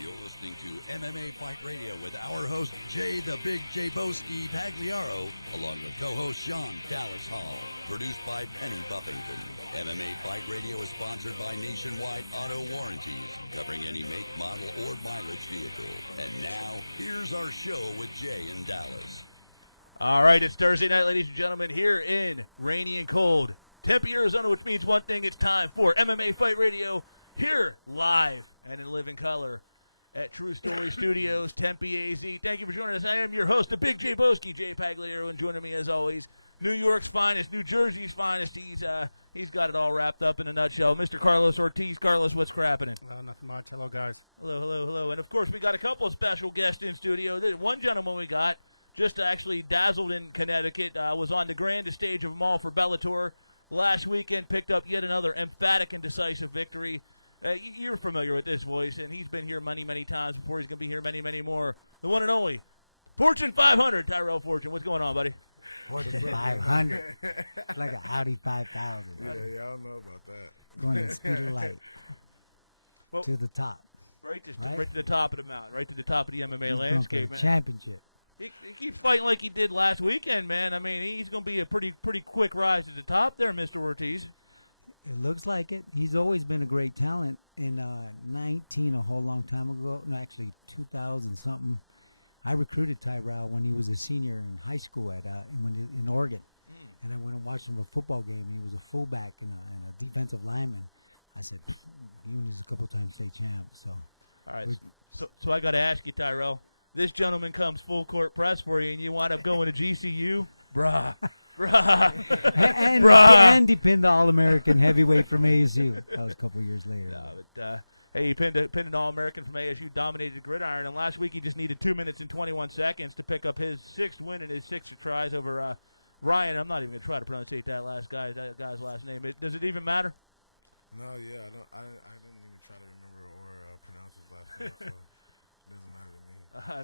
You're listening to MMA Fight Radio with our host, Jay the Big J Boski Pagliaro, along with co-host Sean Dallas Hall. Produced by Penny Buffington. MMA Fight Radio is sponsored by Nationwide Auto Warranties, covering any make, model, or mileage vehicle. And now, here's our show with Jay in Dallas. All right, it's Thursday night, ladies and gentlemen, here in rainy and cold Tempe, Arizona, which means one thing, it's time for MMA Fight Radio, here live and in living color at True Story Studios, Tempe, AZ. Thank you for joining us. I am your host, the Big J Boski, Jay Pagliaro, and joining me as always, New York's finest, New Jersey's finest. He's got it all wrapped up in a nutshell. Mr. Carlos Ortiz. Carlos, what's crapping? Nothing much. Hello, guys. Hello. And, of course, we got a couple of special guests in studio. One gentleman we got just actually dazzled in Connecticut, was on the grandest stage of them all for Bellator last weekend, picked up yet another emphatic and decisive victory. You're familiar with this voice, and he's been here many, many times before. He's going to be here many, many more. The one and only Fortune 500, Tyrell Fortune. What's going on, buddy? Fortune 500. It's like an Audi 5000. Yeah, I don't know about that. Going at the speed of light. Well, to the top. Right to the top of the mountain, right to the top of the MMA He's landscape, going for man. Championship. He keeps fighting like he did last weekend, man. I mean, he's going to be a pretty quick rise to the top there, Mr. Ortiz. It looks like it. He's always been a great talent. In 19, a whole long time ago, no, actually 2000-something, I recruited Tyrell when he was a senior in high school in Oregon. And I went and watched him a football game, and he was a fullback and a defensive lineman. I said, he was a couple times state champ. So, all right. So I got to ask you, Tyrell. This gentleman comes full court press for you, and you wind up going to GCU? Bruh. And he pinned the All-American heavyweight from ASU. That was a couple years later. No, but, hey, he pinned an All-American from ASU, dominated the gridiron, and last week he just needed 2 minutes and 21 seconds to pick up his sixth win and his sixth tries over Ryan. I'm not even going to try to pronounce that guy's last name. Does it even matter? No, yeah, I didn't even try to remember or pronounce his last name, so it doesn't matter to me.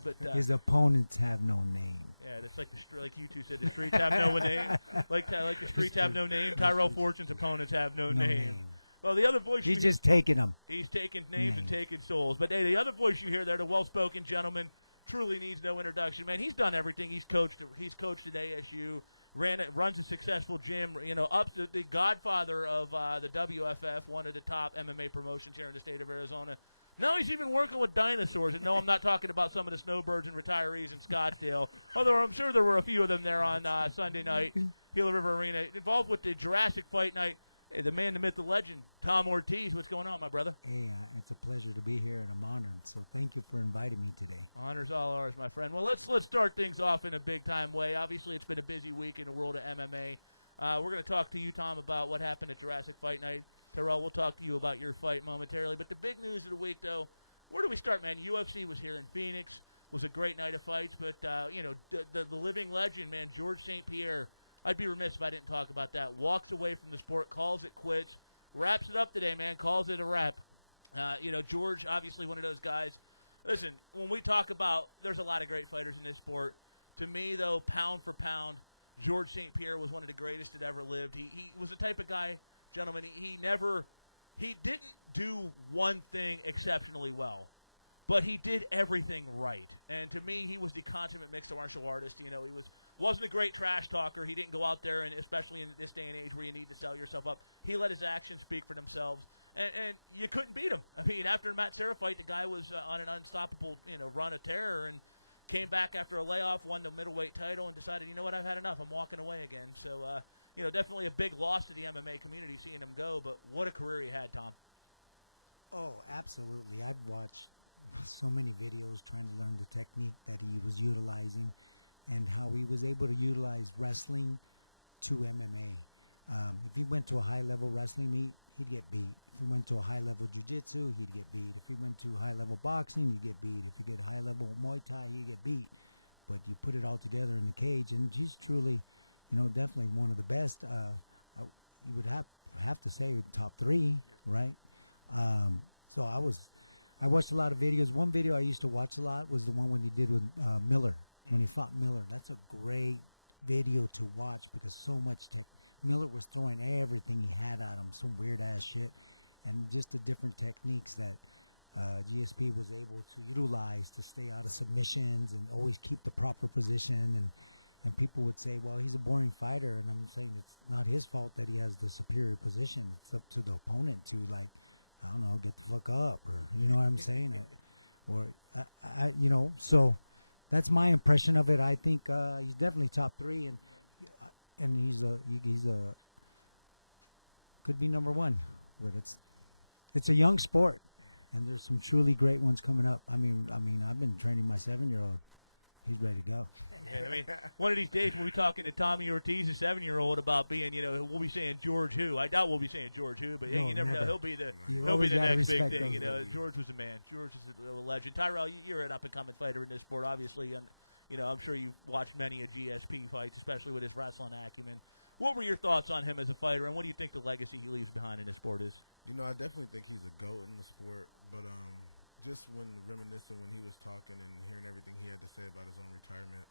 But his opponents have no name. Yeah, that's like like you two said, the streets have no name. Like the streets have no name. Tyrell Fortune's opponents have no name. Well, the other voice he's just taking them. He's taking names and taking souls. But hey, the other voice you hear there, the well-spoken gentleman, truly needs no introduction. Man, he's done everything. He's coached at ASU. Runs a successful gym, up to the godfather of the WFF, one of the top MMA promotions here in the state of Arizona. Now he's even working with dinosaurs. And no, I'm not talking about some of the snowbirds and retirees in Scottsdale, although I'm sure there were a few of them there on Sunday night, Gila River Arena, involved with the Jurassic Fight Night. Hey, the man, the myth, the legend, Thom Ortiz. What's going on, my brother? Hey, it's a pleasure to be here, and I'm honored. So thank you for inviting me today. Honor's all ours, my friend. Well, let's start things off in a big-time way. Obviously, it's been a busy week in the world of MMA. We're going to talk to you, Thom, about what happened at Jurassic Fight Night. Terrell, we'll talk to you about your fight momentarily. But the big news of the week, though, where do we start, man? UFC was here in Phoenix. Was a great night of fights. But, the living legend, man, George St. Pierre, I'd be remiss if I didn't talk about that. Walks away from the sport, calls it quits, wraps it up today, man, calls it a wrap. George, obviously one of those guys. Listen, when we talk about, there's a lot of great fighters in this sport. To me, though, pound for pound, George St. Pierre was one of the greatest that ever lived. He was the type of guy, gentlemen, he didn't do one thing exceptionally well, but he did everything right. And to me, he was the consummate mixed martial artist. He wasn't a great trash talker. He didn't go out there, and especially in this day and age where you need to sell yourself up, he let his actions speak for themselves, and you couldn't beat him. I mean, after the Matt Serra fight, the guy was on an unstoppable run of terror, and came back after a layoff, won the middleweight title, and decided, you know what, I've had enough. I'm walking away again. So, definitely a big loss to the MMA community seeing him go, but what a career he had, Thom. Oh, absolutely. I've watched so many videos trying to learn the technique that he was utilizing and how he was able to utilize wrestling to MMA. If he went to a high-level wrestling meet, he'd get beat. If he went to a high-level jiu-jitsu, he'd get beat. If he went to high-level boxing, he'd get beat. If he get high-level Muay Thai, he'd get beat. But you put it all together in the cage, and he's truly, definitely one of the best. You would have to say top three, right? So I watched a lot of videos. One video I used to watch a lot was the one when he did with Miller, when he fought Miller. That's a great video to watch because so much Miller was throwing everything he had at him, some weird-ass shit, and just the different techniques that GSP was able to utilize to stay out of submissions and always keep the proper position. And people would say, well, he's a boring fighter. And I'm saying it's not his fault that he has the superior position. It's up to the opponent to, like, I don't know, get the fuck up, or, you know what I'm saying? So that's my impression of it. I think he's definitely top 3, and he's a could be number 1, but it's a young sport, and there's some truly great ones coming up. I mean, I've been training my 7-year-old. He's ready to go. And, I mean, one of these days we'll be talking to Tommy Ortiz, a 7-year-old, about being, we'll be saying George who. I doubt we'll be saying George who, but no, you never know. He'll be the next big thing. George was a man. George is a legend. Tyrell, you're an up-and-coming fighter in this sport, obviously, and I'm sure you've watched many a GSP fights, especially with his wrestling acumen. What were your thoughts on him as a fighter, and what do you think the legacy he leaves behind in the sport is? I definitely think he's a GOAT in the sport, but just when reminiscing when he was talking and hearing everything he had to say about his own retirement,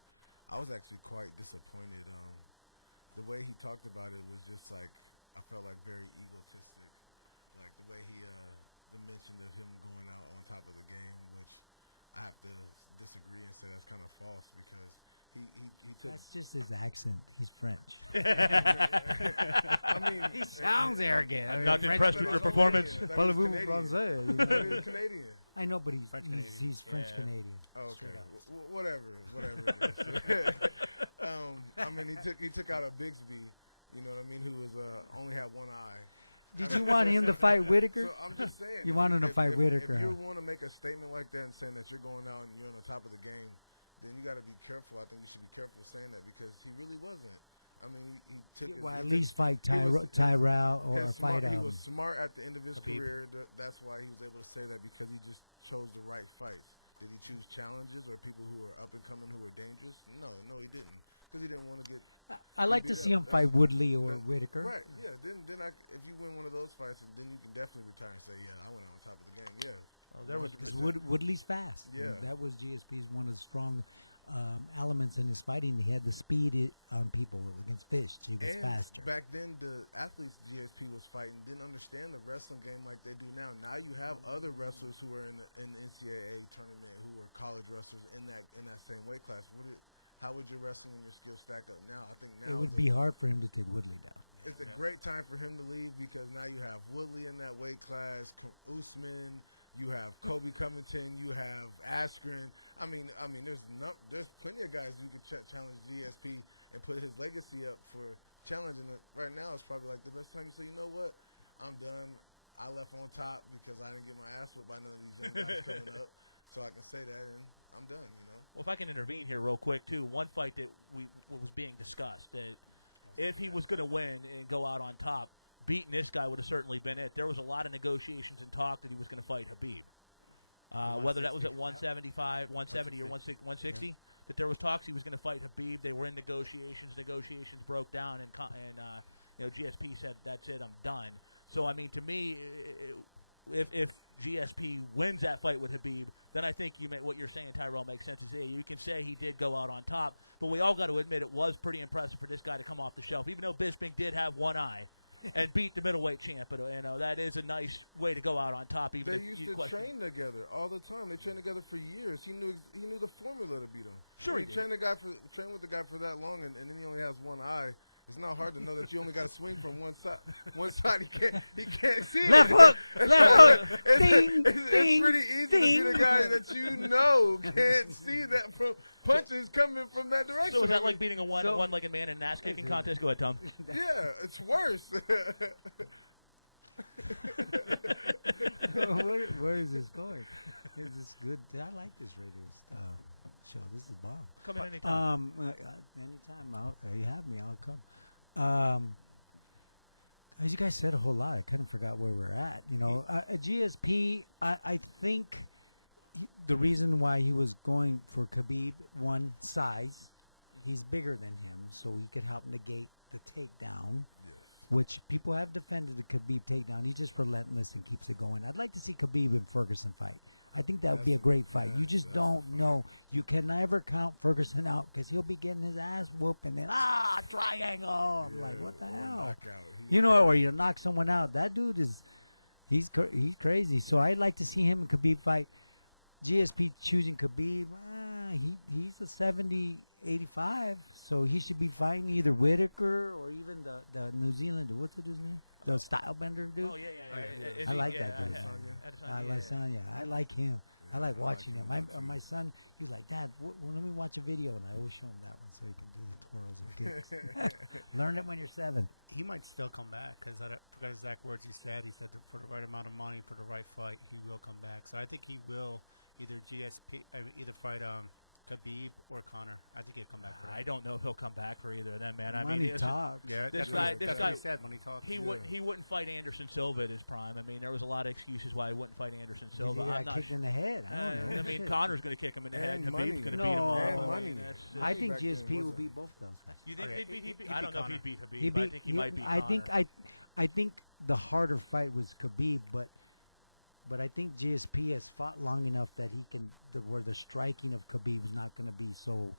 I was actually quite disappointed. The way he talked about it was just like, I felt like very egotistic. Like the way he the mention of him going out on top of the game, which I have to disagree and say that's kind of false, because he took. That's just his accent. He's French. I mean, he sounds arrogant. I'm not impressed with your performance. Parlez-vous français? He's Canadian. I know, but he's French Canadian. Oh, okay, whatever it is. I mean, he took out a Bigsby, you know what I mean, who was only had one eye. Did you want him to fight Whitaker? So I'm just saying. You want him to fight Whitaker? If you want to make a statement like that and saying that you're going out and you're on the top of the game, then you got to be careful. I think you should be careful saying that, because he really wasn't. I mean, he took. Well, at least fight Tyrell or fight. He was smart at the end of his Khabib. career. That's why he was able to say that, because he just chose the right fights. Did he choose challenges or people who are up and coming who are dangerous? No, he didn't, because he didn't want to get. I like to see him fight Woodley or Whitaker. Right. Yeah. Then if you win one of those fights, then you can definitely retire and say, yeah, I went out on top of the game. Yeah. Oh, there was because Woodley's fast. Yeah. And that was GSP's one of the strong elements in his fighting. He had the speed on people against Fish. He was faster. Back then, the athletes GSP was fighting didn't understand the wrestling game like they do now. Now you have other wrestlers who are in the NCAA tournament who are college wrestlers in that same weight class. How would your wrestling and your skills stack up now? I think now it would be hard for him to take Woodley down. It's a great time for him to leave, because now you have Woodley in that weight class, Usman. You have Kobe Covington. You have Askren. I mean, there's plenty of guys you could challenge GSP and put his legacy up for challenging it. Right now, it's probably like the best time. You say, you know what, I'm done. I left on top because I didn't get my ass whipped by none of these young guys coming up. So I can say that, and I'm done. Well, if I can intervene here real quick too, one fight that was being discussed, that if he was going to win and go out on top, beating this guy would have certainly been it. There was a lot of negotiations and talk that he was going to fight Khabib. Whether that was at 175, 170, or 160, that there was talks he was going to fight Khabib. They were in negotiations. Negotiations broke down, and GSP said, "That's it, I'm done." So, I mean, to me, if GSP wins that fight with Khabib, then I think what you're saying, Tyrell, makes sense. You can say he did go out on top, but we all got to admit it was pretty impressive for this guy to come off the shelf, even though Bisping did have one eye. And beat the middleweight champ, but that is a nice way to go out on top. Even they if used to train together all the time. They trained together for years. He knew the formula to beat him. Sure, he trained with the guy for that long, and then he only has one eye. It's not hard to know that you only got to swing from one side. One side he can't see. Left hook. Ding, it's pretty easy to be the guy that can't see that from punches coming from that direction. So is that like beating a one-legged man in an ass-kicking contest? Go ahead, Tom. Yeah, it's worse. Where is this going? Is this good? I like this radio show. This is bomb. Come in anytime. Anytime. You have me. I'll come. As you guys said a whole lot, I kind of forgot where we're at. GSP, I think the reason why he was going for Khabib, one, size. He's bigger than him, so he could help negate the takedown. Yes. Which people have defended the Khabib takedown. He's just relentless and keeps it going. I'd like to see Khabib and Ferguson fight. I think that would be a great fight. You just don't know. You can never count Ferguson out because he'll be getting his ass whooped and then, triangle. I'm like, what the hell? Or you knock someone out. That dude He's crazy. So I'd like to see him and Khabib fight. GSP choosing Khabib. He's a 70, 85, so he should be fighting either Whitaker or even the New Zealander. What's the dude's name? The Stylebender dude. Oh yeah. I like that dude. Adesanya. I like him. I like watching him. too. My son, he's like, Dad, let me watch a video, and I always show him that one so he can do the twirls and kicks. Learn it when you're 7. He might still come back because I forgot his exact words he said. He said that for the right amount of money, for the right fight, he will come back. So I think he will either fight Khabib or Conor. I think he'll come back for that. I don't know if he'll come back for either of them, man. Money talks. Yeah, This that's guy- what he said when he talked. He wouldn't fight Anderson Silva at his prime. I mean, there was a lot of excuses why he wouldn't fight Anderson Silva. He I'm got not kicked in the head. I don't know. I mean, Connor's going to kick him in the head. And Khabib's money. going to beat him No. up. And I money. mean, that's- I think back then GSP will wasn't. beat both those guys. You think Okay, he'd beat? he'd I don't beat know if Conor. he'd beat Khabib. I think he might beat Conor. I think the harder fight was Khabib, but I think GSP has fought long enough that he can where the striking of Khabib is not going to be so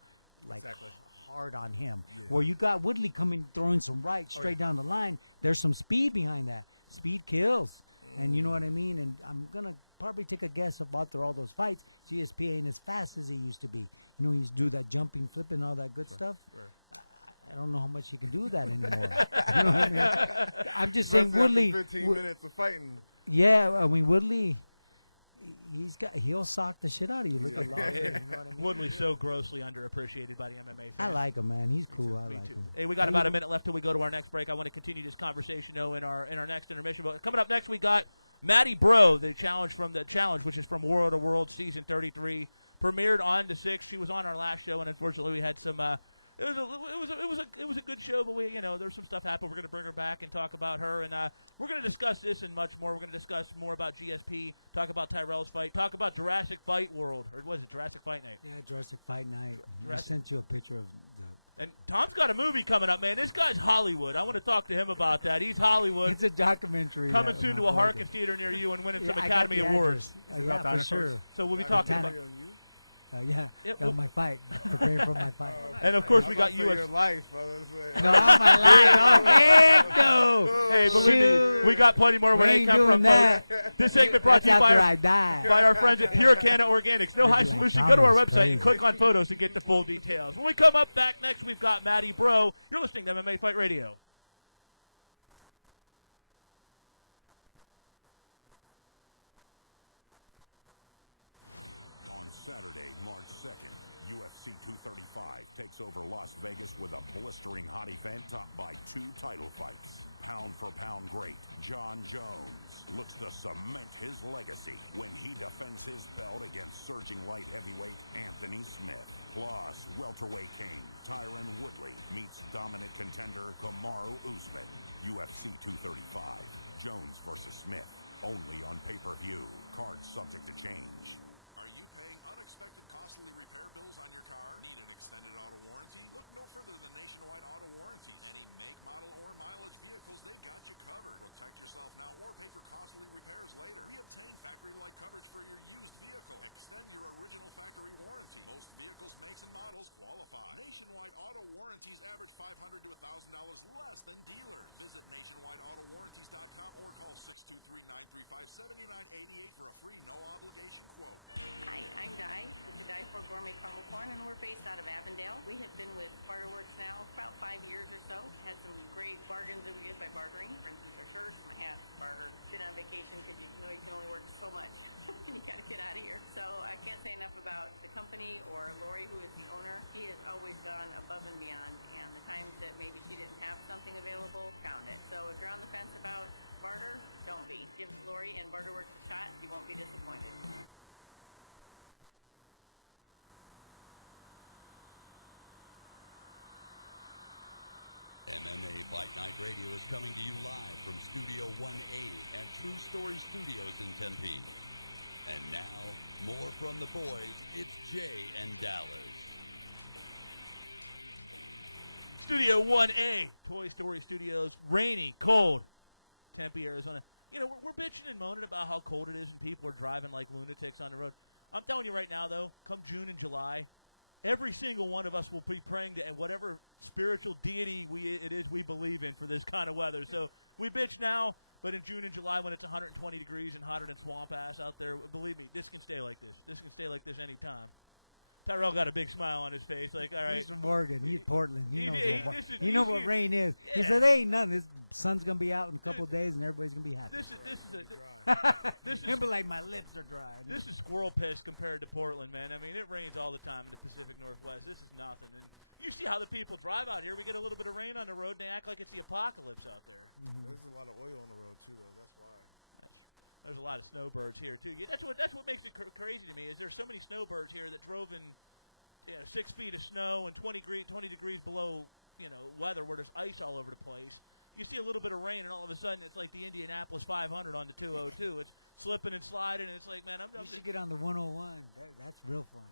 Exactly. hard on him. Yeah. Where you got Woodley coming throwing some right straight down the line. There's some speed behind that. Speed kills, and you know what I mean. And I'm gonna probably take a guess about all those fights. GSP ain't as fast as he used to be. You know, he used to do that jumping, flipping, all that good stuff. Sure. I don't know how much he can do that anymore. You know what I mean? I'm just saying, After Woodley. 15 minutes of fighting. Yeah, I mean Woodley. He'll sock the shit out of you. Look at Lawler. You know what I mean? Woodley's so grossly underappreciated by the MMA fans. I like him, man. He's cool. I Me like too. him. Hey, we got about a minute left till we go to our next break. I want to continue this conversation though in our next intermission. But coming up next, we got Mattie Breaux, the challenge, which is from World to World Season 33, premiered on the 6th. She was on our last show, and unfortunately, we had some. It was a good show, but there's some stuff happened. We're going to bring her back and talk about her, and we're going to discuss this and much more. We're going to discuss more about GSP, talk about Tyrell's fight, talk about Jurassic Fight World, or was it Jurassic Fight Night? Yeah, Jurassic Fight Night. Jurassic- I sent you a picture of the. And Tom's got a movie coming up, man. This guy's Hollywood. I want to talk to him about that. He's Hollywood. It's a documentary. Coming that soon my to a boy Harkins did. Theater near you and winning some Yeah, I got Academy the Awards. address. about Yeah, for dinosaurs? sure. So we'll be talking about. on you. Yeah, Yep, got well- my fight. Preparing for my fight. And of course, I'm we about got to say you. your life, brother. No, my life. Oh, heck no. Hey, believe me, Shoot. we got plenty more where We they ain't come doing from. that. Folks. This segment brought That's to you after by I die. our friends at Pure Canna Organics. No They'd high be like, solution. Go to our Tommy's website and crazy. click on photos to get the full details. When we come up back next, we've got Mattie Breaux. You're listening to MMA Fight Radio. On Saturday, March 2nd, UFC 235 takes over Las Vegas with a blistering hot event topped by 2 title fights. Pound-for-pound great John Jones looks to cement his legacy when he defends his belt against surging light heavyweight Anthony Smith. Plus, welterweight king Tyron Woodley meets dominant contender Kamaru Usman. UFC 235, Jones versus Smith, only on pay-per-view. Cards subject to change. Are you paying unexpected costly repair bills on your car? Need an extended auto warranty? Look no further than Nationwide Auto Warranties. Any make, model, or mileage vehicles, they've got you covered. Protect yourself now or pay for costly repairs later. We obtain factory-like coverage for your used vehicle. Extend your original factory warranty. Most vehicles, makes, and models qualify. Nationwide Auto Warranties average $500 to $1,000 less than dealers. Visit nationwideautowarranties.com or call 623-935-7988 for a free no-obligation quote. Hi, I'm Di with the Di 4 Gourmet Caramel Corn, and we're based out of Avondale. We have been with Barterworks now for about 5 years or so. Had some great bargains that we get by bartering. For instance, our shirts, my hats, bartered. Been on vacation because you know you can only work so much and you got to get out of here. So I can't say enough about the company or Lori, who is the owner. He has always gone above and beyond, and the times that maybe she didn't have something available, found it. So if you're on the fence about barter, don't be. Give Lori and Barterworks a shot. You won't be disappointed. MMA Fight Night Radio is coming to you live from Studio 1A at True Story Studios in Tempe. And now, more from the boys. It's Jay and Dallas. Studio 1A, Toy Story Studios, rainy, cold, Tempe, Arizona. You know, we're bitching and moaning about how cold it is and people are driving like lunatics on the road. I'm telling you right now, though, come June and July, every single one of us will be praying to whatever spiritual deity it is we believe in for this kind of weather. So we bitch now, But in June and July, when it's 120 degrees and hotter than swamp ass out there, believe me, this can stay like this. This can stay like this anytime. Tyrell got a big smile on his face, like, all right. He's from Oregon. He's Portland. He He knows what rain is. Yeah. He said, "There ain't nothing. This sun's gonna be out in a couple of days, and everybody's gonna be happy." This is He'll be like, "My lips are dry." This is squirrel piss compared to Portland, man. I mean, it rains all the time in the Pacific Northwest. This is nothing. And you see how the people drive out here. We get a little bit of rain on the road, and they act like it's the apocalypse out there. Mhm. There's a lot of oil on the road too, though. That's why. There's a lot of snowbirds here too. Yeah, that's what makes it crazy to me. Is there's so many snowbirds here that drove in 6 feet of snow and 20 degrees below weather where there's ice all over the place. You see a little bit of rain, and all of a sudden it's like the Indianapolis 500 on the 202. It's slipping and sliding, and it's like, man, You should get on the 101. That's real fun.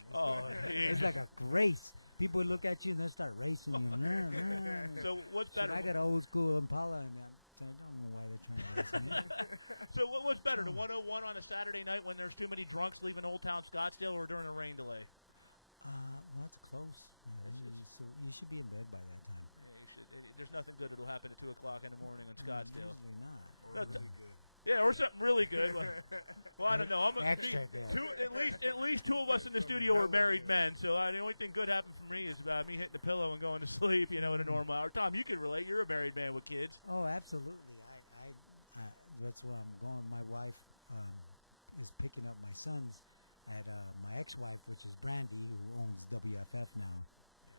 It's geez. like a race. People look at you and they start racing you. So what's better? I got an old school Impala, and I don't know why they're trying to race me. So what's better, the 101 on a Saturday night when there's too many drunks leaving Old Town Scottsdale, or during a rain delay? Well, it's close. So you should be in bed by that time. Yeah, you should. There's nothing good that'll happen at 2 o'clock in the morning in Scottsdale. Usually not. Or No, really good. Yeah, or something really good. Well, I don't know. Extra good. At least two of us in the studio are married men, so the only thing good happened for me is me hitting the pillow and going to sleep, at a normal hour. Tom, you can relate. You're a married man with kids. Oh, absolutely. I that's where I'm going. My wife is picking up my sons at my ex-wife, which is Brandy, who owns WFF now.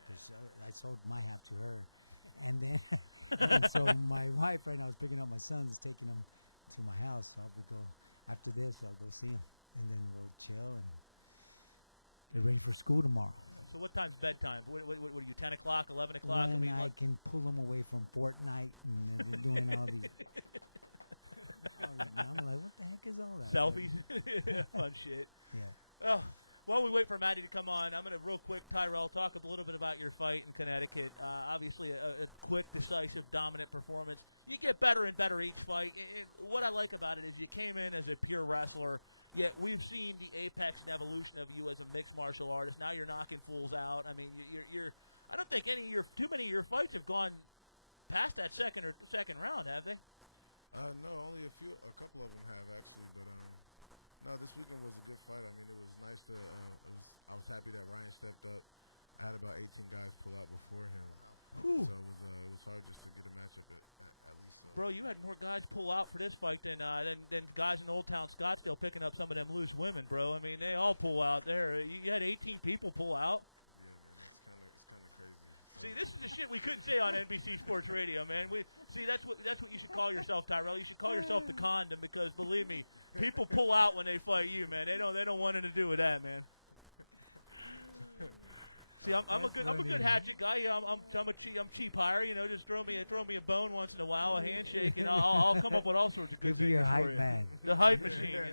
Yeah. I sold my half to her. And then, and so my wife right now is picking up my sons, taking them to my house. So after this, I'll go see them. And then we'll chill and get ready for school tomorrow. So what time's bedtime? What are you, 10 o'clock, 11 o'clock? When I can pull them away from Fortnite and they're doing all these. I'm like, what the heck is all that? Selfies? Fun shit. Yeah. Oh, while we wait for Mattie to come on, I'm going to real quick, Tyrell, talk a little bit about your fight in Connecticut. Obviously, a quick, decisive, dominant performance. You get better and better each fight. And what I like about it is you came in as a pure wrestler, yet we've seen the apex and evolution of you as a mixed martial artist. Now you're knocking fools out. I mean, you're I don't think too many of your fights have gone past that second round, have they? No, only a couple of them have actually, but no, this weekend was a good fight. I mean, it was nice to. I was happy that Ryan stepped up. I had about 18 guys pull out before him, so it was hard just to get a matchup at least. So. Bro, you had more guys pull out for this fight than guys in Old Town Scottsdale picking up some of them loose women, bro. I mean, they all pull out there. You had 18 people pull out. Yeah, man, it's kind of crazy. So. See, this is the shit we couldn't say on NBC Sports Radio, man. That's what you should call yourself, Tyrell. You should call yourself the condom, because believe me, people pull out when they fight you, man. They don't want anything to do with that, man. See, I'm a good hatchet guy. I'm cheap hire. Just throw me a bone once in a while, a handshake, and I'll come up with all sorts of good Give things you a for hype you. man. The hype machine,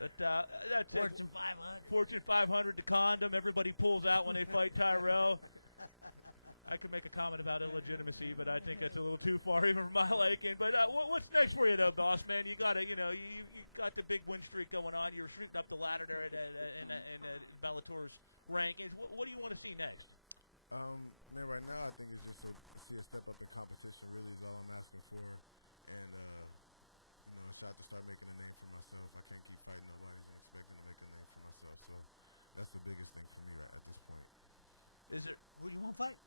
But that's Fortune 500. Fortune 500, the condom. Everybody pulls out when they fight Tyrell. I could make a comment about illegitimacy, but I think that's a little too far even for my liking. But what's next for you, though, boss man? You got you got the big win streak going on. You're shooting up the ladder there in Bellator's rankings. What do you want to see next? Man, right now I think it's just to see a step up in competition. Really, is all I'm asking for, and a shot to start making a name for myself. I can't keep fighting nobody's and expecting to make a name for myself. So that's the biggest thing for me right at this point. Who do you want to fight?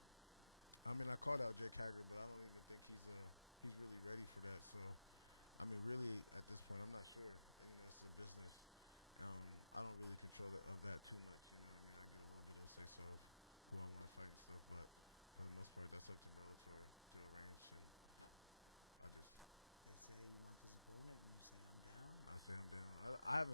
I mean, I called out Jake Hager, but I don't even think he's really ready for that. So, I mean, really at this point, I'm not sure. It's a business. I don't really control of that too much. I get a little bit of say so of who I want to fight and stuff, but for the most part, that's up to Bellator to arrange. And They say you want this opponent, and you say I'm down. I say I'm down.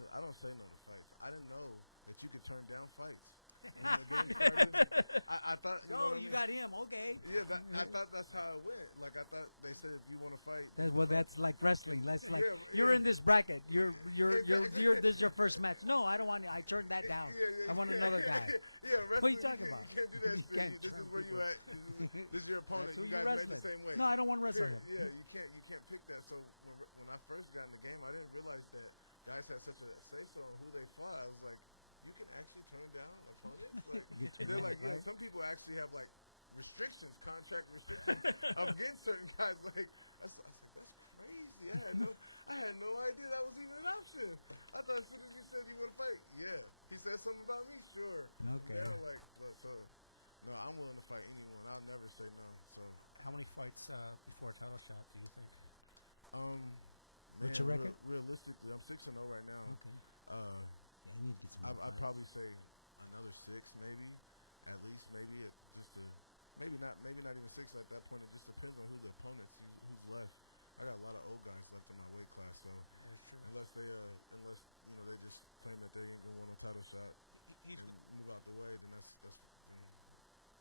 I don't say no to fights. I didn't know that you could turn down fights. When the game started, I thought. You got him. Okay. Yeah, I thought that's how it went. Like I thought they said if you want to fight. That's like wrestling. That's like Yeah, you're yeah. in this bracket. You're this is your first match. No, I don't want it. I turned that down. Yeah, I want another guy. Yeah, wrestling. What are you talking about? You can't do that. You can't This is turn where you people. at. This is your opponent. That's who You you guys wrestling. made the same way. No, I don't want to wrestle him. Yeah, you can't pick that. So when I first got in the game, I didn't realize that guys had such a say so on who they fought. I was like, you can actually turn down opponents. Like they're like, yeah. Some people actually have like restrictions, contract restrictions of getting certain guys. Like I was like, that's crazy. I had no idea that was even an option. I thought as soon as you said you want to fight, yeah. He said something about me, sure. Okay. And I'm like, look, so no, I'm willing to fight anyone. I'll never say no. So How many fights before a title shot do you think? man, What's your record? Realistically, I'm 6-0 right now. Okay. Yeah, you need to get some more I'd fights. probably say another 6, maybe, at least, maybe it just to, maybe not even 6 at that point. It just depends on who the opponents, who's left. I got a lot of old guys left in my weight class, so That's true. unless they just claim that they ain't gonna want no title shot He's and move out the way, then that's then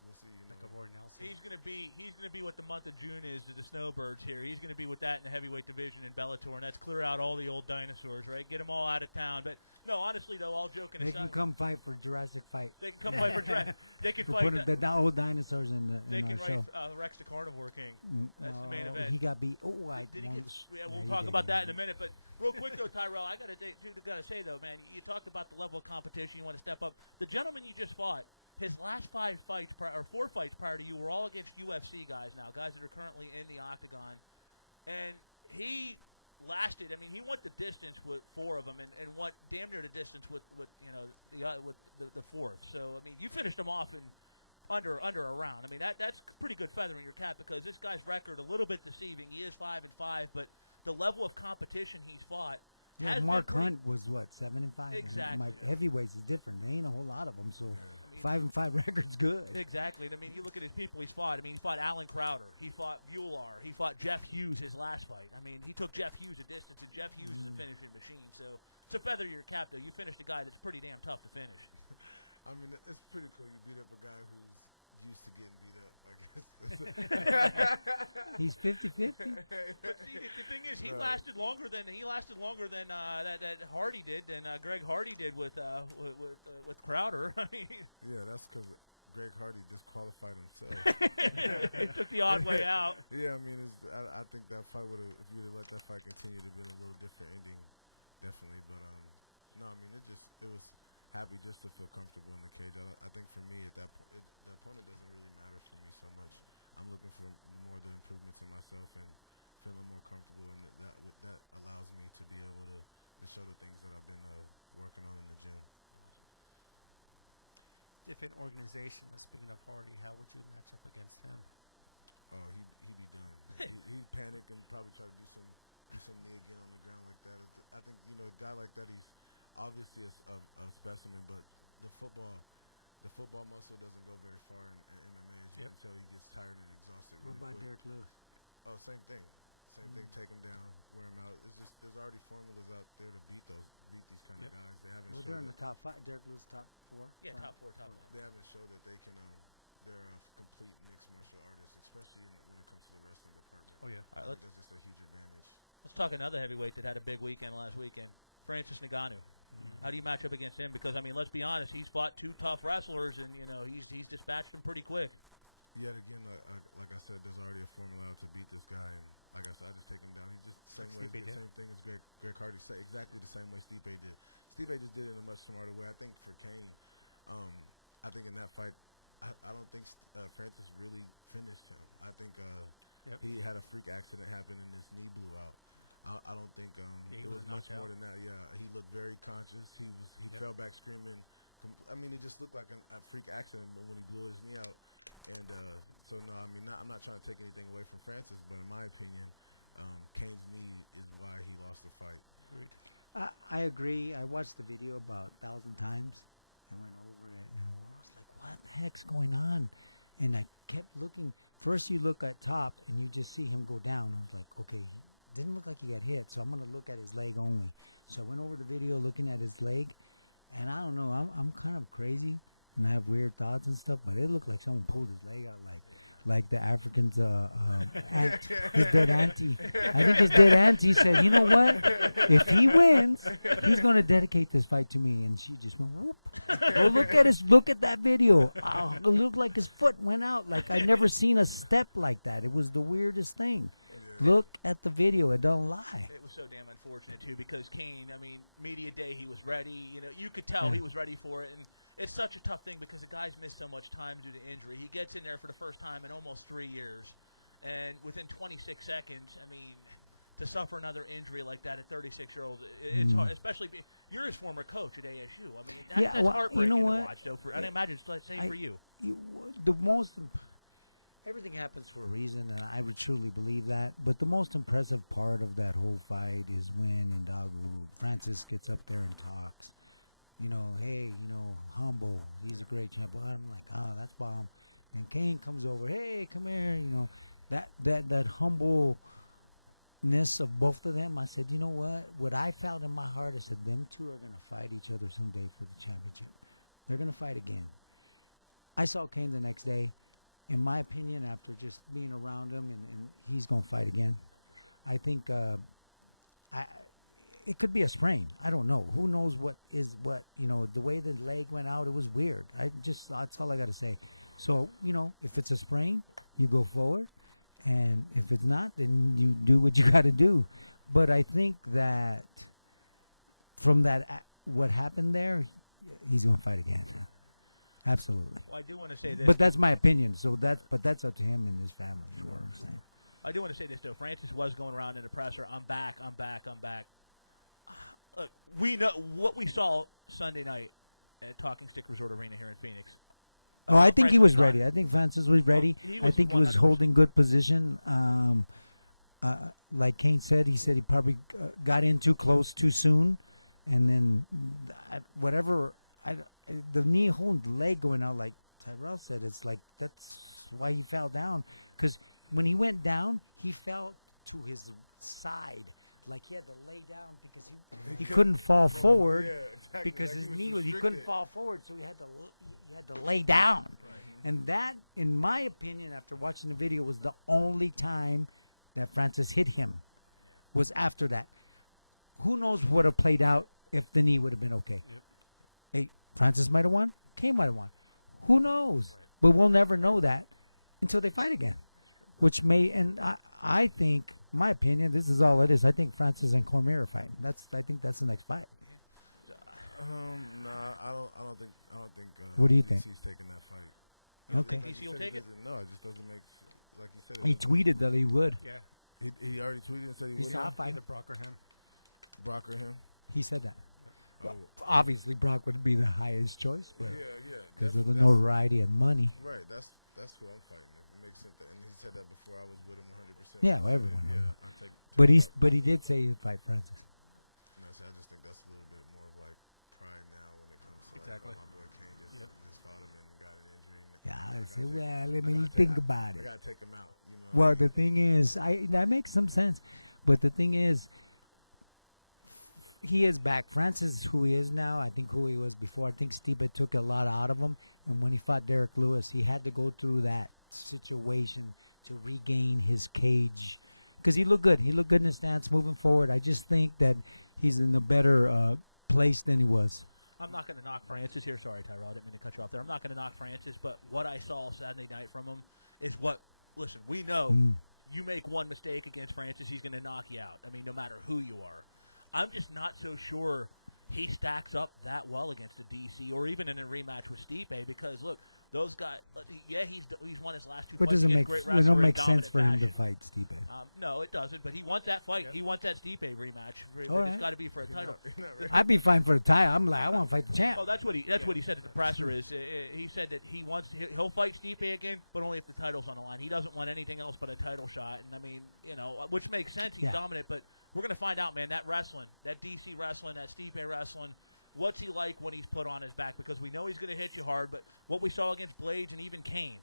we'll see. Like a Roy Nelson. He's gonna be what the month of June is to the Snowbirds here. He's gonna be with that in the heavyweight division in Bellator, and that's clear out all the old dinosaurs, right? Get them all out of town. But no, honestly though, all joking They aside, can come fight for Jurassic Fight. they can come fight for Jurassic. They can To fight. put the old dinosaurs in They our can show. fight Rex the Carnivore King. That's the main event. He got beat. Oh, I Did he won't get? sh- Yeah, yeah, we'll he talk did about get that in a beat. minute. But real quick though, Tyrell, I gotta say though, man, you talked about the level of competition. You want to step up. The gentleman you just fought, his last 5 fights, or 4 fights prior to you, were all against UFC guys now, guys that are currently in the octagon, and he lasted. I mean, he went the distance with 4 of them, and went damn near the distance with the fourth. So I mean, you finished him off in under a round. I mean, that's pretty good feather in your cap because this guy's record a little bit deceiving. He is 5-5, but the level of competition he's fought. Yeah, has Mark been pretty- Hunt was what 7-5. Exactly. My heavyweights is different. There ain't a whole lot of them, so I mean, 5-5 record's good. Exactly. And I mean, you look at his people he's fought. I mean, he fought Alan Crowder. He fought Bueller. He fought Jeff Hughes his last fight. I mean, he took Jeff Hughes a distance, and Jeff Hughes is a finishing machine. So it's a feather in your cap, though. You finished a guy that's pretty damn tough to finish. I mean, it's pretty cool. You beat up a guy who's used to getting beat up, I guess. He's 50-50. But see, the thing is, he lasted longer than that Hardy did, than Greg Hardy did with Crowder. I mean, Yeah, that's because Greg Hardy disqualified himself. he took the odd way out. Yeah, I mean, I think that fight would have, if you'd have let that fight continue, it'd have been a little different ending, definitely. But no, I mean, it was happy just to feel comfortable in the cage. I think for me at that point, the opponent doesn't really matter for me so much. I'm looking for more of the improvements in myself and feeling more comfortable, and that allows me to be able to show the things that I've been working on in the gym. Different organization. Speaking of Hardy, how would you match up against him? Oh, he'd be done. He'd panic and probably try to do some knee again on the ground like that. I think a guy like that, he's obviously a specimen, but the football muscle doesn't go very far in MMA. As you can tell, he gets tired and exhausted really What about quick. Derek Lewis? Oh, same thing. Take him down, wear him out. It's just there's already formulas out there to beat these kind of guys. They haven't. Well, showed they're in that, the top 5. Derek Lewis top 4. Yeah, top 4, top 5. They haven't showed that they can. They're a complete mixed martial artist, especially when it comes to the wrestling department. Oh yeah. All right, I think that's just a huge advantage. Let's talk another heavyweight that had a big weekend last weekend, Francis Ngannou. How do you match up against him? Because I mean, let's be honest, he's fought 2 tough wrestlers, and he's dispatched them pretty quick. Yet again, like I said, there's already a formula out to beat this guy, and like I said, I just take him down. He's just the same thing as Greg Hardy. Exactly the same way Stipe did. Stipe just did it in a much smarter way. I think for Kane, I think in that fight, I don't think Francis really finished him. I think he had a freak accident happen and his knee blew out. I don't think it was much more than that. Yeah, he looked very conscious. He fell back screaming. I mean, it just looked like a freak accident when he blew his knee out. And so no, I mean, I'm not trying to take anything away from Francis, but in my opinion, Kane's knee is why he lost the fight. Agreed. I agree. I watched the video about 1,000 times. I went over it, and I was like, what the heck's going on? And I kept looking. First, you look at top, and you just see him go down. I was like, okay, he didn't look like he got hit, so I'm going to look at his leg only. So I went over the video looking at his leg, and I don't know, I'm kind of crazy, and I have weird thoughts and stuff, but it looked like someone pulled his leg out like the Africans, his dead auntie. I think his dead auntie said, you know what? If he wins, he's going to dedicate this fight to me. And she just went, whoop. Oh, look at that video. Oh, it looked like his foot went out. Like I'd never seen a step like that. It was the weirdest thing. Look at the video. It don't lie. It was so damn unfortunate, too, because Kane, I mean, media day, he was ready. You know, you could tell he was ready for it. And it's such a tough thing because the guy's missed so much time due to injury. He gets in there for the first time in almost 3 years. And within 26 seconds, I mean, to suffer another injury like that at 36-year-old, it's hard, especially you're his former coach at ASU. I mean, that's heartbreaking to watch, though. I imagine it's the same for you. Everything happens for a reason, and I would truly believe that. But the most impressive part of that whole fight is when Francis gets up there and talks. You know, hey, you know, humble. He's a great champion. I'm like, oh, that's bomb. And Kane comes over, hey, come here. You know, that humbleness of both of them. I said, you know what? What I felt in my heart, I said, them two are going to fight each other someday for the championship. They're going to fight again. I saw Kane the next day. In my opinion, after just being around him, and he's going to fight again. I think it could be a sprain. I don't know. Who knows what is what? You know, the way the leg went out, it was weird. That's all I got to say. So, you know, if it's a sprain, you go forward. And if it's not, then you do what you got to do. But I think that from that, what happened there, he's going to fight again. Absolutely. Well, I do want to say this. But that's my opinion. So that's up to him and his family. You know what I'm saying? I do want to say this, though. Francis was going around in the presser. I'm back. Look, we know what we saw Sunday night at Talking Stick Resort Arena here in Phoenix. Oh, I think he was ready. I think Francis was ready. I think 100%. he was holding good position. Like Kane said, he probably got in too close too soon. And then the knee hold leg going out, like Tyrell said, it's like that's why he fell down. Because when he went down, he fell to his side. Like he had to lay down because he couldn't fall forward because his knee was he couldn't fall forward, so he had to lay down. Right. And that, in my opinion, after watching the video, was the only time that Francis hit him. Was after that. Who knows what would have played out if the knee would have been okay? Yep. Hey, Francis might have won. Kane might have won. Who knows? Right. But we'll never know that until they fight again. Which may, and I think, my opinion, this is all it is. I think Francis and Cormier are fighting. I think that's the next fight. Nah, I don't think. What do you think? DC's taking that fight. Okay. DC will take it. No, it just doesn't make. Like you said, he tweeted that he would. Yeah. He already tweeted and said he would. He's not fighting Brock or him. Brock or him. He said that. Well, obviously, Brock would be the highest choice, but yeah, because of the notoriety and money. Right. That's who I'm fighting. It makes sense. And he said that before I was with him 100%. Yeah, well, everyone knows. Yeah, I take but he did say he'd fight Francis. No, see, I just think that's a little bit more of like pride now when it comes to like, my boy Kane just fought him and got an injury. Yeah, I say, let me think about it. I gotta take him out. You know. Well, the thing is, that makes some sense, but the thing is, he is back. Francis is who he is now. I think who he was before. I think Stipe took a lot out of him, and when he fought Derek Lewis, he had to go through that situation to regain his cage because he looked good. He looked good in his stance moving forward. I just think that he's in a better place than he was. I'm not going to knock Francis here. Sorry, Tyrell. I didn't mean to cut you off there. I'm not going to knock Francis, but what I saw Saturday night from him is what, listen, we know you make one mistake against Francis, he's going to knock you out. I mean, no matter who you are. I'm just not so sure he stacks up that well against a DC or even in a rematch with Stipe because, look, those guys, he's won his last two fights against great wrestlers. It don't make sense for him to fight Stipe. No, it doesn't, but he wants that fight. Yep. He wants that Stipe rematch. It's got to be for a title. I'd be fine for the title. I'm like, I want to fight the champ. Oh, that's what he said at the presser is he said that he'll fight Stipe again, but only if the title's on the line. He doesn't want anything else but a title shot, and I mean, which makes sense. He's dominant, but we're going to find out, man, that wrestling, that DC wrestling, that Stipe wrestling, what's he like when he's put on his back? Because we know he's going to hit you hard, but what we saw against Blades and even Kane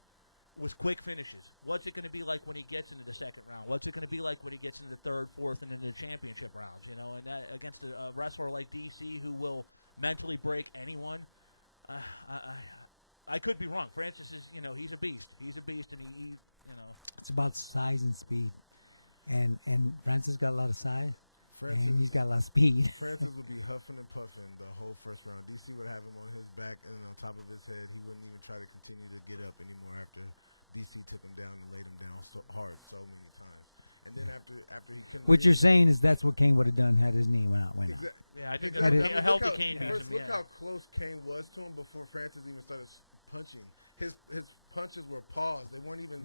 was quick finishes. What's it going to be like when he gets into the second round? What's it going to be like when he gets into the third, fourth, and into the championship rounds? And that, against a wrestler like DC who will mentally break anyone, I could be wrong. Francis is, he's a beast. He's a beast, and he. It's about size and speed. And Francis got a lot of size, and he's got a lot of speed. Francis would be huffing and puffing the whole first round. DC would have him on his back and on top of his head. He wouldn't even try to continue to get up anymore after DC took him down and laid him down so hard so many times. And then after he couldn't. What you're saying is that's what Kane would have done had his knee went out. Exactly. Yeah, I think Exactly. a healthy Kane beats First, him. look Yeah. how close Kane was to him before Francis even started punching. His punches were paused. They weren't even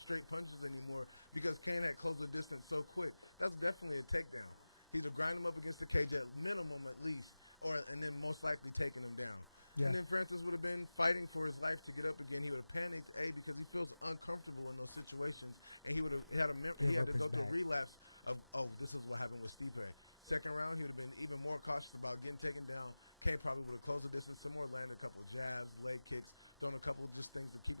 straight punches anymore because Kane had closed the distance so quick. That's definitely a takedown. He'd have grind him up against the cage at minimum at least, and then most likely taking him down. Yeah. And then Francis would have been fighting for his life to get up again. He would have panicked, because he feels uncomfortable in those situations, and he would have had to go through a relapse of, this is what happened with Stipe. Second round, he would have been even more cautious about getting taken down. Kane probably would have closed the distance some more, landed a couple of jabs, leg kicks, thrown a couple of just things to keep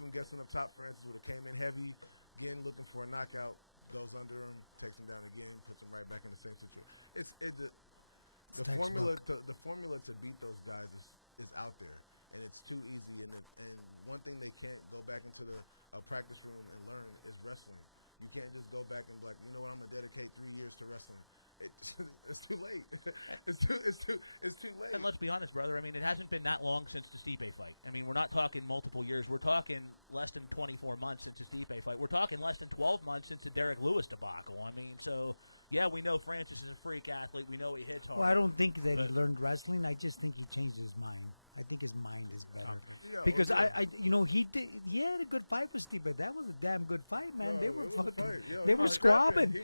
him guessing up top. Francis would have came in heavy, again looking for a knockout, goes under him, takes him down again, puts him right back in the same situation. The formula to beat those guys is out there, and it's too easy. And one thing they can't go back into a practice room and learn is wrestling. You can't just go back and be like, you know what, I'm gonna dedicate 3 years to wrestling. It's too late. It's too late. And let's be honest, brother. I mean, it hasn't been that long since the Stipe fight. I mean, we're not talking multiple years. We're talking less than 24 months since the Stipe fight. We're talking less than 12 months since the Derek Lewis debacle. I mean, so yeah, we know Francis is a freak athlete. We know he hits hard. Well, I don't think that he learned wrestling. I just think he changed his mind. I think his mind is better because he had a good fight with Steve, but that was a damn good fight, man. No, they were fucking, they were squabbing.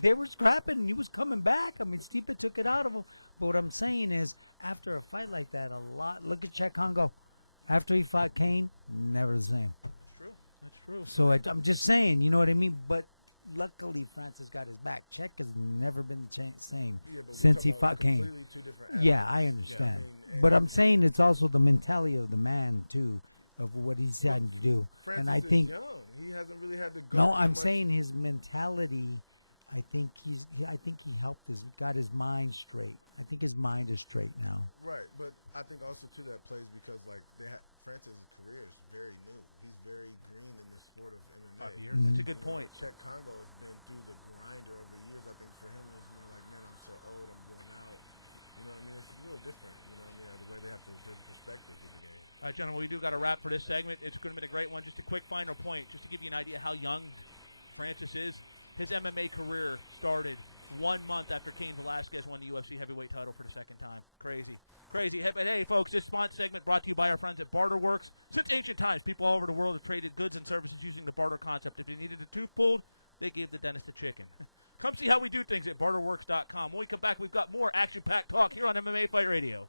They were scrapping, and he was coming back. I mean, Stipe took it out of him. But what I'm saying is, after a fight like that, look at Chet Congo. After he fought Kane, never the same. That's true. So I'm just saying, you know what I mean? But luckily, Francis got his back. Czech has never been the same since he fought Kane. Yeah, I understand. But I'm saying it's also the mentality of the man, too, of what he's trying to do. Francis and I think is young. He hasn't really had to go. No, I'm saying his mentality. I think he got his mind straight. I think his mind is straight now. Right, but I think also too that plays because Francis' career is very new. He's very green in the sport of MMA. 5 years. That's a good point. Czech Congo has been through the grinder over years. I think for him it was more like, man, I'm so old, I'm going out. You know what I mean? It's a little different. You know what I mean? The way they have their perspectives of the game. All right, gentlemen, we do got a wrap for this segment. It's going to be a great one. Just a quick final point, just to give you an idea how young Francis is. His MMA career started 1 month after Cain Velasquez won the UFC heavyweight title for the second time. Crazy. But hey, folks, this segment brought to you by our friends at BarterWorks. Since ancient times, people all over the world have traded goods and services using the barter concept. If they needed a tooth pulled, they gave the dentist a chicken. Come see how we do things at BarterWorks.com. When we come back, we've got more action-packed talk here on MMA Fight Radio.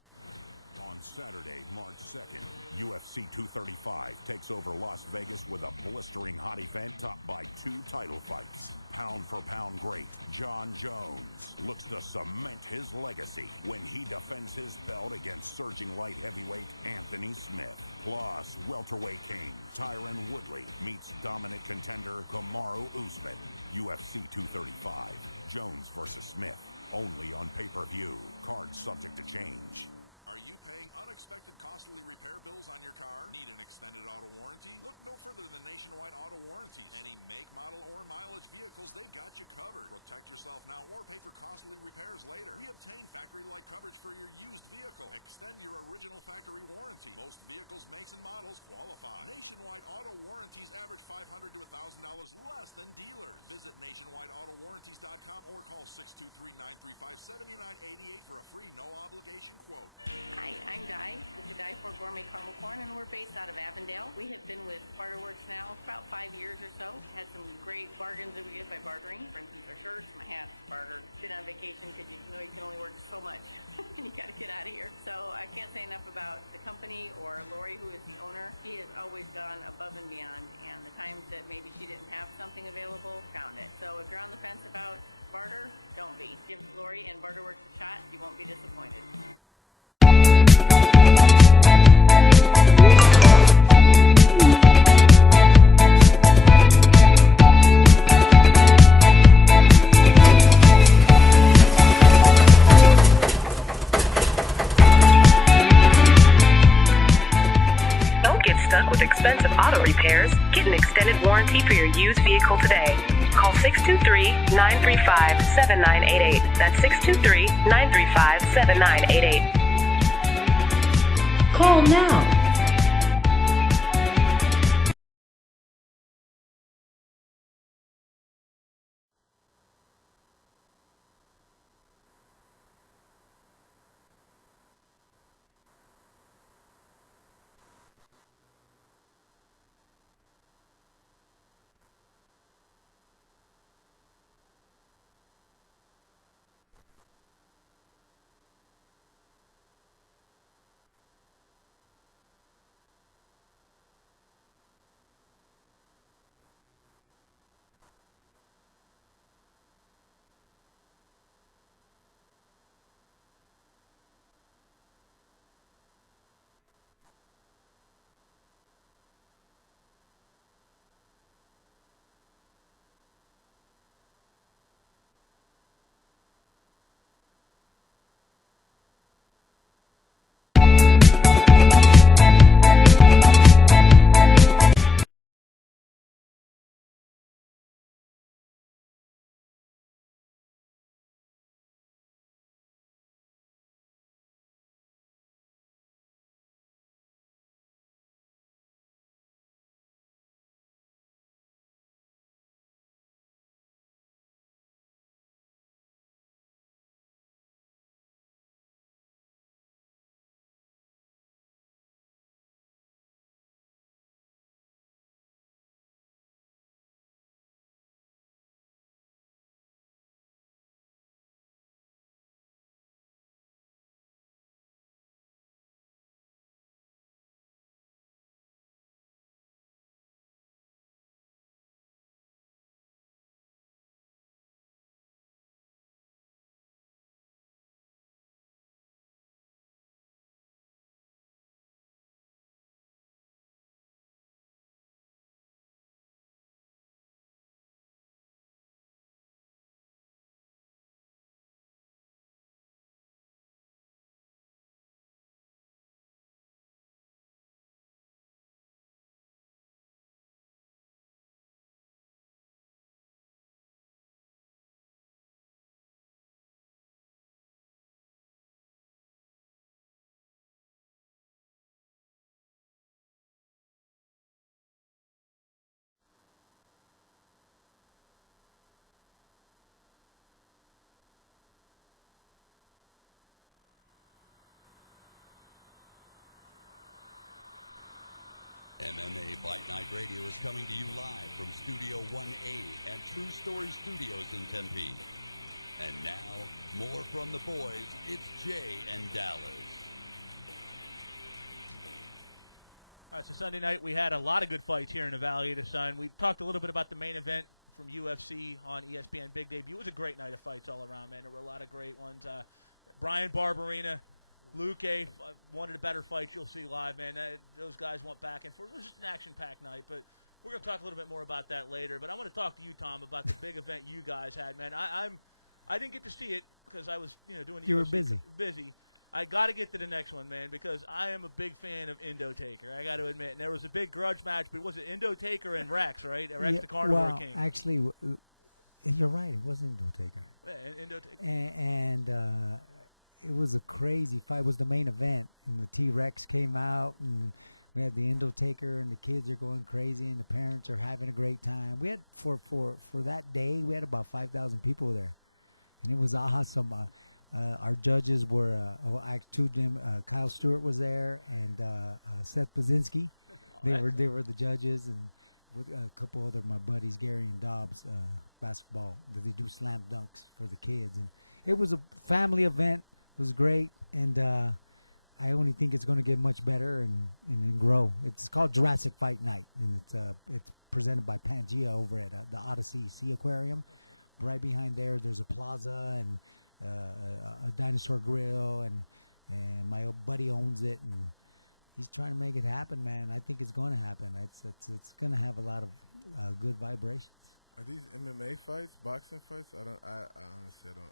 On Saturday, March 2nd, UFC 235 takes over Las Vegas with a blistering hot event topped by 2 title fights. Pound-for-pound great John Jones looks to cement his legacy when he defends his belt against surging light heavyweight Anthony Smith. Plus, welterweight king Tyron Woodley meets dominant contender Kamaru Usman. UFC 235, Jones versus Smith, only on pay-per-view. Card subject to change. Are you paying unexpected costly repair bills on your car? Need an extended auto warranty? Look no further than Nationwide Auto Warranties. Any make, model, or mileage vehicles, they've got you covered. Protect yourself now or pay for costly repairs later. We obtain factory-like coverage for your used vehicle. Extend your original factory warranty. Most vehicles, makes, and models qualify. Nationwide Auto Warranties average $500 to $1,000 less than dealers. Visit nationwideautowarranties.com or call 623-935-7988 for a free no-obligation quote. Hi, I'm Di with the Guy for Gourmet Caramel Corn, and we're based out of Avondale. We have been with BarterWorks now for about 5 years or so. Had some great bargains that we get by bartering. For instance, our shirts, my hats, bartered. Been on vacation because you know you can only work so much and you got to get out of here. So I can't say enough about the company or Lori, who is the owner. She has always gone above and beyond, and the times that maybe she didn't have something available, found it. So if you're on the fence about barter, don't be. Give Lori and BarterWorks a shot. You won't be disappointed. With expensive auto repairs, get an extended warranty for your used vehicle today. Call 623-935-7988. That's 623-935-7988. Call now. MMA Fight Night Radio is coming to you live from Studio 1A at True Story Studios in Tempe. And now, more from the boys. It's Jay and Dallas. All right, so Sunday night we had a lot of good fights here in the Valley of the Sun. We talked a little bit about the main event from UFC on ESPN Big Debut. It was a great night of fights all around, man. There were a lot of great ones. Brian Barberina, Luque, one of the better fights you'll see live, man. Those guys went back and forth. It was just an action-packed night, but we're going to talk a little bit more about that later. But I want to talk to you, Tom, about the big event you guys had, man. I didn't get to see it because I was, doing the You were UFC busy. I got to get to the next one, man, because I am a big fan of Indo Taker. I got to admit. And there was a big grudge match, but was it Indo Taker and Rex, right? Rex the Carnivore King. Actually, you're right. It was Indo Taker. Yeah, Indo Taker. And it was a crazy fight. It was the main event, and the T-Rex came out, and we had the Indo Taker, and the kids are going crazy, and the parents are having a great time. We had for that day, we had about 5,000 people there, and it was awesome. Our judges were Kyle Stewart was there, and Seth Pazinski. They were the judges, and with a couple other my buddies, Gary and Dobbs, basketball. They do slam dunks for the kids, and it was a family event. It was great, and I only think it's going to get much better and grow. It's called Jurassic Fight Night, and it's presented by Pangea over at the Odyssey Sea Aquarium. Right behind there's a plaza and a dinosaur grill, and my buddy owns it, and he's trying to make it happen, man. I think it's going to happen. It's going to have a lot of good vibrations. Are these MMA fights, boxing fights? I honestly don't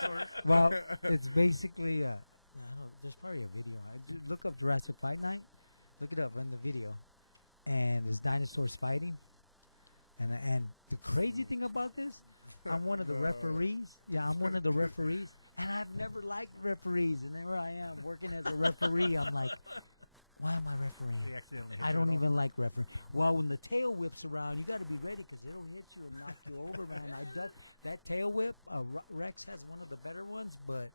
know. Well, it's basically there's probably a video. Look up Jurassic Fight Night. Look it up, run the video, and there's dinosaurs fighting. And the crazy thing about this, I'm one of the referees. Yeah, I'm one of the referees, and I've never liked referees. And there I am working as a referee. I'm like, why am I refereeing? I don't even like refereeing. Well, when the tail whips around, you got to be ready because it'll hit you and knock you over, man. That tail whip. Rex has one of the better ones, but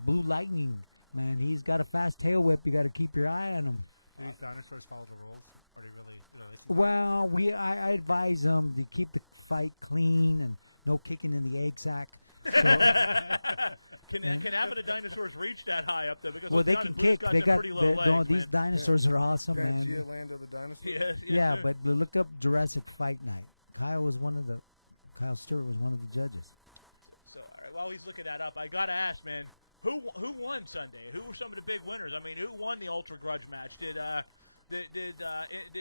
Blue Lightning, man, he's got a fast tail whip. You got to keep your eye on him. Do these dinosaurs follow the rules? Or do they really, Well, I advise them to keep the fight clean and no kicking in the egg sack. So, can half of the dinosaurs reach that high up there? Because they can kick. They got these dinosaurs are awesome, man. Pangea Land of the Dinosaurs. Yes, yeah, but look up Jurassic Fight Night. Kyle Stewart was one of the judges. So all right, while he's looking that up, I gotta ask, man. Who won Sunday? Who were some of the big winners? I mean, who won the Ultra Grudge match? Did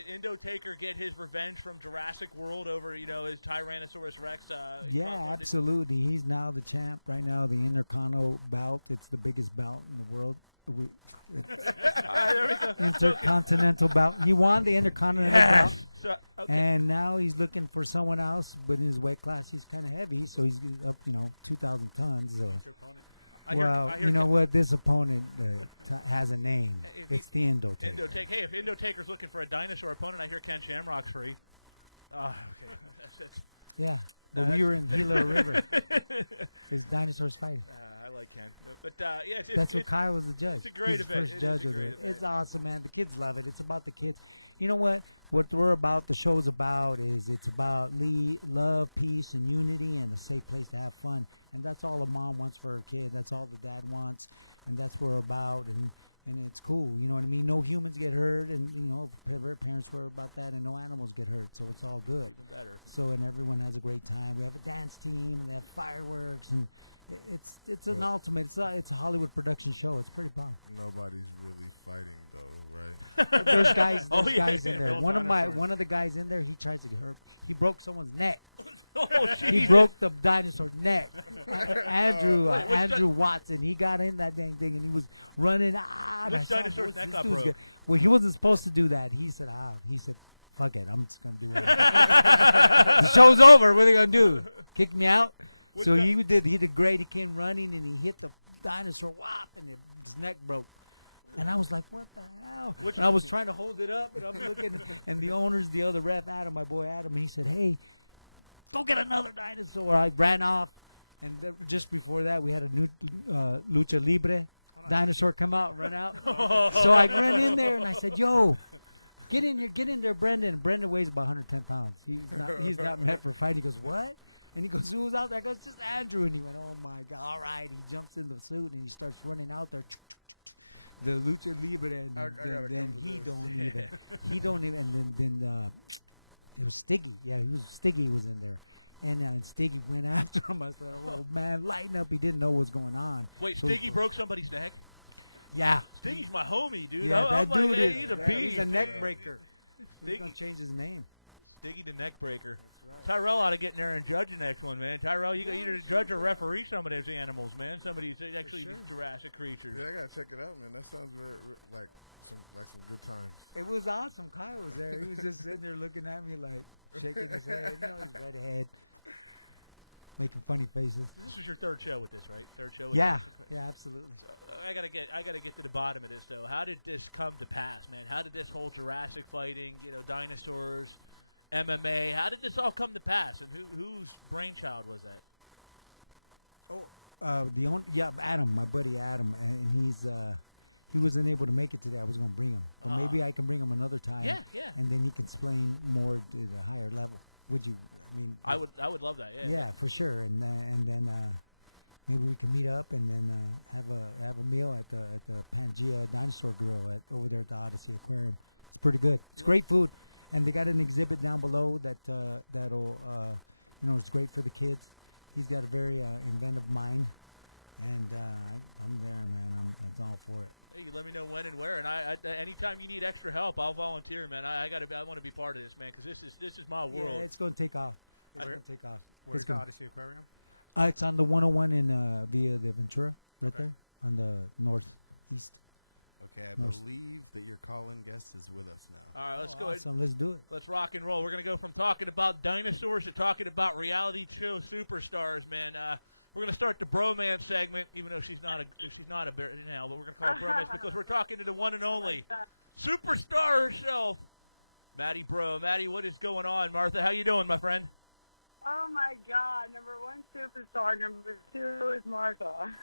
Indo Taker get his revenge from Jurassic World over his Tyrannosaurus Rex? Yeah, absolutely. He's now the champ right now. The Intercontinental bout. It's the biggest bout in the world. All right, there we go. Intercontinental bout. He won the Intercontinental bout. So, okay. And now he's looking for someone else, but in his weight class, he's kind of heavy, so he's up, 2,000 tons. So. You know what? This opponent has a name. It's the Indo Taker. Hey, if Indo Taker's looking for a dinosaur opponent, I hear Ken Shamrock's free. Oh, okay. That's yeah, but we were in Gila River. It's dinosaurs fighting. I like Ken. But, that's what Kyle was the judge. It's a great event. First judge of it. It's awesome, man. The kids love it. It's about the kids. You know what? What we're about, the show's about, is it's about love, peace, and unity, and a safe place to have fun. And that's all a mom wants for her kid. That's all the dad wants, and that's what we're about. And it's cool. You know what I mean? No humans get hurt, and parents were about that, and no animals get hurt. So it's all good. Even better. So and everyone has a great time. We have a dance team, and they have fireworks, and it's an ultimate. It's a Hollywood production show. It's pretty fun. Nobody's really fighting though, right? There's guys in there. One of the guys in there, he tries to get hurt. He broke someone's neck. He broke the dinosaur's neck. Andrew Watson. He got in that dang thing and he was running. Which dinosaur's neck got broke? Well, he wasn't supposed to do that. He said, fuck it. I'm just gonna do it. The show's over. What are they gonna do? Kick me out? So he did great. He came running and he hit the dinosaur, whop, and his neck broke. And I was like, what the hell? And I was trying to hold it up, and I'm looking, and the owner's the other ref, Adam, my boy Adam, and he said, hey, go get another dinosaur. I ran off, and just before that, we had a new Lucha Libre dinosaur come out, run out. So I ran in there and I said, "Yo, get in there, Brendan." And Brendan weighs about 110 pounds. He's not meant for fighting. He goes, "What?" And he goes, "Who's out there?" I go, "It's just Andrew." And he went, "Oh my God, all right." He jumps in the suit and he starts running out there. The lucha libre, and then he don't even. And then it was Stiggy. Yeah, Stiggy was in there. And Stiggy went after him. I said, "Oh man, lighten up!" He didn't know what was going on. Wait, Stiggy broke somebody's neck? Yeah. Stiggy's my homie, dude. Yeah, that dude he's a beast. He's a neck breaker. He's gonna change his name. Stiggy the neck breaker. That's right. Tyrell ought to get in there and judge the next one, man. Tyrell, you got either judge or referee some of those animals, man. Some of these actually these Jurassic creatures. Yeah, I gotta check it out, man. That sounds like some good times. It was awesome. Kyle was there. He was just sitting there looking at me like shaking his head. You know, his redhead, making funny faces. This was your third show with this, right? Third show with Yeah, this? yeah, absolutely. So, I gotta get to the bottom of this though. How did this come to pass, man? How did this whole Jurassic fighting, dinosaurs, MMA, how did this all come to pass, and whose brainchild was that? Adam, my buddy Adam, and he wasn't able to make it today. I was going to bring him, but maybe I can bring him another time. Yeah. And then he can explain more to the higher level. Would you? I mean, I would love that. Yeah. Yeah, for sure. And then maybe we can meet up and then have a meal at the Pangea Dinosaur Grill over there at the Odyssey Aquarium. It's pretty good. It's great food. And they got an exhibit down below that'll it's great for the kids. He's got a very inventive mind, and I'm there, man. I'm all for it. Hey, you let me know when and where, and I anytime you need extra help, I'll volunteer, man. I want to be part of this, man, because this is my world. Yeah, it's going to take off. Where's the Odyssey Aquarium? It's on the 101 in Via de Ventura, right there on the northeast. Okay, I believe that your call-in guest is with us now. All right, let's go ahead. Let's do it. Let's rock and roll. We're going to go from talking about dinosaurs to talking about reality show superstars, man. We're going to start the bromance segment, even though she's not a bear now, but we're going to call it bromance because we're talking to the one and only superstar herself, Mattie Breaux. Mattie, what is going on? Martha, how you doing, my friend? Oh, my God. Number one, superstar. Number two is Martha.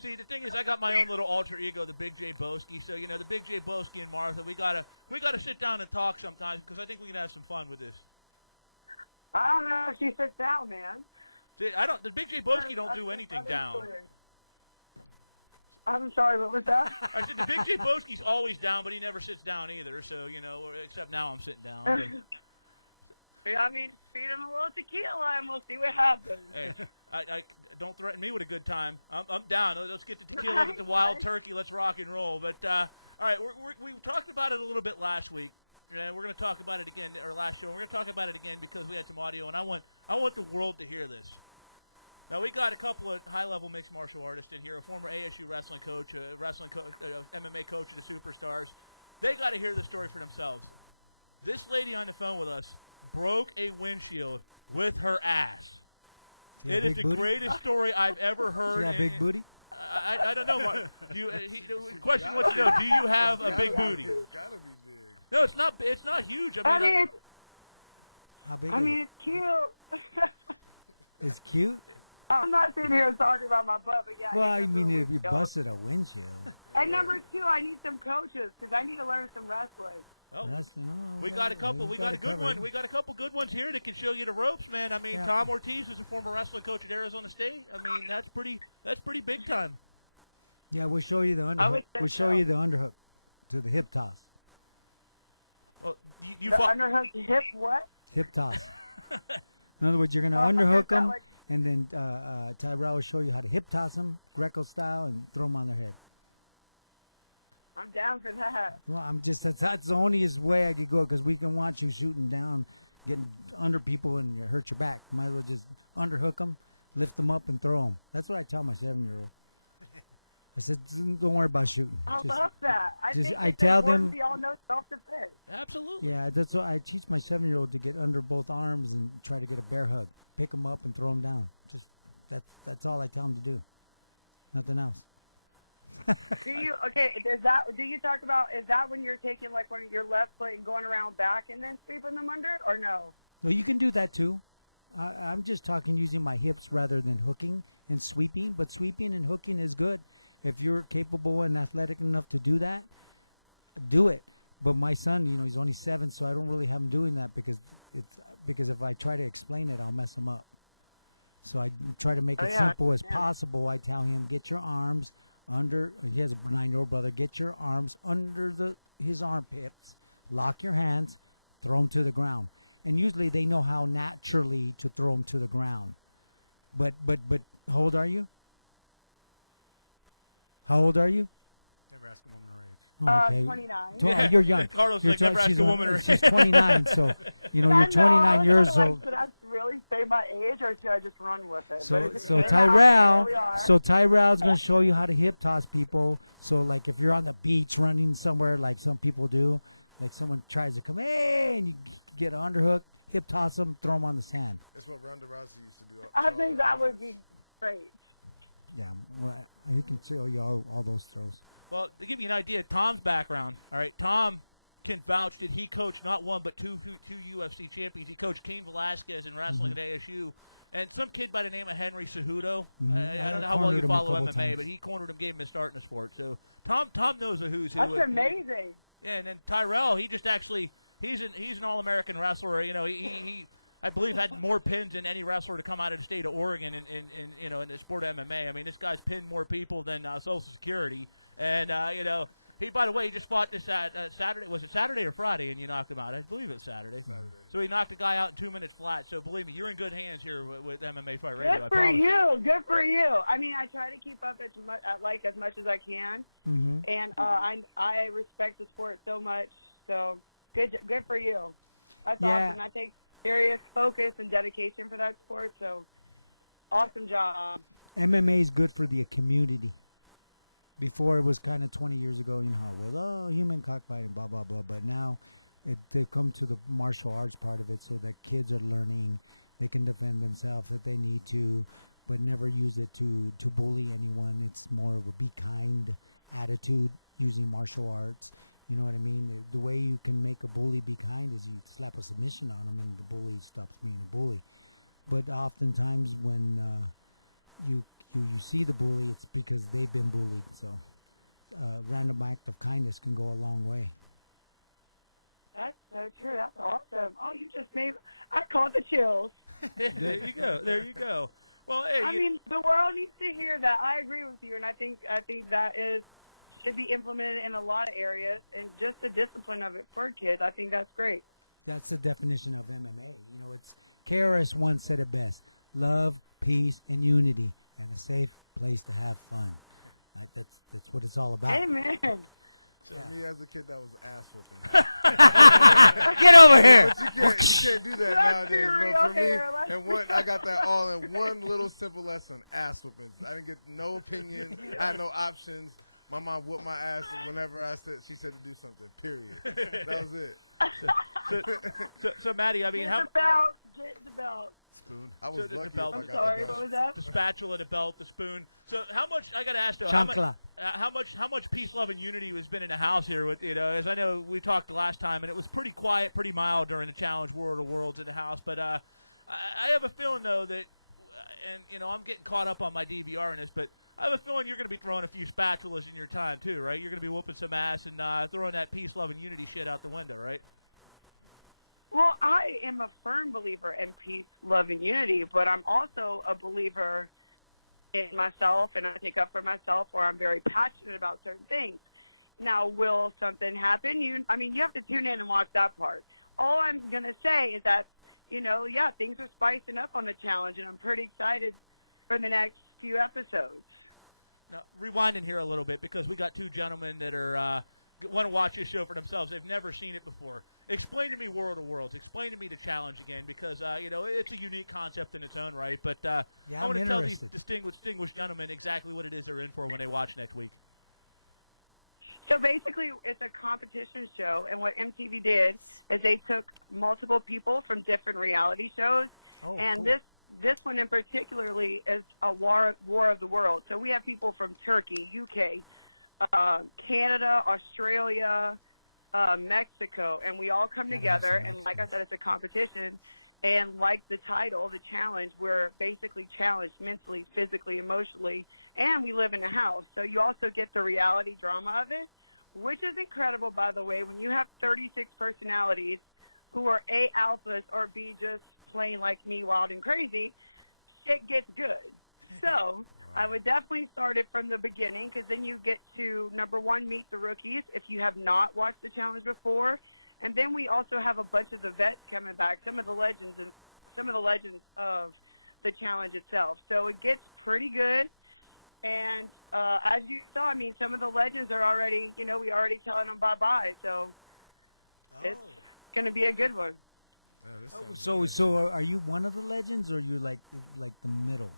See, the thing is, I got my own little alter ego, the Big J Boski. So, the Big J Boski and Martha, we gotta sit down and talk sometimes because I think we can have some fun with this. I don't know if she sits down, man. See, the Big J Boski don't do anything down. I'm sorry, what was that? I said the Big J Boski's always down, but he never sits down either. So, except now I'm sitting down. Yeah, I mean, feed him a little tequila and we'll see what happens. Hey, I don't threaten me with a good time. I'm down. Let's get the tequila, get the wild turkey. Let's rock and roll. But all right, we talked about it a little bit last week. We're going to talk about it again, or last show. We're going to talk about it again because we had some audio, and I want the world to hear this. Now we got a couple of high-level mixed martial artists in here, a former ASU wrestling coach, MMA coach of the Superstars. They got to hear the story for themselves. This lady on the phone with us broke a windshield with her ass. It is the greatest story I've ever heard. She got a big booty? I don't know. Question wants to know, do you have a big booty? It's got to be big. No, it's not. It's not huge. I mean how big? It's cute. It's cute. I'm not sitting here talking about my butt, but yeah. Well, I mean, if you busted a windshield. And number two, I need some coaches because I need to learn some wrestling. Oh, wrestling. We got a couple. We got a good one. We got a couple good ones here that can show you the ropes, man. I mean, Thom Ortiz is a former wrestling coach at Arizona State. I mean, that's pretty big time. Yeah, we'll show you the underhook. We'll show you the underhook to the hip toss. Well, you the underhook hip what? Hip toss. In other words, you're going to underhook them, and then Tyrell will show you how to hip toss them, Greco style, and throw them on their head. I'm down for that. Well, that's the only way I could go because we can watch you shooting down, getting under people, and you hurt your back. Might as well just underhook them, lift them up, and throw them. That's what I tell my 7-year-old. I said, don't worry about shooting. I love that. I tell them. We all know self-defense. Absolutely. Yeah, that's what I teach my 7-year-old to get under both arms and try to get a bear hug. Pick them up and throw them down. Just that's all I tell them to do. Nothing else. Do you talk about, is that when you're taking like one of your left foot and going around back and then sweeping them under, or no? No, you can do that too. I'm just talking using my hips rather than hooking and sweeping, but sweeping and hooking is good. If you're capable and athletic enough to do that, do it. But my son, he's only 7, so I don't really have him doing that because if I try to explain it, I'll mess him up. So I try to make it simple as possible. I tell him, get your arms under. He has a 9-year-old brother. Get your arms under his armpits. Lock your hands. Throw them to the ground. And usually they know how naturally to throw them to the ground. But how old are you? How old are you? Never ask a woman her age. Oh, okay. 29. You're young. Carlos like never ask a woman her age. She's 29, so you're 29 years old. Should I really say my age, or should I just run with it? So Tyrell's going to show you how to hip toss people. So like if you're on the beach running somewhere like some people do, like someone tries to come, hey, and you get an underhook, hip toss them, throw them on the sand. That's what Ronda Rousey used to do. I think that would be great. Yeah, well, he can show you all those throws. Well, to give you an idea, Tom's background, all right, Tom can vouch that he coached not one but two UFC champions. He coached Cain Velasquez in wrestling at ASU, and some kid by the name of Henry Cejudo. I don't know how well you follow MMA, but he cornered him, gave him a start in the sport. So Tom knows a who's who. That's amazing. Yeah, and then Tyrell, he just actually he's an All-American wrestler. He I believe had more pins than any wrestler to come out of the state of Oregon in the sport of MMA. I mean, this guy's pinned more people than Social Security. And, he, by the way, he just fought this Saturday. Was it Saturday or Friday? And you knocked him out. I believe it was Saturday. So he knocked a guy out in 2 minutes flat. So believe me, you're in good hands here with MMA Fight Radio. Good for you. Good for you. I mean, I try to keep up as much as I can. Mm-hmm. And I respect the sport so much. So good for you. That's awesome. I take serious focus and dedication for that sport. So awesome job. MMA is good for the community. Before it was kind of 20 years ago, how it was, human cockfighting, blah, blah, blah. But now they've come to the martial arts part of it so that kids are learning. They can defend themselves if they need to, but never use it to bully anyone. It's more of a be kind attitude using martial arts. You know what I mean? The way you can make a bully be kind is you slap a submission on him and the bully stops being a bully. But oftentimes when you see the bully, it's because they've been bullied. So random act of kindness can go a long way. That's so true. That's awesome. Oh, you just made – I caught the chills. There you go. There you go. Well, hey, I mean, the world needs to hear that. I agree with you, and I think that should be implemented in a lot of areas, and just the discipline of it for kids. I think that's great. That's the definition of MMA. It's KRS One said it best: love, peace, and unity, and a safe place to have fun. That's what it's all about. Amen. To me, as a kid, that was ass whooping. Get over here. But you can't do that nowadays. But for me, I got that all in one little simple lesson: ass whoopings. I didn't get no opinion. I had no options. My mom whooped my ass whenever she said to do something. Period. That was it. So Mattie, I mean, Get the belt. Spoon. I was lucky. I'm sorry. What was that? The spatula, the belt, the spoon. So how much? I got to ask though. How much peace, love, and unity has been in the house here? With as I know we talked last time, and it was pretty quiet, pretty mild during the Challenge World of Worlds in the house. But I have a feeling though that, and I'm getting caught up on my DVR in this, but I have a feeling you're going to be throwing a few spatulas in your time too, right? You're going to be whooping some ass and throwing that peace, love, and unity shit out the window, right? Well, I am a firm believer in peace, love, and unity, but I'm also a believer in myself, and I take up for myself, or I'm very passionate about certain things. Now, will something happen? You have to tune in and watch that part. All I'm going to say is that, things are spicing up on the challenge, and I'm pretty excited for the next few episodes. Now, rewinding here a little bit, because we got two gentlemen that are want to watch this show for themselves. They've never seen it before. Explain to me World of Worlds. Explain to me the challenge again, because it's a unique concept in its own right. But I want to tell these distinguished gentlemen exactly what it is they're in for when they watch next week. So basically, it's a competition show, and what MTV did is they took multiple people from different reality shows, and cool. This one in particularly is a war of the world. So we have people from Turkey, UK, Canada, Australia, Mexico, and we all come together. And like I said, it's a competition, And like the title, the challenge, we're basically challenged mentally, physically, emotionally, and we live in a house. So you also get the reality drama of it, which is incredible, by the way. When you have 36 personalities who are A, alphas, or B, just plain like me, wild and crazy, shit gets good. So I would definitely start it from the beginning, because then you get to, number one, meet the rookies if you have not watched the challenge before. And then we also have a bunch of the vets coming back, some of the legends of the challenge itself. So it gets pretty good. And as you saw, I mean, some of the legends are already, we already telling them bye-bye. So it's going to be a good one. So are you one of the legends, or you're like the middle?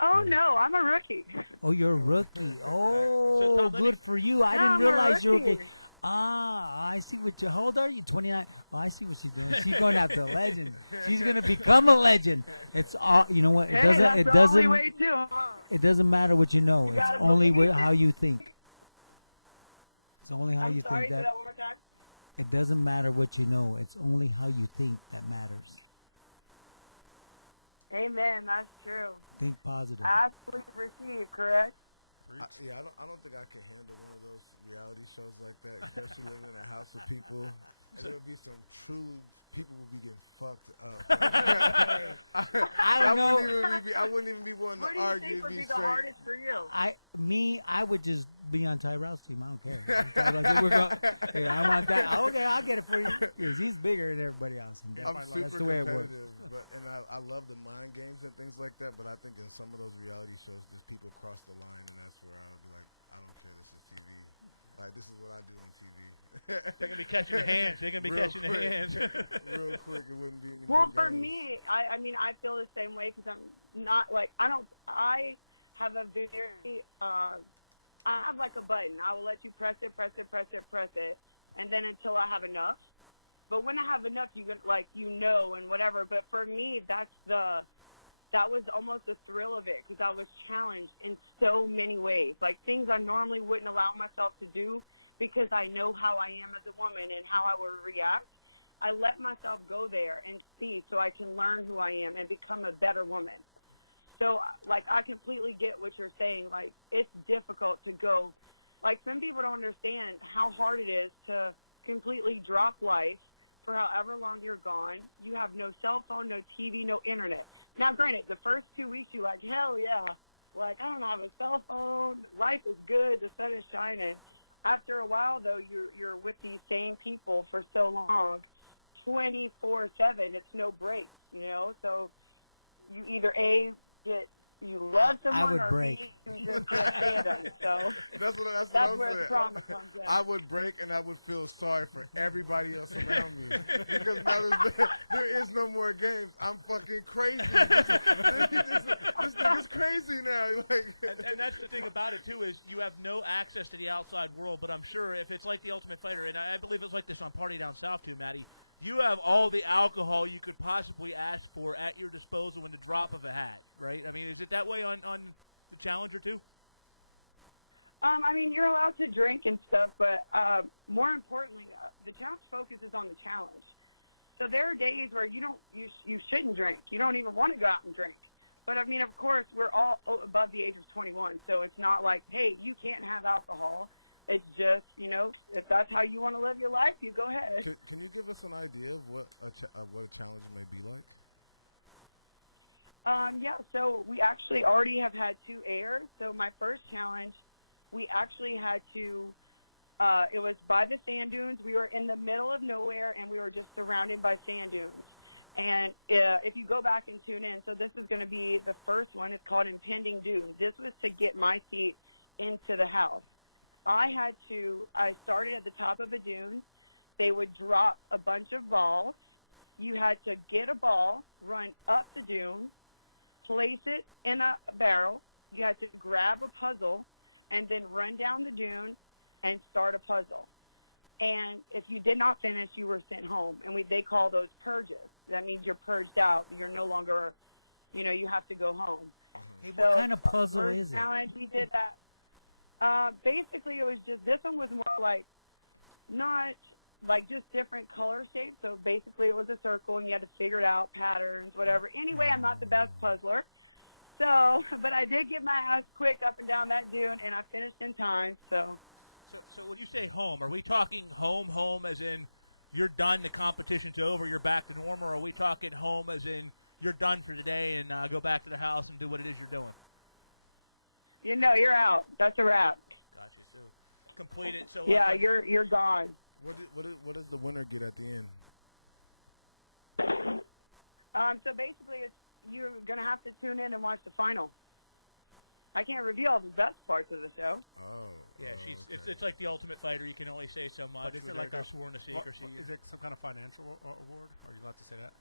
Oh, no, I'm a rookie. Oh, you're a rookie. Oh, Tom, good for you. I didn't I'm a realize you were rookie. okay. Ah, I see what you. How old are you? 29. Oh, I see what she's doing. She's going after a legend. She's gonna become a legend. It's all. You know what? It doesn't. That's It the doesn't. only way too, huh? It doesn't matter what you know. You It's gotta only believe it. how you think. It's only how I'm you sorry, think say that. that one more time. It doesn't matter what you know. It's only how you think that matters. Amen. That's true. Think positive. Ask, believe, receive. Correct. I don't think I could handle one of those reality shows like that, especially living in a house with people. And there would be some true people will be getting fucked up. I don't know. I wouldn't even be willing What to do you argue. think would Be be the straight. hardest for you? I would just be on Tyrell's team. I don't care. I want that. Okay, I'll get it for you. Because he's bigger than everybody else. And I'm that's super the way it works. competitive, and I love the mind games and things like that. But I think in some of those reality shows, just people cross the line, and that's where I would be like, I don't care. This is TV. Like, this is what I do on TV. They're gonna be catching the hands. They're gonna be catching the hands. Real quick, it wouldn't be any Well, more for games. me, I mean, I feel the same way, because I'm not like, I have a very, I have like a button. I will let you press it, and then until I have enough. But when I have enough, and whatever. But for me, that was almost the thrill of it, because I was challenged in so many ways, like things I normally wouldn't allow myself to do, because I know how I am as a woman and how I would react. I let myself go there and see, so I can learn who I am and become a better woman. So, like, I completely get what you're saying. Like, it's difficult to go. Like, some people don't understand how hard it is to completely drop life for however long you're gone. You have no cell phone, no TV, no internet. Now, granted, the first 2 weeks, you're like, hell yeah. Like, I don't have a cell phone. Life is good. The sun is shining. After a while, though, you're with these same people for so long, 24/7. It's no breaks, So you either you love someone, would or break. B, you just can't stand them. So that's where I'm the saying. trauma comes in. I would break, and I would feel sorry for everybody else around me, because now there is no more games. I'm fucking crazy. This nigga's crazy now. Like, and that's the thing about it, too, is you have no access to the outside world. But I'm sure if it's like The Ultimate Fighter, and I believe it's like this on Party Down South, too, Mattie, you have all the alcohol you could possibly ask for at your disposal in the drop of a hat, right? I mean, is it that way on the Challenger, too? I mean, you're allowed to drink and stuff, but more importantly, the challenge focuses on the challenge. So there are days where you shouldn't drink. You don't even want to go out and drink. But, I mean, of course, we're all above the age of 21, so it's not like, hey, you can't have alcohol. It's just, if that's how you want to live your life, you go ahead. can you give us an idea of what a challenge may be like? Yeah, so we actually already have had 2 air. So my first challenge, we actually had to, it was by the sand dunes. We were in the middle of nowhere, and we were just surrounded by sand dunes. And if you go back and tune in, so this is going to be the first one. It's called Impending Doom. This was to get my seat into the house. I started at the top of a dune. They would drop a bunch of balls. You had to get a ball, run up the dune, place it in a barrel. You had to grab a puzzle and then run down the dune and start a puzzle. And if you did not finish, you were sent home. And they call those purges. That means you're purged out. You're no longer, you have to go home. Hey, what kind of puzzle first is it? challenge, we did that. Basically, it was just, this one was more like, not like just different color shapes. So basically it was a circle and you had to figure it out, patterns, whatever. Anyway, I'm not the best puzzler. So, but I did get my ass quick up and down that dune, and I finished in time. So when you say home, are we talking home as in you're done, the competition's over, you're back to normal, or are we talking home as in you're done for today and go back to the house and do what it is you're doing? You're out. That's a wrap. Gotcha. So completed. So yeah, you're gone. What does the winner get at the end? So basically, you're gonna have to tune in and watch the final. I can't reveal the best parts of the show. Oh. Yeah, okay. It's like the Ultimate Fighter. You can only say so much. But is it they're like sworn to secrecy? Is it some kind of financial award? Are you allowed to say that?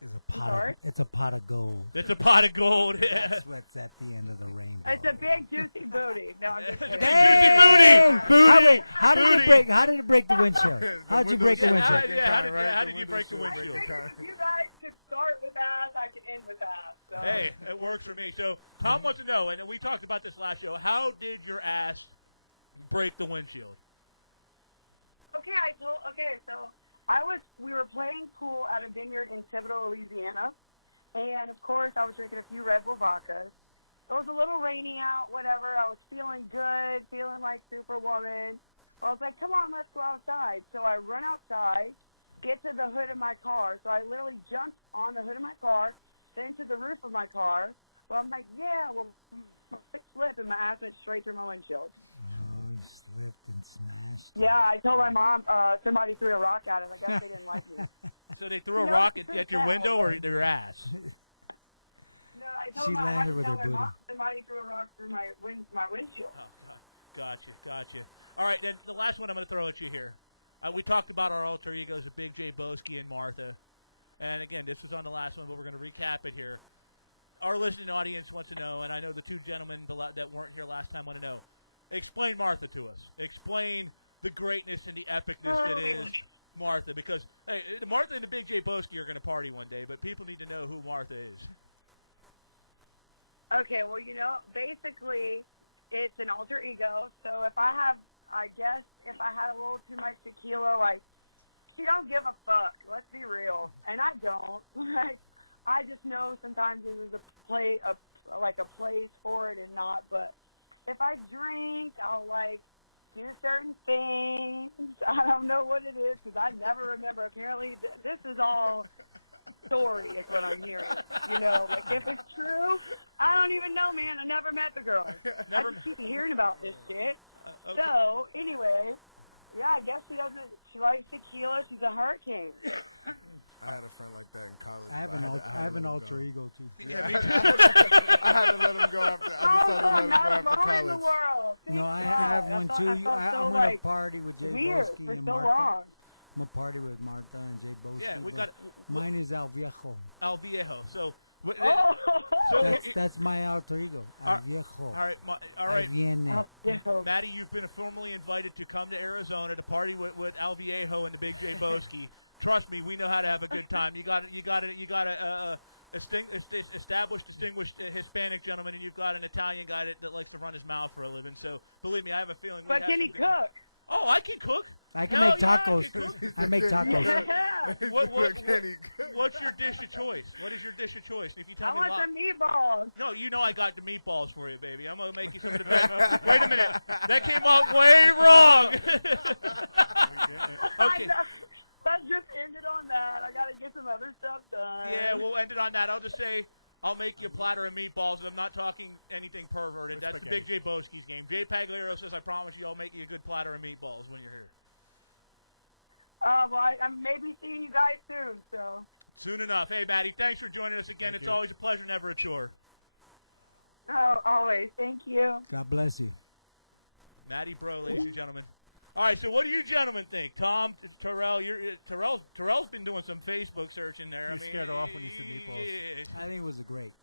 It's a pot of gold. It's a pot of gold. That's what's at the end of the rainbow. It's a big juicy booty. No, I'm just kidding. Juicy booty. How did it break the windshield? How'd you break the windshield? How did you break the windshield? I figured if you guys could start with ass, I could end with ass. So. Hey, it works for me. So Tom wants to know, and we talked about this last show. How did your ass break the windshield? Okay, so we were playing pool at a vineyard in Thibodaux, Louisiana, and of course I was drinking a few Red Bull vodkas. It was a little rainy out, whatever. I was feeling good, feeling like Superwoman. I was like, come on, let's go outside. So I run outside, get to the hood of my car. So I literally jumped on the hood of my car, then to the roof of my car. Well, I'm like, my foot slipped and my ass went straight through my windshield. Oh, you slipped and smashed. Yeah, I told my mom somebody threw a rock at it. I guess they didn't like me. So they threw a rock at your window or your ass? No, I told She my landed with her my booty. mom somebody threw a rock through my windshield. Oh, God. Gotcha. All right, then the last one I'm going to throw at you here. We talked about our alter egos of Big J Boski and Martha. And, again, this was on the last one, but we're going to recap it here. Our listening audience wants to know, and I know the two gentlemen that weren't here last time want to know, explain Martha to us. Explain the greatness and the epicness that is Martha. Because, hey, Martha and the Big J Boski are going to party one day, but people need to know who Martha is. Okay, well, basically, it's an alter ego. So if I had a little too much tequila, she don't give a fuck. Let's be real. And I don't. I just know sometimes there's a place for it and not. But if I drink, I'll do certain things. I don't know what it is because I never remember. Apparently, this is all story is what I'm hearing. If it's true, I don't even know, man. I never met the girl. I just keep hearing about this shit. Okay. So, anyway, yeah, I guess she likes tequila. She's a hurricane. I had a friend like that in college. I have an alter ego, too. Yeah, me too. I had to let him go after. I'm not alone in the college. world. No, I have one, too. I'm going to party with Jay Boski for and so Martha. long. I'm going to party with Martha and Jay Boski. Yeah, we but got mine is El Viejo. El Viejo. So, That's my alter ego, El Viejo. All right. Ahí viene. Mattie, you've been formally invited to come to Arizona to party with Al Viejo and the Big J Boski. Trust me, we know how to have a good time. You got a established, distinguished Hispanic gentleman, and you've got an Italian guy that likes to run his mouth for a living. So believe me, I have a feeling. But can he cook? Oh, I can cook. I can make tacos. I make tacos. Yeah. What's your dish of choice? What is your dish of choice? If you tell I me want some meatballs. No, I got the meatballs for you, baby. I'm going to make you some of the best. Wait a minute. That came out way wrong. Okay. Let's just end it on that. I got to get some other stuff done. Yeah, we'll end it on that. I'll just say I'll make you a platter of meatballs. I'm not talking anything perverted. That's the Big J Boski's game. Jay Pagliaro says, I promise you I'll make you a good platter of meatballs when you're here. Well, I'm maybe seeing you guys soon. So Soon enough. Hey, Mattie, thanks for joining us again. Thank It's you. always a pleasure, never a chore. Oh, always. Thank you. God bless you. Mattie Breaux, ladies and gentlemen. All right, so what do you gentlemen think? Tom, Tyrell, Tyrell's been doing some Facebook searching there. You scared off when you said meatballs. I think it was a great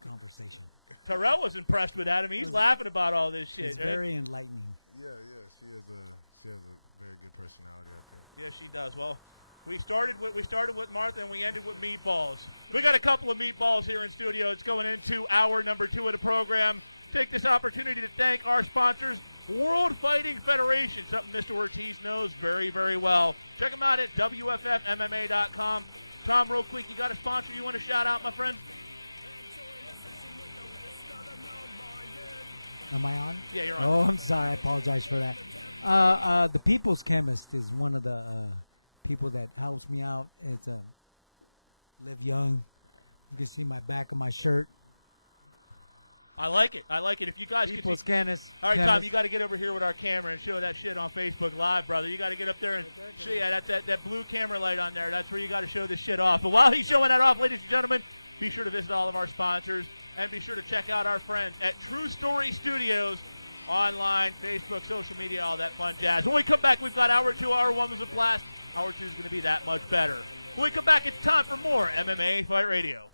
conversation. Tyrell was impressed with that. I mean, he's laughing about all this shit. It's very enlightening. Yeah, she has a very good personality, I think. Yeah, she does. Well, we started with Martha and we ended with meatballs. We got a couple of meatballs here in studio. It's going into hour number 2 of the program. Take this opportunity to thank our sponsors, World Fighting Federation, something Mr. Ortiz knows very, very well. Check him out at WFFMMA.com. Tom, real quick, you got a sponsor you want to shout out, my friends? Am I on? Yeah, you're on. Oh, I'm sorry. I apologize for that. The People's Chemist is one of the people that helps me out. It's Live Young. You can see my back of my shirt. I like it. I like it. If you guys People's can see, Chemist. all right, Tom, you got to get over here with our camera and show that shit on Facebook Live, brother. You got to get up there and show. Yeah, that blue camera light on there. That's where you got to show this shit off. But while he's showing that off, ladies and gentlemen, be sure to visit all of our sponsors and be sure to check out our friends at True Story Studios, online, Facebook, social media, all that fun jazz. When we come back, we've got Hour 2. Hour 1 was a blast. Hour 2 is going to be that much better. When we come back, it's time for more MMA Fight Radio.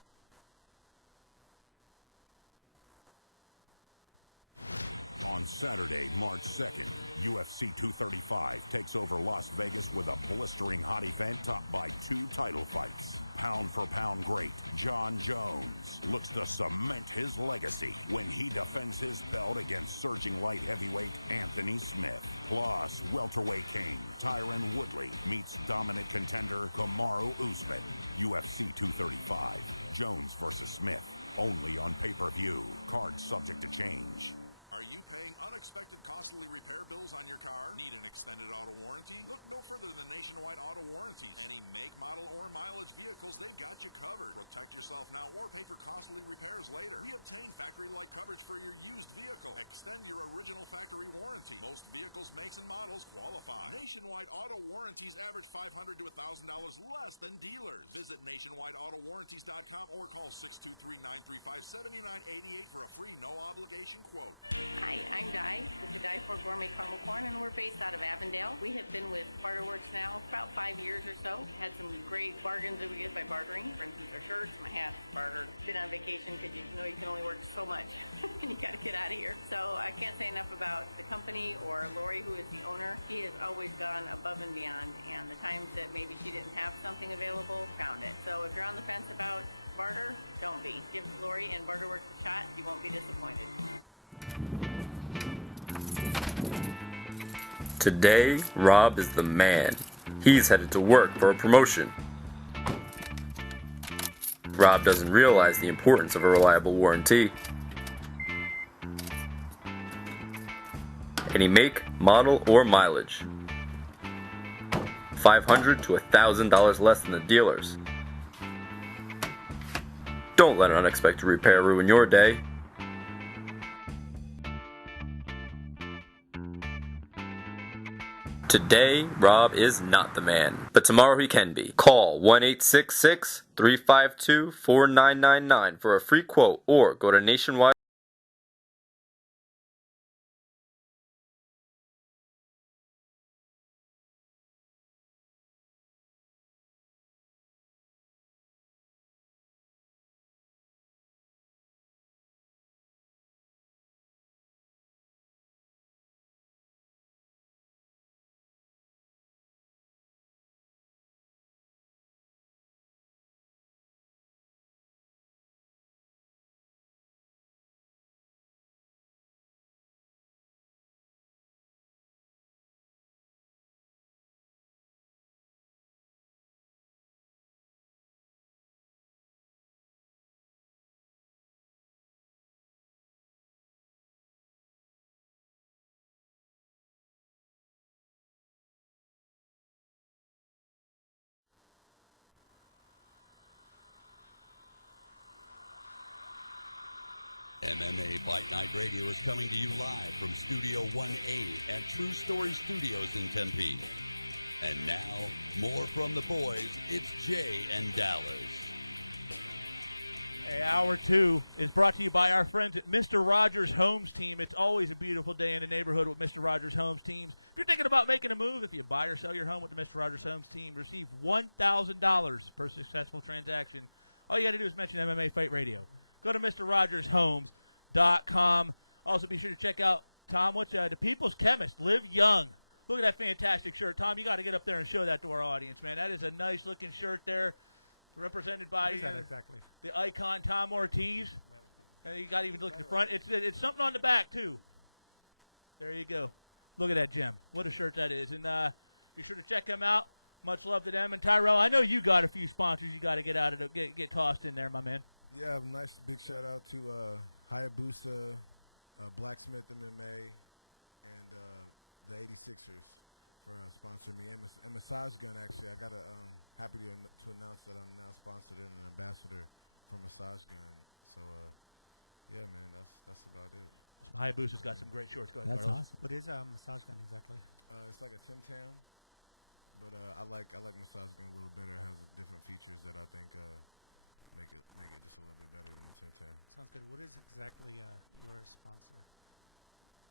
On Saturday, March 2nd, UFC 235 takes over Las Vegas with a blistering hot event topped by 2 title fights. Pound-for-pound great John Jones looks to cement his legacy when he defends his belt against surging light heavyweight Anthony Smith. Plus, welterweight king Tyron Woodley meets dominant contender Kamaru Usman. UFC 235, Jones versus Smith, only on pay-per-view. Card subject to change. Are you paying unexpected costly repair bills on your car? Need an extended auto warranty? Look no further than Nationwide Auto Warranties. Any make, model, or mileage vehicles, they've got you covered. Protect yourself now or pay for costly repairs later. We obtain factory-like coverage for your used vehicle. Extend your original factory warranty. Most vehicles, makes, and models qualify. Nationwide Auto Warranties average $500 to $1,000 less than dealers. Visit nationwideautowarranties.com or call 623-935-7988 for a free no-obligation quote. Hi, I'm Di with the Di for Gourmet Caramel Corn, and we're based out of Avondale. We have been with Barterworks now about 5 years or so. Had some great bargains that we get by bartering. For instance, our shirts, my hats, bartered. Been on vacation because you know you can only work so much and you got to get out of here. So I can't say enough about the company or Lori, who is the owner. She has always gone above and beyond, and the times that maybe she didn't have something available, found it. So if you're on the fence about barter, don't be. Give Lori and Barterworks a shot. You won't be disappointed. Today, Rob is the man. He's headed to work for a promotion. Rob doesn't realize the importance of a reliable warranty. Any make, model, or mileage. $500 to $1,000 less than the dealers. Don't let an unexpected repair ruin your day. Today, Rob is not the man, but tomorrow he can be. Call 1-866-352-4999 for a free quote or go to Nationwide. MMA Fight Night Radio is coming to you live from Studio 1A at True Story Studios in Tempe. And now, more from the boys. It's Jay and Dallas. Hey, Hour 2 is brought to you by our friends at Mr. Rogers Homes Team. It's always a beautiful day in the neighborhood with Mr. Rogers Homes Teams. If you're thinking about making a move, if you buy or sell your home with the Mr. Rogers Homes Team, receive $1,000 per successful transaction. All you got to do is mention MMA Fight Radio. Go to MrRogersHomes.com. Also, be sure to check out Tom. What's the People's Chemist? Live Young. Look at that fantastic shirt, Tom. You got to get up there and show that to our audience, man. That is a nice looking shirt there, represented by exactly the icon Thom Ortiz. And you got to even look at the front. It's something on the back too. There you go. Look at that, Jim. What a shirt that is. And be sure to check him out. Much love to them. And Tyrell, I know you got a few sponsors you got to get out of get tossed in there, my man. Yeah, nice big shout out to Hayabusa, Blacksmith MMA, and the 86ers for sponsoring me. And Massage Gun, actually. I got happy to announce that I'm now sponsored and an ambassador for Massage Gun. So, yeah, man, that's about it. Hayabusa's got some great shorts. Go ahead, That's Carlos. awesome. What is a massage gun exactly? It's like a Tim Tam, but I like Massage Gun a little better. It has different features that I think make it just a little bit better than the Tim Tam. Sounds good. What is exactly your sponsor?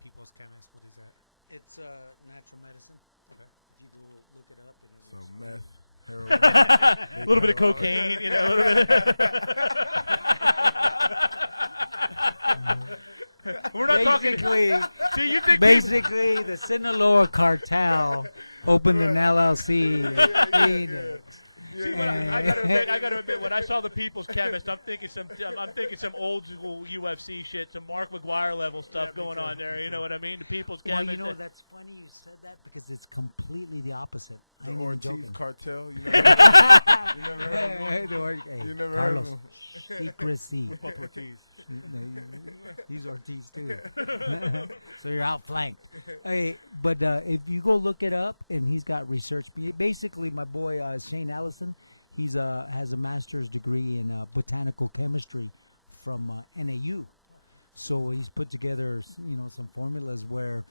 People's Chemist. What is that? It's natural medicine. Okay. If you go look it up, and So meth, heroin, a little bit of cocaine, you know, a little bit. We're not basically, talking. See, you think basically the Sinaloa cartel opened an LLC in Phoenix. See, I gotta admit, when I saw the People's Chemist, I'm thinking some old school UFC shit, some Mark McGuire level stuff going on there. You know what I mean? The People's Chemist. Well, you know, that's funny you said that because it's completely the opposite. The I'm Ortiz joking. cartel. You never heard of him? You never heard of Carlos, him? secrecy. Whip up Ortiz. He's Ortiz too. So you're outflanked. Hey, but if you go look it up, and he's got research. Basically, my boy Shane Allison, he's has a master's degree in botanical chemistry from NAU. So he's put together, some formulas where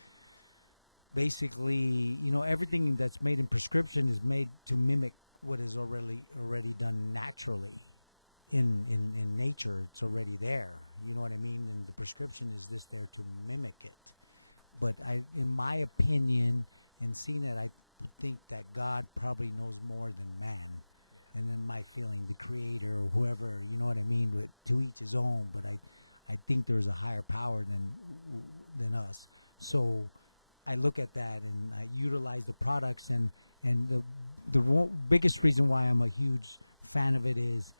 basically, everything that's made in prescription is made to mimic what is already done naturally in nature. It's already there. You know what I mean? And the prescription is just there to mimic it. But in my opinion, and seeing that, I think that God probably knows more than man. Yeah. And then my feeling, the creator or whoever, you know what I mean? To each his own. But I think there's a higher power than us. So I look at that and I utilize the products, and the biggest reason why I'm a huge fan of it is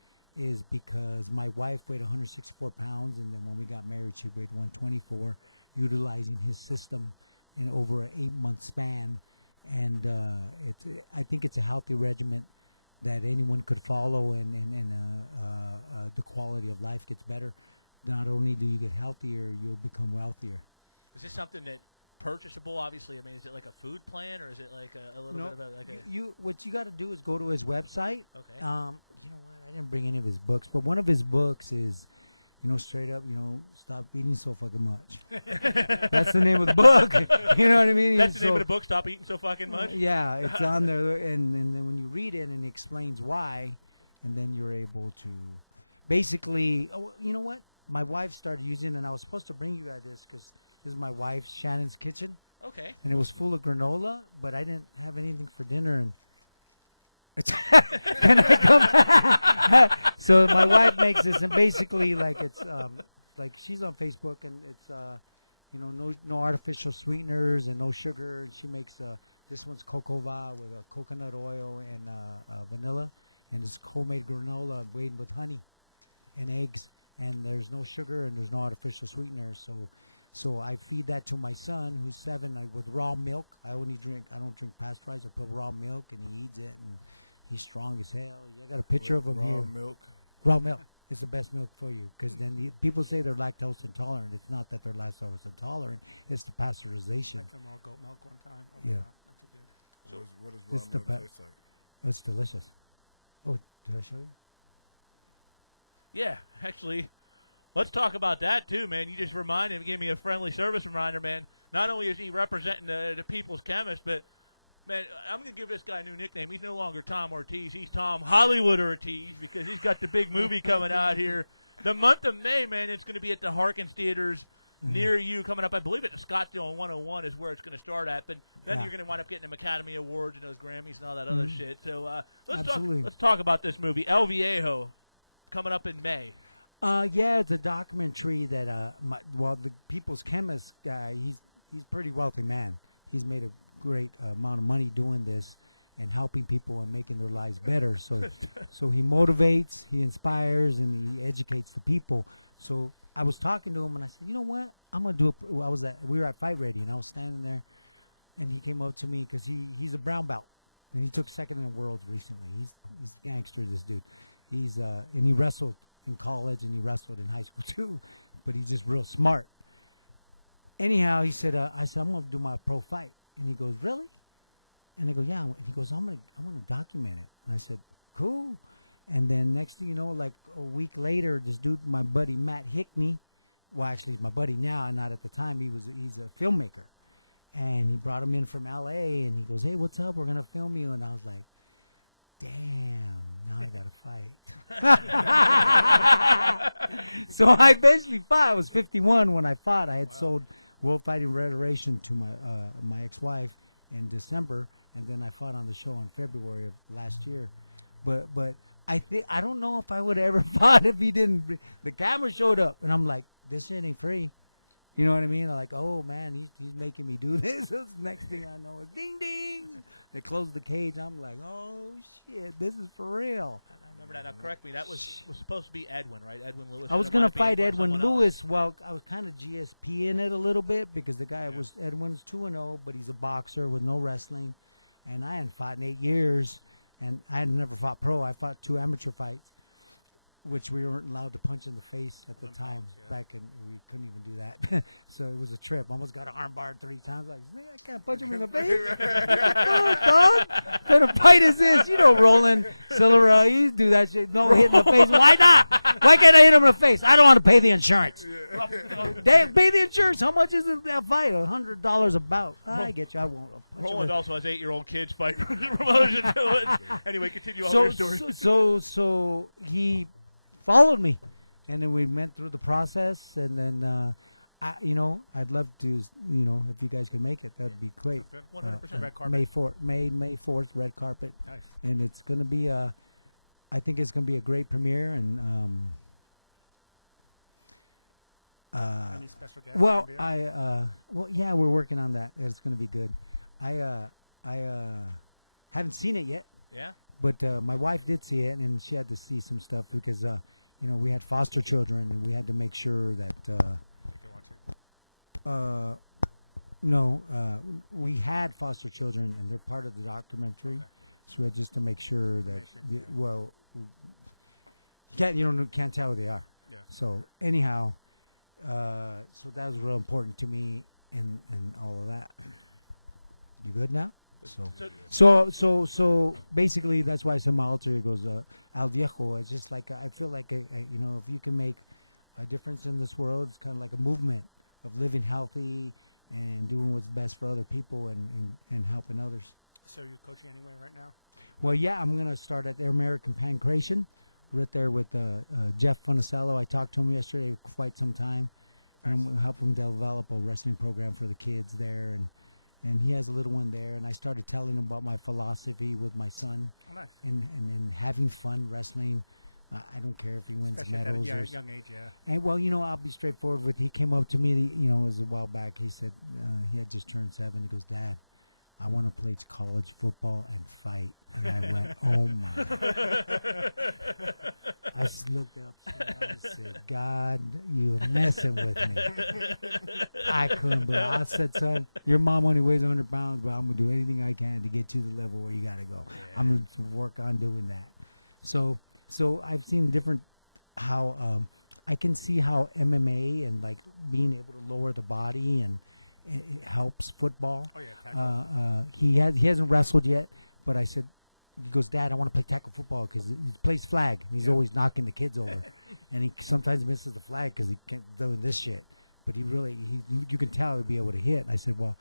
because my wife weighed 164 pounds, and then when we got married, she weighed 124, utilizing his system in over an 8-month span. And I think it's a healthy regimen that anyone could follow, and the quality of life gets better. Not only do you get healthier, you'll become wealthier. Is this something that purchasable? Obviously, I mean, is it like a food plan, or is it like a little bit of a what you got to do is go to his website. Okay. You know what? I didn't bring any of his books, but one of his books is, straight up, stop eating so fucking much. That's the name of the book. You know what I mean? That's the name of the book. Stop eating so fucking much. Yeah, it's on there, and then when you read it and it explains why, and then you're able to, basically, you know what? My wife started using, and I was supposed to bring you guys this because this is my wife Shannon's kitchen. Okay. And it was full of granola, but I didn't have anything for dinner, and can I come back? So my wife makes this, and basically, like, it's like she's on Facebook, and it's no artificial sweeteners and no sugar. And she makes this one's cocoa va with coconut oil and vanilla, and it's homemade granola made with honey and eggs, and there's no sugar and there's no artificial sweeteners. So I feed that to my son, who's 7, with raw milk. I don't drink pasteurized. I put raw milk, and he eats it, and he's strong as hell. I got a picture of him here. Raw milk? Raw milk. It's the best milk for you, because then people say they're lactose intolerant. It's not that they're lactose intolerant. It's the pasteurization. I had raw goat milk one time. Oh, yeah. That's good. So what does raw milk taste like? It's delicious. Oh, did I show you? Yeah, actually. Let's talk about that, too, man. You just gave me a friendly service reminder, man. Not only is he representing the People's Chemist, but, man, I'm going to give this guy a new nickname. He's no longer Thom Ortiz. He's Tom Hollywood Ortiz, because he's got the big movie coming out here. The month of May, man, it's going to be at the Harkins Theaters near you coming up. I believe at the Scottsdale 101 is where it's going to start at. But then you're going to wind up getting them Academy Awards and those Grammys and all that other shit. So let's talk about this movie, El Viejo, coming up in May. Yeah, it's a documentary that the People's Chemist guy, he's a pretty wealthy man. He's made a great amount of money doing this and helping people and making their lives better. So he motivates, he inspires, and he educates the people. So I was talking to him, and I said, you know what? I'm gonna do it. We were at Fight Ready, and I was standing there, and he came up to me because he's a brown belt, and he took second in the world recently. He's gangster, this dude. He's and he wrestled in college, and he wrestled in high school too, but he's just real smart. Anyhow, he said, I said, I'm gonna do my pro fight, and he goes, really? And I go, yeah. And he goes, I'm gonna document it. And I said, cool. And then next thing you know, like a week later, this dude, my buddy Matt Hickney, well, actually he's my buddy now, not at the time. He's a filmmaker, and he brought him in from L.A. and he goes, hey, what's up? We're gonna film you. And I was like, damn, now I gotta fight. So I eventually fought. I was 51 when I fought. I had sold World Fighting Federation to my ex-wife in December, and then I fought on the show in February of last year. But I don't know if I would have ever fought if he didn't. The camera showed up, and I'm like, this shit ain't free. You know what I mean? I'm like, oh man, he's making me do this. The next thing I know is ding ding. They closed the cage. I'm like, oh shit, this is for real. I remember that. Now correct me. That was supposed to be Edwin, right? Edwin Lewis. I was gonna fight Edwin Lewis. Well, I was kind of GSP in it a little bit because the guy was Edwin's 2-0, but he's a boxer with no wrestling, and I hadn't fought in 8 years. And I had never fought pro. I fought 2 amateur fights, which we weren't allowed to punch in the face at the time. Back in, we couldn't even do that. So it was a trip. Almost got arm barred 3 times. Like, I can't punch him in the face. Oh, dog. What kind of fight is this? You know, Roland Silvera, you do that shit. No hit in the face. Why not? Why can't I hit him in the face? I don't want to pay the insurance. They pay the insurance. How much is that fight? $100 a bout. I get you. I won't. Roland also has 8-year-old kids fight for the promotion. Anyway, continue on your story. So he followed me, and then we went through the process, and then I'd love to, if you guys could make it, that'd be great. 100%. Red carpet. May 4th, red carpet. Nice. And it's gonna be I think it's gonna be a great premiere, and any special guests? well, yeah, we're working on that. It's gonna be good. I haven't seen it yet. Yeah. But my wife did see it, and she had to see some stuff because, we had foster children, and we had to make sure that. They can watch it. No, we had foster children, and they're part of the documentary. Okay. So we had just to make sure that, you can't tell who they are. Yeah. So anyhow, so that was real important to me, and all of that. You good now? So basically, that's why I said my alter ego goes Al Viejo. It's just like I feel like if you can make a difference in this world, it's kind of like a movement of living healthy and doing what's best for other people and helping others. So you're coaching anywhere right now? Well, yeah, I'm gonna start at the American Pancration, right there with Jeff Funicello. I talked to him yesterday for quite some time, and I'm gonna help him develop a wrestling program for the kids there and he has a little one there, and I started telling him about my philosophy with my son. Oh, nice. And having fun wrestling. I don't care if he wins medals. At a young age, yeah. And, well, I'll be straightforward with. He came up to me, it was a while back. He said he had just turned 7. He goes, Dad, I want to play college football and fight. And I went, oh, my. I just looked up and I said, God, you're messing with me. I couldn't believe it. I said, son, your mom only weighs 100 pounds, but I'm going to do anything I can to get you to the level where you got to go. Yeah. I'm going to work on doing that. So I've seen different how I can see how MMA and like being able to lower the body and it helps football. Oh, yeah, he hasn't wrestled yet, but I said, he goes, Dad, I want to play tackle football because he plays flag and he's always knocking the kids over, and he sometimes misses the flag because he can't doing this shit. But you can tell he'll be able to hit. And I said, well,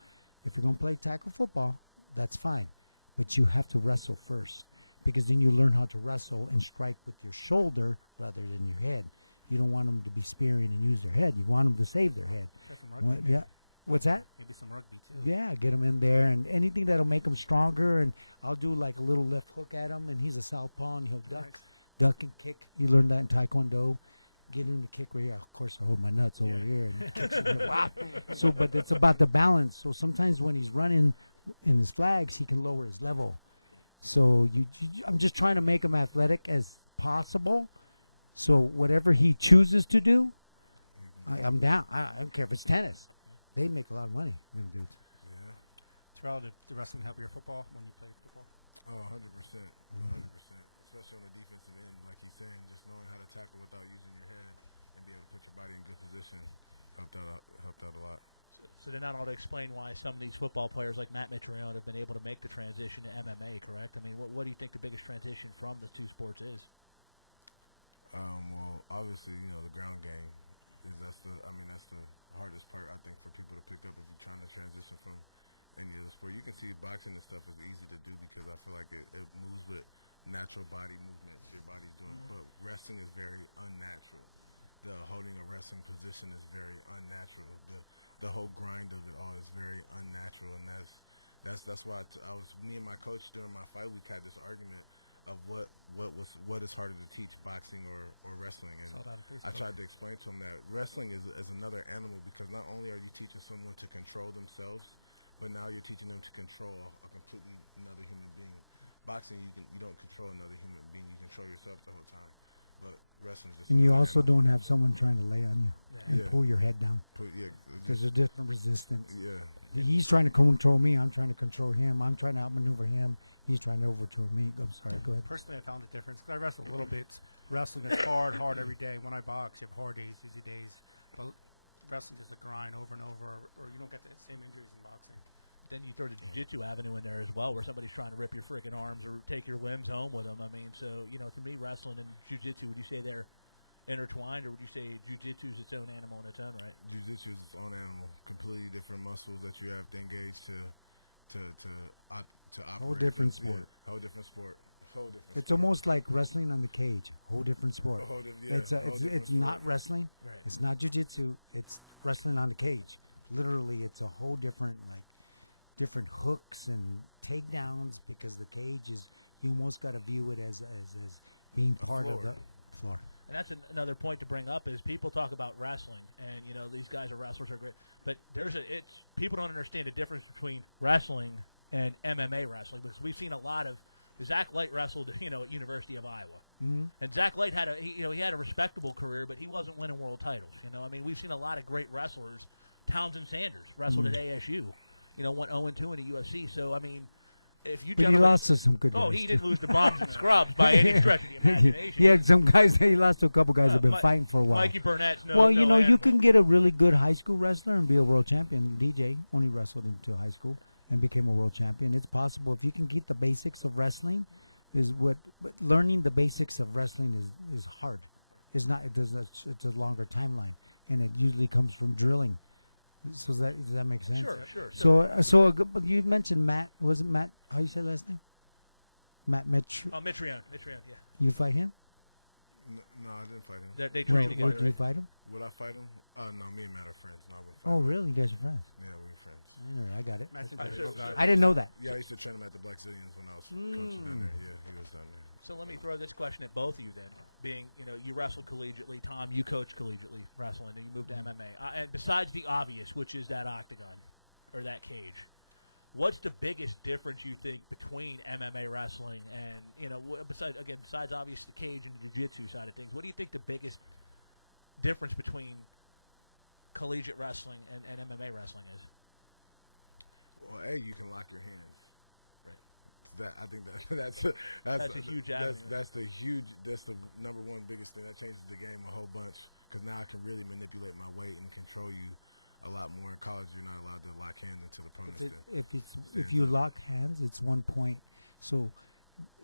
if you're gonna play tackle football, that's fine, but you have to wrestle first because then you learn how to wrestle and strike with your shoulder rather than your head. You don't want them to be spearing and use their head. You want them to save their head. Yeah. What's that? Maybe some rugby, too. Yeah, get him in there, and anything that'll make him stronger, and I'll do like a little left hook at him, and he's a southpaw, and he'll duck and kick. You learned that in Taekwondo. Get him to kick right here. Of course, I hold my nuts over here, and he kicks him. Wow. So, but it's about the balance. So sometimes when he's running in his flags, he can lower his level. So I'm just trying to make him athletic as possible. So whatever he chooses to do, I'm down. I don't care if it's tennis. They make a lot of money, them dudes. Yeah. Terrell, did wrestling help your football when you played football? Oh, 100%. 100%. Especially on the defensive end, like he's saying, just knowing how to tackle without using your head and be able to put your body in good position helped out a lot. So then that ought to explain why some of these football players like Mattie Breaux have been able to make the transition to MMA, correct? I mean, what do you think the biggest transition from the two sports is? Well, obviously, the ground game that's the hardest part, I think, for people to pick up if you're trying to transition from any other sport. You can see boxing and stuff is easy to do because I feel like it moves with natural body movements your body's doing, but wrestling is very unnatural. The holding a wrestling position is very unnatural. The whole grind of it all is very unnatural, and that's why me and my coach during my fight week had this argument of what is harder to teach, boxing or wrestling. And I tried to explain to him that wrestling is another animal because not only are you teaching someone to control themselves, but now you're teaching them to control a completely another human being. Boxing, you don't control another human being. You control yourself the whole time. But wrestling is just. And you also don't have someone trying to lay on you and pull your head down. There's a different resistance. Yeah. He's trying to control me. I'm trying to control him. I'm trying to outmaneuver him. He's trying to overthrow me. I'm sorry. Go ahead. Personally, I found a difference because I wrestle a little bit. Wrestling is hard every day. When I box, you have hard days, easy days. But wrestling is a grind over and over, or you don't get the same injuries in boxing. Then you throw the jiu-jitsu avenue in there as well, where somebody's trying to rip your freaking arms or take your limbs home with them. I mean, so, to me, wrestling and jiu-jitsu, would you say they're intertwined, or would you say jiu-jitsu is its own animal in its own right? Jiu-jitsu is its own animal. Completely different muscles that you have to engage to operate. Whole different sport. Whole different sport. It's almost like wrestling on the cage. Whole different sport. It's not wrestling. Right. It's not jiu-jitsu. It's wrestling on the cage. Literally, it's a whole different, different hooks and takedowns because the cage is, you almost got to view it as being part of the floor. And that's another point to bring up is people talk about wrestling and, these guys are wrestlers are great, but people don't understand the difference between wrestling and MMA wrestling because we've seen a lot of, Zach Light wrestled, at University of Iowa. Mm-hmm. And Zach Light had he had a respectable career, but he wasn't winning world titles. We've seen a lot of great wrestlers. Townsend Sanders wrestled at ASU. Went 0-2 in the UFC. So, if you but he lost to some good guys. Oh, he didn't lose to bombs and scrubs by any stretch of the imagination. He had some guys that he lost to a couple guys that have been fighting for a while. Mikey Burnett's you can get a really good high school wrestler and be a world champion. DJ only wrestled until high school and became a world champion. It's possible if you can get the basics of wrestling. But learning the basics of wrestling is hard. It's not. It's a longer timeline, and it usually comes from drilling. So does that make sense? Sure. So you mentioned Matt. Was it Matt? How you say last name? Matt Mitrione. Oh, Mitrione, yeah. You fight him? No, I didn't fight him. They trained together. Did you fight him? Would I fight him? No, me and Matt are friends. No, I wouldn't fight Oh, him. really? You guys are friends? Yeah, we were friends. I got it. I didn't know that. Yeah, I used to train him at the Black Zillions when I was coaching down there. Yeah, he was down there. So let me throw this question at both of you then. Being, you wrestled collegiately. Tom, you coached collegiately wrestling, and you moved to MMA. And besides the obvious, which is that octagon or that cage, what's the biggest difference you think between MMA wrestling and, besides obvious the cage and the jiu-jitsu side of things, what do you think the biggest difference between collegiate wrestling and MMA wrestling is? Well, you can lock your hands. Right. I think that's a huge avenue. That's the number one biggest thing that changes the game a whole bunch because now I can really manipulate my weight and control you a lot more. In college, you're not allowed to lock hands until the opponent's if you lock hands, it's 1 point. So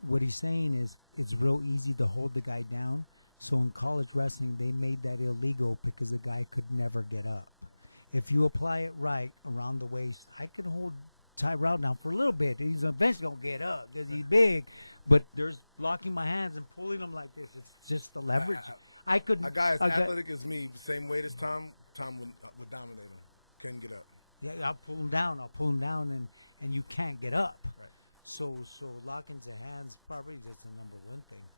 what he's saying is it's real easy to hold the guy down. So in college wrestling, they made that illegal because the guy could never get up. If you apply it right around the waist, I could hold Tyrell down for a little bit. He's eventually going to get up because he's big. But there's locking my hands and pulling them like this. It's just the leverage. A guy as athletic as me, same weight as Tom would dominate him. Couldn't get up. Yeah, I'll pull him down, and you can't get up. Right. So locking the hands, probably that's the number one thing.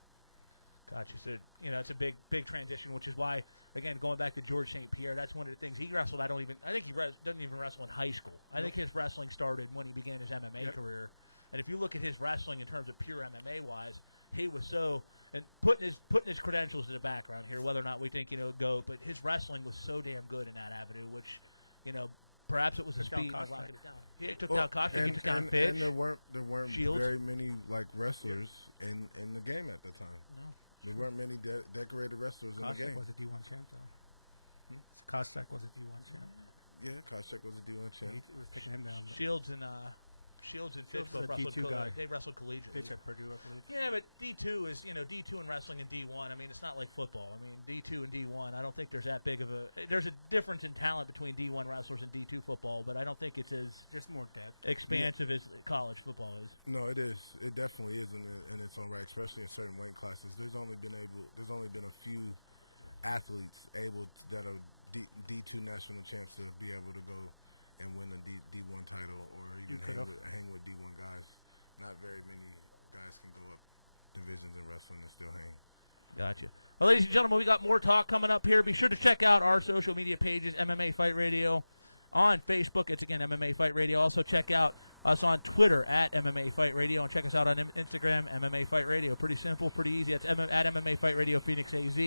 Gotcha. So, it's a big transition, which is why, again, going back to George St. Pierre, that's one of the things he wrestled. I think he doesn't even wrestle in high school. I think his wrestling started when he began his MMA career. And if you look at his wrestling in terms of pure MMA wise, he was so, and putting his credentials in the background here, whether or not we think GOAT, but his wrestling was so damn good in that avenue, which perhaps it was the speed of locking it down. He took down Koscheck, he took down Fitch. And there weren't Shields. very many wrestlers in the game at the time. No, there weren't many decorated wrestlers in the game. Koscheck was a D1 champ though. Koscheck was a D1 champ. Yeah, Koscheck was a D1 champ. He was taking him down. Shields and Fitch both wrestled. They wrestled collegiately. Fitch at Purdue, I believe. Yeah, but D2 is D2 in wrestling and D1. I mean, it's not like football. I mean, D2 and D1. I don't think there's that big of there's a difference in talent between D1 wrestlers and D2 football, but I don't think it's as just more depth, expansive as college football is. No, it is. It definitely is in its own right, especially in certain weight classes. There's only been a few athletes that are D2 national champs to be able to go and win a D1 title or even hang with D1 guys. Not very many guys can go up divisions in wrestling and still hang. Gotcha. Well, ladies and gentlemen, we got more talk coming up here. Be sure to check out our social media pages, MMA Fight Radio. On Facebook, it's again MMA Fight Radio. Also check out us on Twitter at MMA Fight Radio, and check us out on Instagram, MMA Fight Radio. Pretty simple, pretty easy. It's at MMA Fight Radio Phoenix AZ.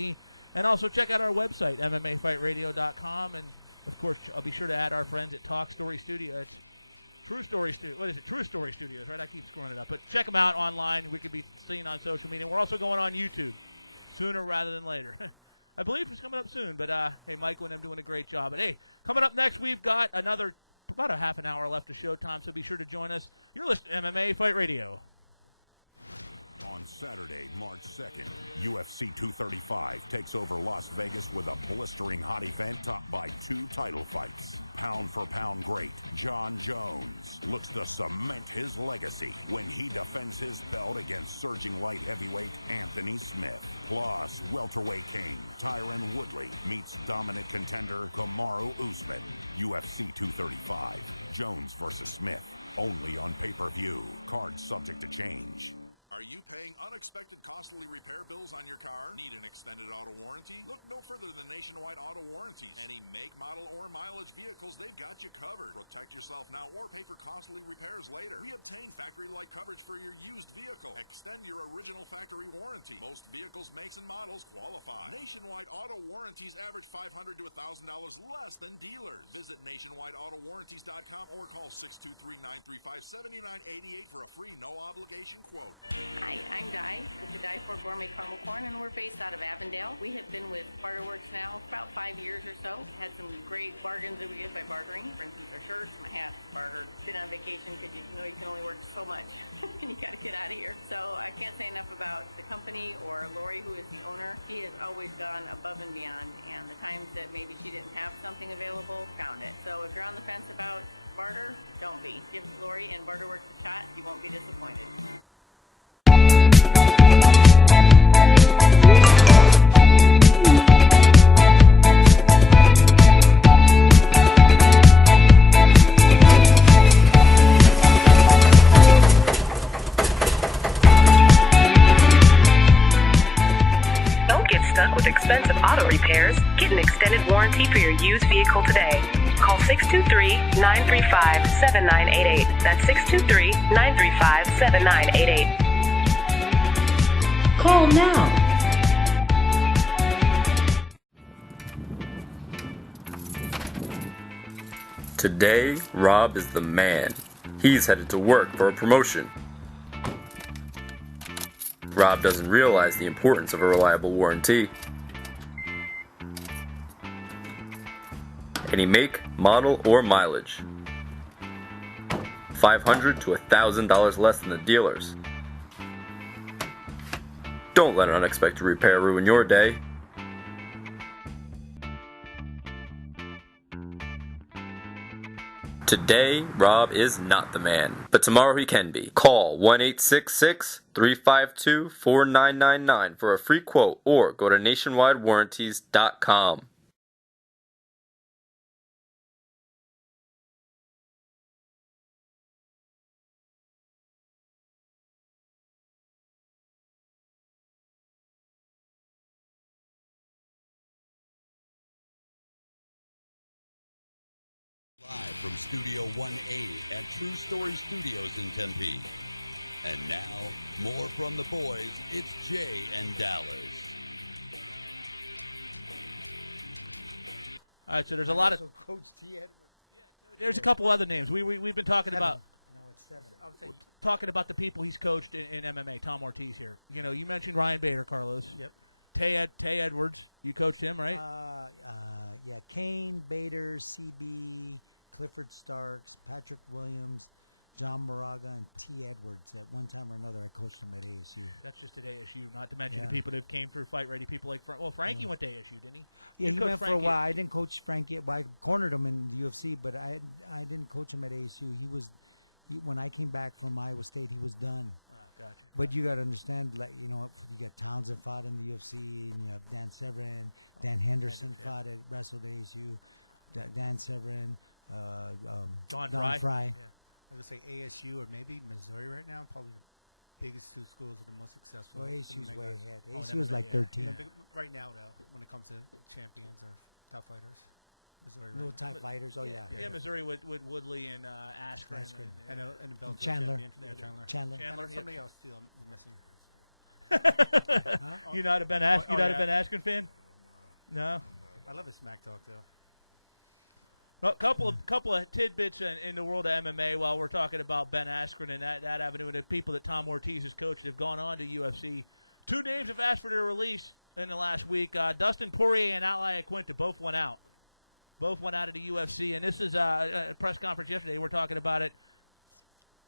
And also check out our website, MMAFightRadio.com, and of course, I'll be sure to add our friends at Talk Story Studio. It's True Story Studio. What is it? True Story Studios, right? I keep screwing it up. But check them out online. We could be seen on social media. We're also going on YouTube sooner rather than later. I believe it's coming up soon. But, hey, Michael and them doing a great job. But, hey, coming up next, we've got about a half an hour left of showtime, so be sure to join us. You're listening to MMA Fight Radio. On Saturday, March 2nd, UFC 235 takes over Las Vegas with a blistering hot event topped by 2 title fights. Pound-for-pound great Jon Jones looks to cement his legacy when he defends his belt against surging light heavyweight Anthony Smith. Plus, welterweight king Tyron Woodley meets dominant contender Kamaru Usman. UFC 235, Jones versus Smith, only on pay-per-view. Card subject to change. Are you paying unexpected costly repair bills on your car? Need an extended auto warranty? Look no further than Nationwide Auto Warranties. Any make, model, or mileage vehicles, they've got you covered. Protect yourself now or pay for costly repairs later. We obtain factory-like coverage for your used vehicle. Extend your original factory warranty. Most vehicles, makes, and models qualify. Nationwide Auto Warranties average $500 to $1,000 less than dealers. Visit nationwideautowarranties.com or call 623-935-7988 for a free no-obligation quote. Hi, I'm Di with the Di for Gourmet Caramel Corn, and we're based out of Avondale. We have been with Barterworks now about 5 years or so. Had some great bargains that we get by bartering. For instance, our shirts, my hats, bartered. Been on vacation because you know you can only work so much and you got to get out of here. So I can't say enough about the company or Lori, who is the owner. She has always gone above and beyond, and the times that maybe she didn't have something available, found it. So if you're on the fence about barter, don't be. Give Lori and Barterworks a shot. You won't be disappointed. With expensive auto repairs, get an extended warranty for your used vehicle today. Call 623-935-7988. That's 623-935-7988. Call now. Today, Rob is the man. He's headed to work for a promotion. Rob doesn't realize the importance of a reliable warranty. Any make, model, or mileage. $500 to $1,000 less than the dealers. Don't let an unexpected repair ruin your day. Today, Rob is not the man, but tomorrow he can be. Call 1-866-352-4999 for a free quote or go to nationwidewarranties.com. Live from Studio 1A at True Story Studios in Tempe. And now, more from the boys. It's Jay and Dallas. All right, so there's a lot of. Coach T. Edwards. There's a couple other names. We've been talking about. No, it's 7. I would say Talking about the people he's coached in MMA. Thom Ortiz here. You know, you mentioned Ryan Bader, Carlos. Yep. Tay Edwards. You coached him, right? Yeah, Kane, Bader, CB, Clifford Starks, Patrick Williams, John Moraga, and T. Edwards. At one time or another, I coached them at ASU. That's just at ASU, not to mention the people that came through Fight Ready. People like Frankie went to ASU, didn't he? Yeah, You he coached went for a Frankie. while. I didn't coach Frankie. Well, I cornered him in the UFC, but I didn't coach him at ASU. When I came back from Iowa State, he was done. Oh, gotcha. But you got to understand, like, you know, you got Townsend fought in the UFC, and you have Dan Severin, Dan Henderson fought at wrestled ASU, Dan Severin, Don Fry. Yeah. I was going to say ASU or maybe Missouri right now. Probably the biggest 2 schools are the most successful. Well, ASU's MMA way guys. ahead. Oh, ASU is like yeah. 13. You know, right now, though, when it comes to champions or top fighters, Missouri. No Right tie fighters. Oh yeah. Yeah, Missouri with Woodley and Askren. And a Bellator Chandler. champion. Yeah, Chandler. Chandler. And somebody else too. I'm missing. You not a Ben Askren fan? No. I love his smack talk though. Well, couple of tidbits in the world of MMA while we're talking about Ben Askren and that avenue, and the people that Thom Ortiz has coached have gone on to UFC. 2 names have asked for their release in the last week. Dustin Poirier and Al Iaquinta both went out. Both went out of the UFC, and this is a press conference yesterday. We're talking about it.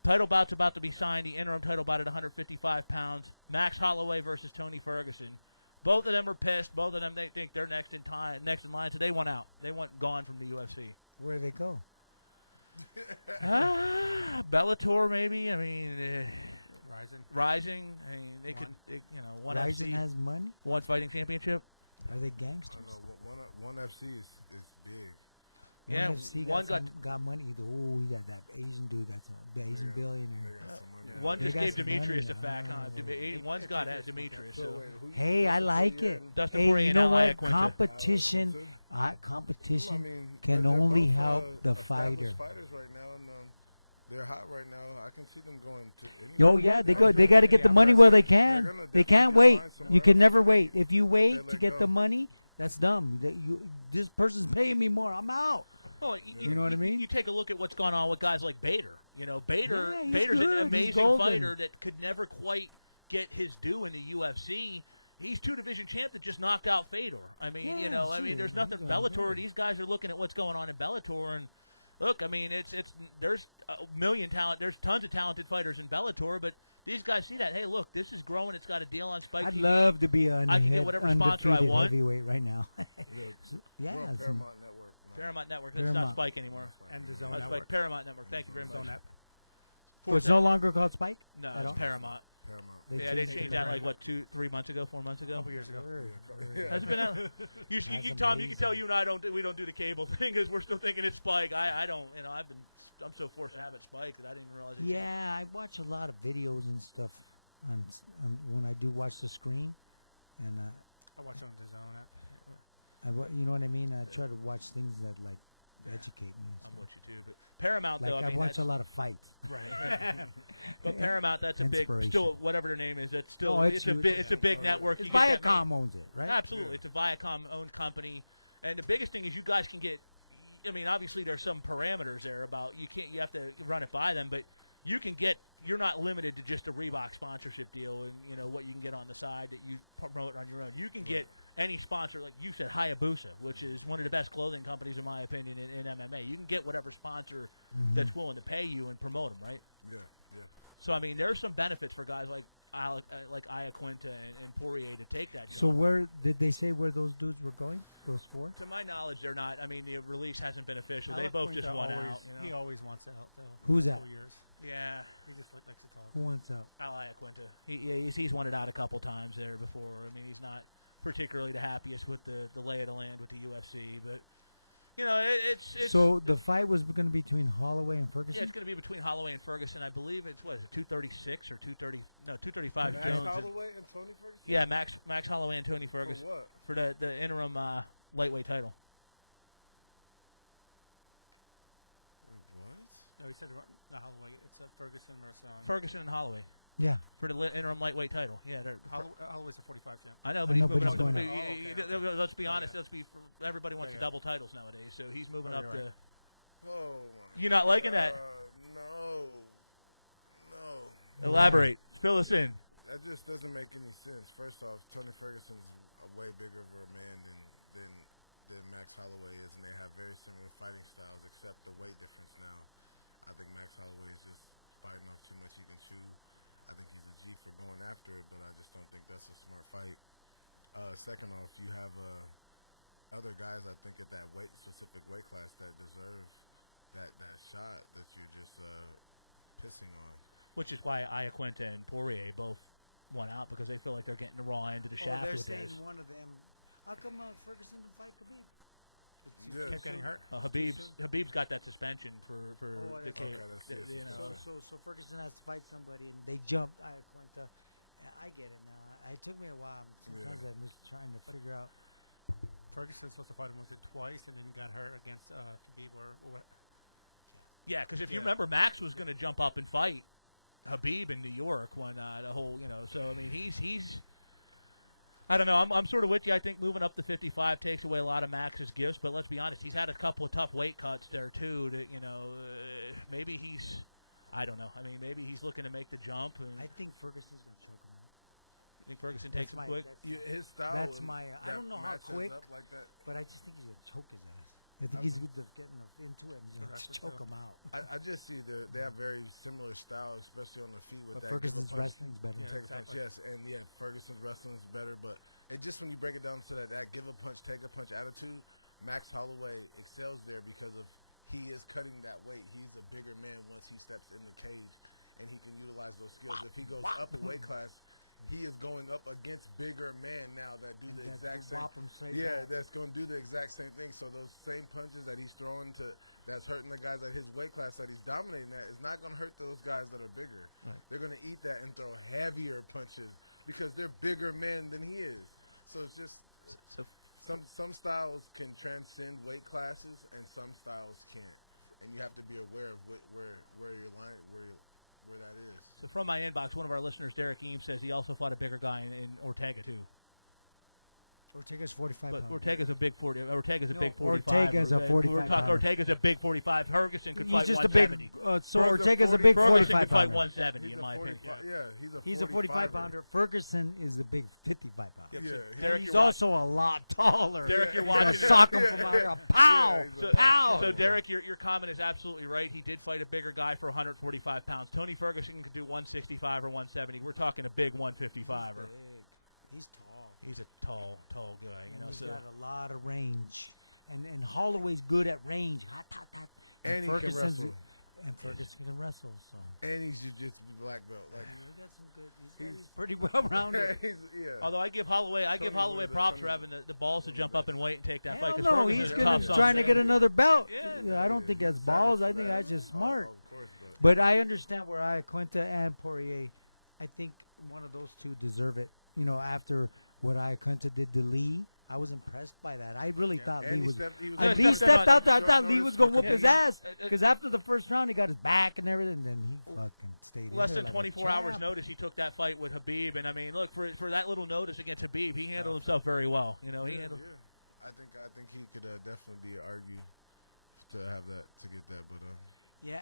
Title bout's about to be signed. The interim title bout at 155 pounds. Max Holloway versus Tony Ferguson. Both of them are pissed. Both of them, they think they're next in line. So they went out. They went gone from the UFC. Where do they go? Bellator, maybe. I mean, Rising. I mean, they could, one Rising FC, has money. one fighting championship. Are they gangsters? I know one FC is big. Yeah, One FC one got money. Oh, he got that Asian dude. Got some Asian billionaire. They got some money. One They just got gave some Demetrius money. a fact. One's got Demetrius. So. Hey, I like it. Dustin Hey, Poirier you and know Al what? Iaquinta. Competition I mean, can they're only both, help the established fighter. fighters right now, and they're hot right now. I can see them going to. Yo, yeah, they go. They got to get the money while they can. gonna They can't definitely wait. find somewhere You can else never to wait. compete If you if they wait to let get go. the money, that's dumb. This person's paying me more. I'm out. Well, You know what I mean? You take a look at what's gone on with guys like Bader. You know, Yeah, he's Bader's good. an He's amazing golden. fighter that could never quite get his due in the UFC. He's 2-division champ that just knocked out Fedor. I mean, Yeah, there's shit, nothing he's Bellator. good. These guys are looking at what's going on in Bellator, and look, I mean, there's a million talent. There's tons of talented fighters in Bellator, but these guys see that. Hey, look, this is growing. It's got a deal on Spike I'd TV. love to be an I can get whatever sponsor I undefeated want. heavyweight right now. We're Yeah, on some- Paramount Network. No. Paramount Network. That's not Paramount. Spike anymore. And the Zone That's Network. Spike. Paramount Network. Thank you very much. Zone app. So it's no longer called Spike? No, at it's all? Paramount. Paramount. They changed that like what 2-3 months ago, 4 months ago. A couple years ago. Has it been out? Tom, you can tell you and I we don't do the cable thing because we're still thinking it's Spike. I don't. I'm so forced to have it Spike that I didn't even realize it. Yeah, I watch a lot of videos and stuff on when I do watch the screen, and I watch on the Zone app. you know what I mean. I try to watch things that like educate me and stuff. I'm with you too, but Paramount Like though. I mean, watch that's, a lot of fights. Right. But Paramount, that's a big, Inspiration. still whatever their name is. It's still Oh, it's a huge. big, it's a big network. It's You get that Viacom owns it, right? Absolutely, it's a Viacom-owned company, and the biggest thing is you guys can get. I mean, obviously there's some parameters there about you have to run it by them, but you can get. You're not limited to just a Reebok sponsorship deal, and what you can get on the side that you promote on your own. You can get any sponsor, like you said, Hayabusa, which is one of the best clothing companies in my opinion in MMA. You can get whatever sponsor that's willing to pay you and promote them, right? Yeah. So I mean, there's some benefits for guys like Iaquinta and Poirier to take that job. So where did they say where those dudes were going? Those 4? To my knowledge, they're not. I mean, the release hasn't been official. They both just won out. He always wants out, though. Who's Last out? 2 years. Yeah. He just likes to talk. Who wants out? Al Iaquinta. He's won it out a couple times there before. I mean, he's not particularly the happiest with the lay of the land with the UFC, but it's So the fight was going to be between Holloway and Ferguson. yeah, it's going to be between Holloway and Ferguson. I believe it's 236 or 230? No, 235. Max Jones. Holloway and Tony Ferguson. Yeah, Max Holloway and Tony Ferguson For what? for the interim lightweight title. Wait, what? No, he said not Holloway. It's Ferguson versus. Ferguson and Holloway. Yeah. For the interim lightweight title. Yeah. Holloway's a 45 champ. I know, but he's moving up. going to, let's be honest. Let's be. Everybody wants to double titles nowadays, so he's moving up to. Oh my. You not liking that? No. Elaborate. Fill us in. That just doesn't make any sense. First off, Tony Ferguson's a way bigger of a man than Max Holloway is, and they have very similar fighting styles, except the weight difference now. I think Max Holloway is just biting off too much he can chew. I think he's a G for going after it, but I just don't think that's a smart fight. Second off, you have other guys, I think, at that specific weight class that deserve that shot that you're just pissing on. Which is why Iaquinta and Poirier both won out, because they feel like they're getting the raw end of the shaft they're with saying this. one of them. How come Ferguson didn't fight Khabib? He kept getting hurt. Habib's got that suspension for the case. So Ferguson has to fight somebody, and they jumped Iaquinta. I get it now. It took me a while. Sometimes I was trying to figure out. Ferguson's supposed to fight him twice, and then got hurt against Khabib or what? Yeah, because if you remember, Max was going to jump up and fight Habib in New York when the whole, so I mean, he's I don't know. I'm sort of with you. I think moving up to 55 takes away a lot of Max's gifts, but let's be honest, he's had a couple of tough weight cuts there too. Maybe he's, I don't know. I mean, maybe he's looking to make the jump. I think Ferguson's going to choke him out. You think Ferguson takes him quick? His style. That's my. I don't know how quick, like that. but I just think he's going to choke his ass. I think he's getting into it and he's going to choke him out. I just see they have very similar styles, especially on the feet. With but that Ferguson's wrestling's better. Take a punch, yes, and Ferguson's wrestling's better. But it just when you break it down to that give a punch, take a punch attitude, Max Holloway excels there because of he is cutting that weight. He's a bigger man once he steps in the cage, and he can utilize those skills. If he goes up a weight class, he is going up against bigger men now that do the exact same. That's going to do the exact same thing. So those same punches that he's throwing that's hurting the guys at his weight class that he's dominating at is not going to hurt those guys that are bigger. Right. They're going to eat that and throw heavier punches because they're bigger men than he is. So it's just some styles can transcend weight classes and some styles can't, and you have to be aware of where your line where that is. So from my inbox, one of our listeners, Derek Eames, says he also fought a bigger guy in Ortega too. Ortega's 45 pounds. Ortega's a big 40. Ortega's a big 45. Ortega's a 45. Ortega's a big 45. Ferguson could fight just 170. Ortega's a big 45 pounder. Ferguson could fight 170 in my opinion. Yeah, he's a 45 pounder. Ferguson is a big 55 pounder. Yeah, Derek, he's also a lot taller. Derek, you're watching. Sock him from out here. Pow! Pow! So Derek, your comment is absolutely right. He did fight a bigger guy for 145 pounds. Tony Ferguson could do 165 or 170. We're talking a big 155er. He's big. He's tall. He's a tall guy. He's got a lot of range, and Holloway's good at range. Hot. And he can wrestle. And Ferguson can wrestle. So. And he's jiu-jitsu black belt. Like he got some good. He's pretty well rounded. Although I give Holloway props for having the balls to jump up and wait and take that fight. No, he's trying to get another belt. I don't think that's balls. I think that's just smart. Of course, but I understand where Iaquinta and Poirier. I think one of those two deserve it. After what Iaquinta did to Lee, I was impressed by that. I really thought Lee stepped out there. I thought Lee was going to whoop his ass. Because after the first round, he got his back and everything, and then he fucking stayed in less there than like 24 hours notice, he took that fight with Habib. And, I mean, look, for that little notice against Habib, he handled himself very well. He handled. I think he could definitely be argued to get that. But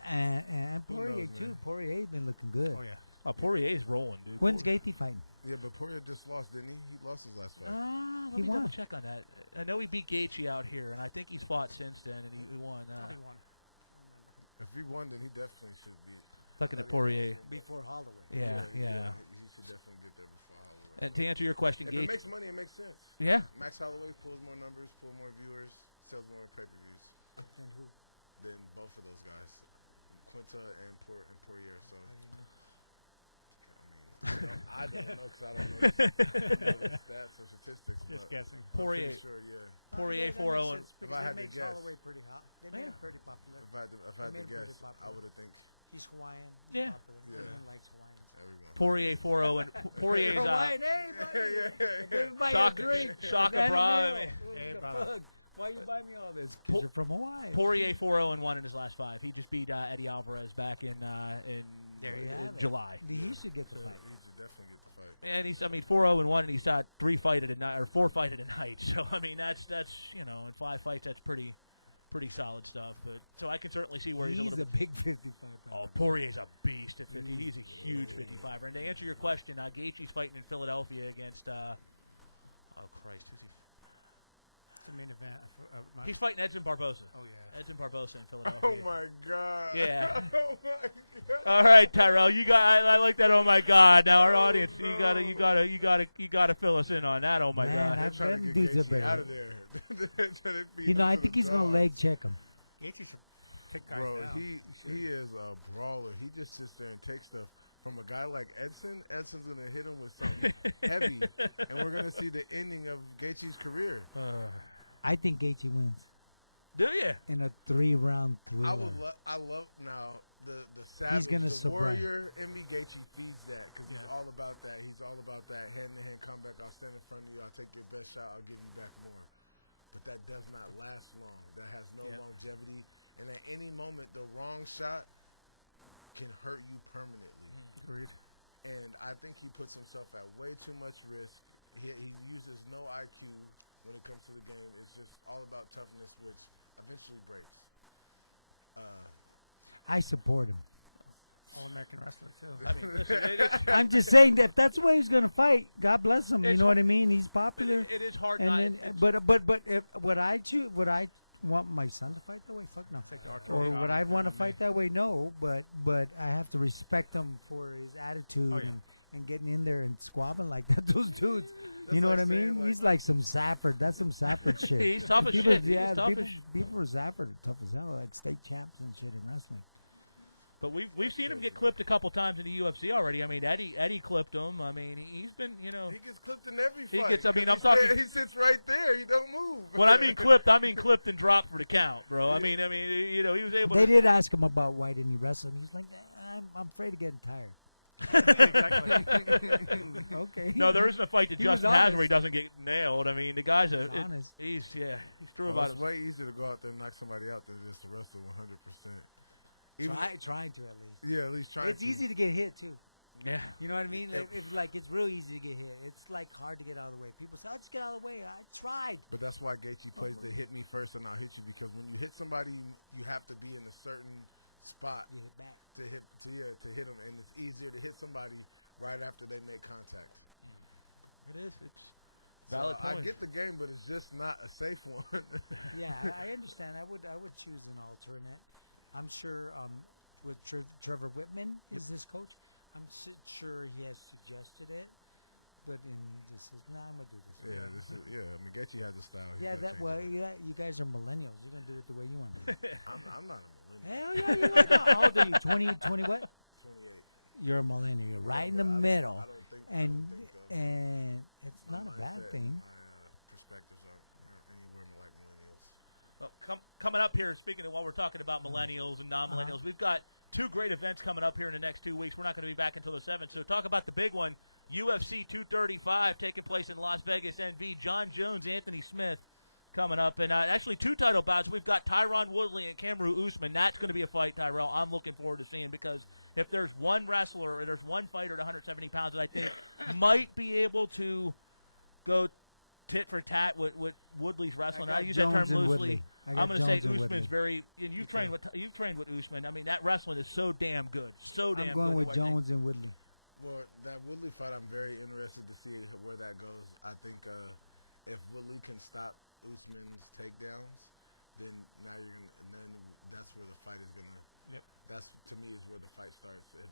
and Poirier, too. Poirier's been looking good. Oh, yeah. Poirier's rolling, dude. When's Gaethje fighting? Yeah, but Poirier just lost, didn't he? He lost his last fight. Let me double check on that. I know he beat Gaethje out here, and I think he's fought since then, and he won. He won. If he won, then he definitely should be. Looking at Poirier. Before Holloway. Yeah. He should definitely get there before Holloway. And to answer your question, if it makes money, it makes sense. Yeah. Max Holloway pulls more numbers, pulls more viewers, sells more pay-per-views. Then who? Then both of those guys. Quinta and Poirier. So. How do you know? I don't know because I don't know the stats or statistics. Just guessing. Poirier. I'm sure, yeah. Poirier 4-0. If I had to guess, Holloway pretty hot. They made him pretty popular. If I had to guess, I would have think. He's Hawaiian. He's popular. Yeah. Everyone likes Hawaiians. Everyone. Poirier 4-0 and Poirier's Hawaiian. Hey, buddy. Shaka Bra. Hey, brother. Why you buy me all this? Because you're from Hawaii. Poirier 4-0-1 in his last 5. He just beat Eddie Alvarez back in July. He should get the fight. He should definitely get the fight. And he's 4-0-1, and he's got 3 fighted a night or 4 fighted a night. So I mean, that's in 5 fights, that's pretty solid stuff. But so I can certainly see where he's a little bit. Big 55 pounder. Oh, Poirier's a beast at 50. He's a huge 55er. And to answer your question, Gaethje's fighting in Philadelphia against. Oh Christ, who's he? It's a main event. He's fighting Edson Barboza. Oh, yeah. Edson Barboza in Philadelphia. Oh, my God. Yeah. Oh, my God. All right, Tyrell, I like that. Oh my God! Now our audience, you gotta fill us in on that. Oh my God! They're trying to get Gaethje out of there. I think he's gonna leg check him. Gaethje should take guys Bro, down. he is a brawler. He just sits there and takes stuff from a guy like Edson. Edson's gonna hit him with something heavy, and we're gonna see the ending of Gaethje's career. I think Gaethje wins. Do you? In a 3-round thriller. I love now the savage, the warrior in me. Gaethje feeds that because he's all about that. He's all about that hand-to-hand combat. I'll stand in front of you. I'll take your best shot. I'll give you back more. But that does not last long. That has no longevity. And at any moment, the wrong shot can hurt you permanently. Agreed. And I think he puts himself at way too much risk. He uses no IQ when it comes to the game. It's just all about toughness, which eventually breaks. I support him. All-American wrestler, too. I mean, listen, I'm just saying that if that's the way he's going to fight, God bless him. You know what I mean? He's popular. It is hard. But if, would I want my son to fight that way? Fuck no. Or would I want to fight that way? No. But I have to respect him for his attitude and getting in there and squabbling like that. Those dudes. You know what I mean? Like, he's like some Safford. That's some Safford shit. He's tough as shit. Yeah, people from Safford are tough as hell, like state champs and shit in wrestling. But we've seen him get clipped a couple times in the UFC already. I mean, Eddie clipped him. I mean, he's been, he gets clipped in every fight. I'm talking. He sits right there. He don't move. When I mean clipped and dropped for the count, bro. I mean, he was able. They did ask him about why didn't he wrestle, and he's like, I'm afraid of getting tired. Exactly. Okay. No, there isn't a fight that Justin has where he doesn't get nailed. I mean, the guy's honest. He's true about it. It's way easier to go out there and knock somebody out than just to wrestle 100%. Trying to at least. Yeah, at least trying. It's easy to get hit too. Yeah. You know what I mean? It's real easy to get hit. It's like hard to get out of the way. People say, "I'll just get out of the way." I tried. But that's why Gaethje plays the hit me first and I'll hit you, because when you hit somebody, you have to be in a certain spot you hit back to hit them, and it's easier to hit somebody right after they make contact. It is. It's valid point. I get the game, but it's just not a safe one. Yeah, I understand. I would choose an alternate. I'm sure with Trevor Whitman is his coach. I'm sure he has suggested it, but he just says, "No, I'm gonna do this." I mean, Gaethje has a style. You guys are millennials. You're gonna do it the way you want to do it. I'm not a millennial. Hell yeah, you are. Not. How old are you? 20 what? 28. You're a millennial. You're right in the middle, I don't think and it's not a bad thing. My perspectives aren't anywhere like millennials. Well, coming up here, speaking of while we're talking about millennials and non-millennials, we've got 2 great events coming up here in the next 2 weeks. We're not going to be back until the 7th. So talk about the big one, UFC 235, taking place in Las Vegas, NV. John Jones, Anthony Smith coming up. And actually 2 title bouts. We've got Tyron Woodley and Kamaru Usman. That's going to be a fight, Tyrell, I'm looking forward to seeing, because if there's one wrestler or there's one fighter at 170 pounds that I think might be able to go tit for tat with Woodley's wrestling. I use Jones that term loosely. Woodley. I'm going to say Usman's very, and you've trained with Usman. I mean, that wrestling is so damn good. So damn good. I'm going with Jones and Woodley. Well, that Woodley fight, I'm very interested to see where that goes. I think if Woodley can stop Usman's takedowns, then then that's where the fight is gonna. Yep. That's, to me, is where the fight starts. If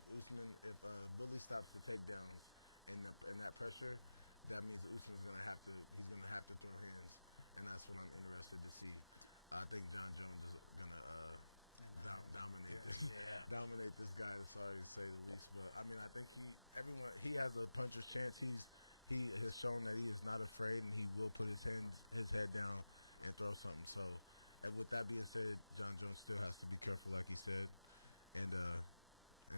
Woodley stops the takedowns and that pressure, that means Usman's gonna have to throw hands, and that's what I'm interested to see. I think John Jones is gonna dominate this guy. Sorry to say the least, but I mean, I think he has a puncher's chance. He has shown that he is not afraid, and he will put his head down and throw something. So, and with that being said, John Jones still has to be careful, like he said, and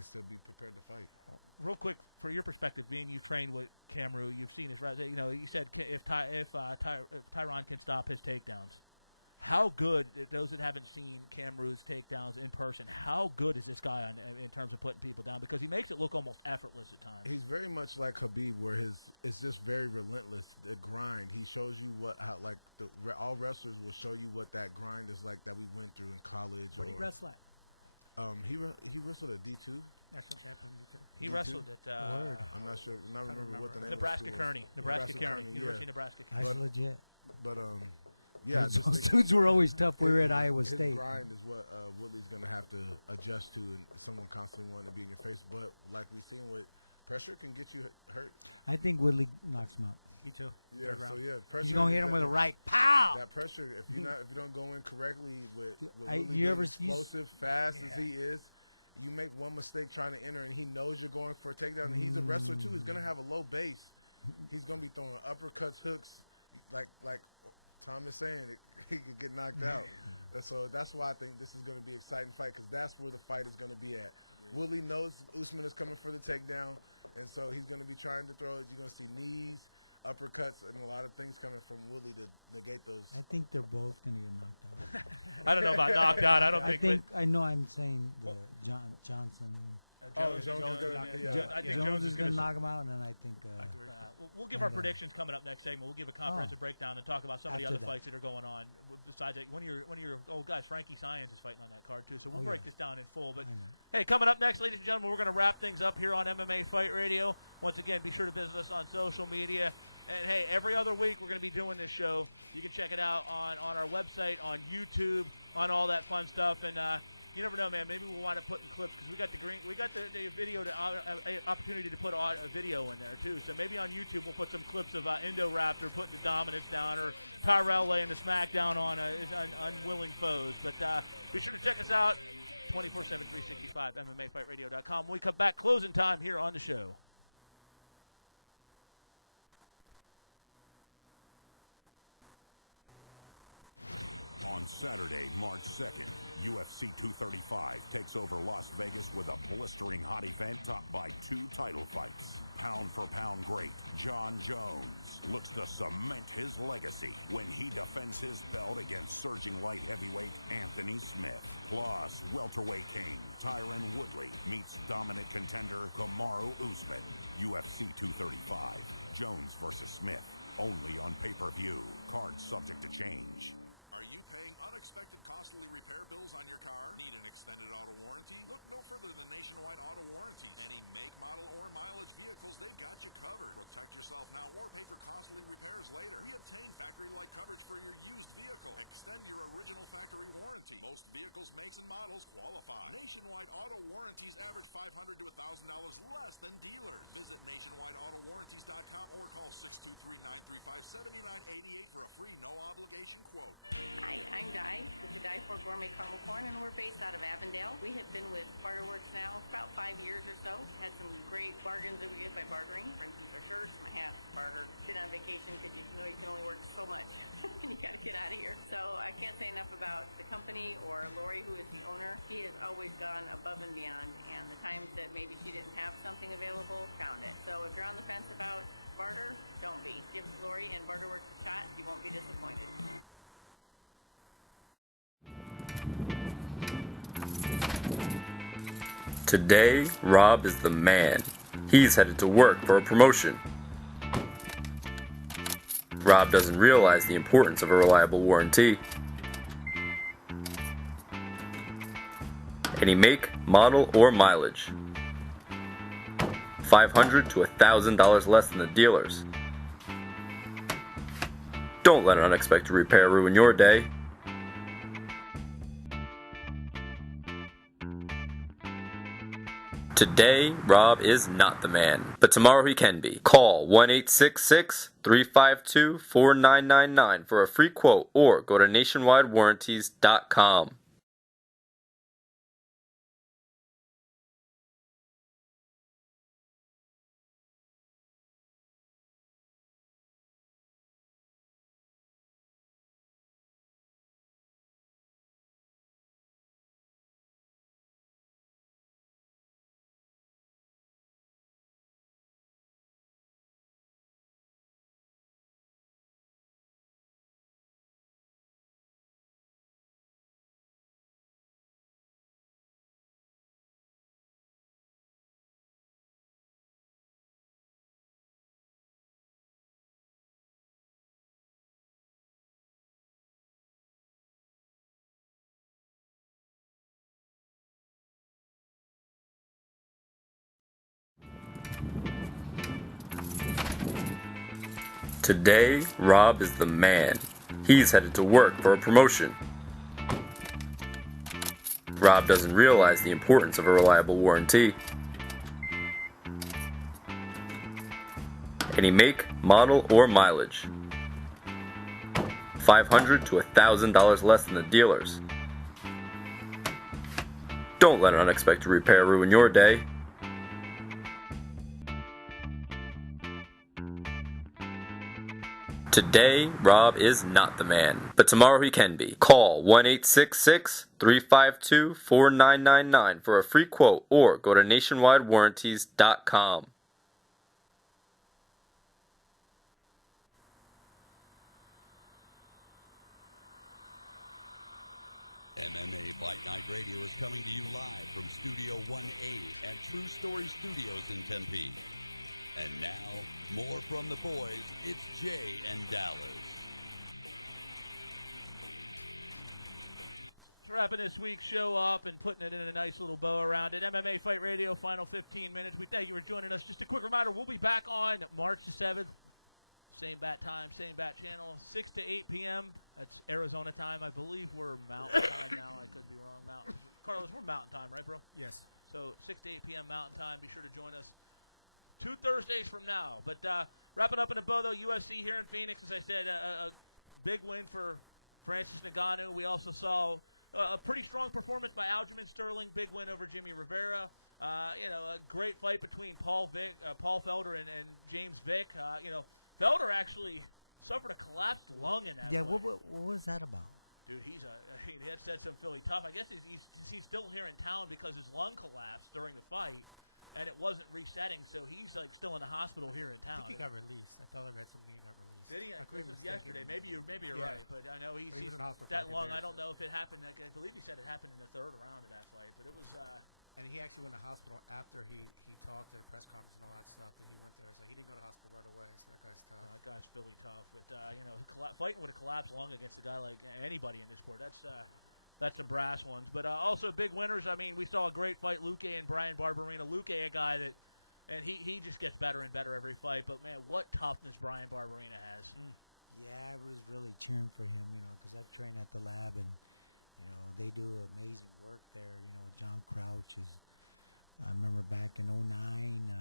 still be prepared to fight. Real quick, for your perspective, being you've trained with Kamaru, you've seen his rise. You know, you said if Tyron can stop his takedowns, how good, those that haven't seen Cam Ruth's takedowns in person, how good is this guy in terms of putting people down? Because he makes it look almost effortless at times. He's very much like Khabib, where it's just very relentless. The grind. He shows you all wrestlers will show you what that grind is like that we went through in college. Where did he wrestle at? He wrestled at D2. National champion D2. He wrestled at I'm not sure. Not remember what the name. Nebraska of the Kearney. Nebraska Kearney. University of Nebraska Kearney. That's legit. But yeah, those dudes were always tough. We were at Iowa State. His grind is what Woodley's going to have to adjust to, and someone constantly wanting to be in your face. But like we've seen, with pressure can get you hurt. I think Woodley knocks him out. Me too. Yeah, so yeah, pressure. He's gonna hit him with a right pow. That pressure, if you don't go in correctly with Woodley explosive, fast as he is, you make one mistake trying to enter, and he knows you're going for a takedown. And he's a wrestler too. He's gonna have a low base. He's gonna be throwing uppercuts, hooks, like Tom is saying, he could get knocked out. So that's why I think this is going to be an exciting fight, because that's where the fight is going to be at. Woodley knows Usman is coming for the takedown, and so he's going to be trying to throw it. You're going to see knees, uppercuts, and a lot of things coming from Woodley to negate those. I think they're both going to get knocked out. I don't know about knocked out. I know I'm saying Johnson. Jones is going to knock him out, and I think we'll give our predictions coming up next segment. We'll give a comprehensive breakdown and talk about some of the other fights that are going on. Besides that, one of your old guys, Frankie Science, is fighting on that card too. So we'll break this down in full. But hey, coming up next, ladies and gentlemen, we're going to wrap things up here on MMA Fight Radio. Once again, be sure to visit us on social media. And hey, every other week we're going to be doing this show. You can check it out on our website, on YouTube, on all that fun stuff. And you never know, man. Maybe we'll wind up putting clips, because we got the video opportunity to put a video in there too. So maybe on YouTube we'll put some clips of Indo Raptor putting the dominance down, or Tyrell laying the smackdown on his unwilling foes. But be sure to check us out 24/7, 365, MMAFightRadio.com. When we come back, closing time here on the show. On Saturday, March 2nd, UFC 235 takes over Las Vegas with a blistering hot event topped by 2 title fights. Pound-for-pound great John Jones looks to cement his legacy when he defends his belt against surging light heavyweight Anthony Smith. Plus, welterweight king Tyron Woodley meets dominant contender Kamaru Usman. UFC 235, Jones versus Smith, only on pay-per-view. Card subject to change. Are you paying unexpected costly repair bills on your car? Need an extended auto warranty? Look no further than Nationwide Auto Warranties. Any make, model, or mileage vehicles, they've got you covered. Protect yourself now or pay for costly repairs later. We obtain factory-like coverage for your used vehicle. Extend your original factory warranty. Most vehicles, makes, and models qualify. Nationwide Auto Warranties average $500 to $1,000 less than dealers. Visit nationwideautowarranties.com or call 623-935-7988 for a free no-obligation quote. Hi, I'm Di with the Di for Gourmet Caramel Corn, and we're based out of Avondale. We have been with Barterworks now for about 5 years or so. Had some great bargains that we get by bartering. For instance, our shirts, my hats, bartered. Been on vacation because you know you can only work so much and you got to get out of here. So I can't say enough about the company or Lori, who is the owner. She has always gone above and beyond, and the times that maybe she didn't have something available, found it. So if you're on the fence about barter, don't be. Give Lori and Barterworks a shot. You won't be disappointed. Today, Rob is the man. He's headed to work for a promotion. Rob doesn't realize the importance of a reliable warranty. Any make, model, or mileage. $500 to $1,000 less than the dealers. Don't let an unexpected repair ruin your day. Today, Rob is not the man, but tomorrow he can be. Call 1-866-352-4999 for a free quote, or go to nationwidewarranties.com. Today, Rob is the man. He's headed to work for a promotion. Rob doesn't realize the importance of a reliable warranty. Any make, model, or mileage. $500 to $1,000 less than the dealers. Don't let an unexpected repair ruin your day. Today, Rob is not the man, but tomorrow he can be. Call 1-866-352-4999 for a free quote or go to nationwidewarranties.com. MMA Fight Night Radio is coming to you live from Studio 1A at True Story Studios in Tempe. And now, more from the boys. It's Jay and Dallas. So wrapping this week's show up and putting it in a nice little bow around it. MMA Fight Radio, final 15 minutes. We thank you for joining us. Just a quick reminder, we'll be back on March the 7th. Same bat time, same bat channel, 6 to 8 p.m. That's Arizona time. I believe we're Mountain time now. I could be wrong. Carlos, we're Mountain time, right, bro? Yes. So 6 to 8 p.m. Mountain time. Be sure to join us 2 Thursdays from now. But wrapping up in a bow, though, UFC here in Phoenix, as I said, a big win for Francis Ngannou. We also saw a pretty strong performance by Aljamain Sterling, big win over Jimmy Rivera. A great fight between Paul Felder and James Vick. Felder actually suffered a collapsed lung in that fight. What was that about? Dude, he had said some Philly tough. I guess he's still here in town because his lung collapsed during the fight, and it wasn't resetting, so he's like still in the hospital here in town. I think he got released. I thought I read something he got released. Did he? I could be This was mistaken. yesterday. Maybe you're right, but I know he's was in hospital for that like a lung. day or I don't so. know if it happened. I believe he said it happened in the third round of that fight, but it was. And he actually went to hospital after he talked at a press conference and all that stuff. That he went there, so he didn't go to hospital right away. So that guy's tough. That guy's Philly tough, but fighting with a collapsed lung against a guy like anybody in this sport, that's some brass ones. But also big winners. I mean, we saw a great fight, Luque and Brian Barberena. Luque, a guy that, and he just gets better and better every fight. But man, what toughness Brian Barberena has. Yeah, I was really cheering for him, because I've trained at the lab and. They do amazing work there. John Crouch is. I remember back in '09,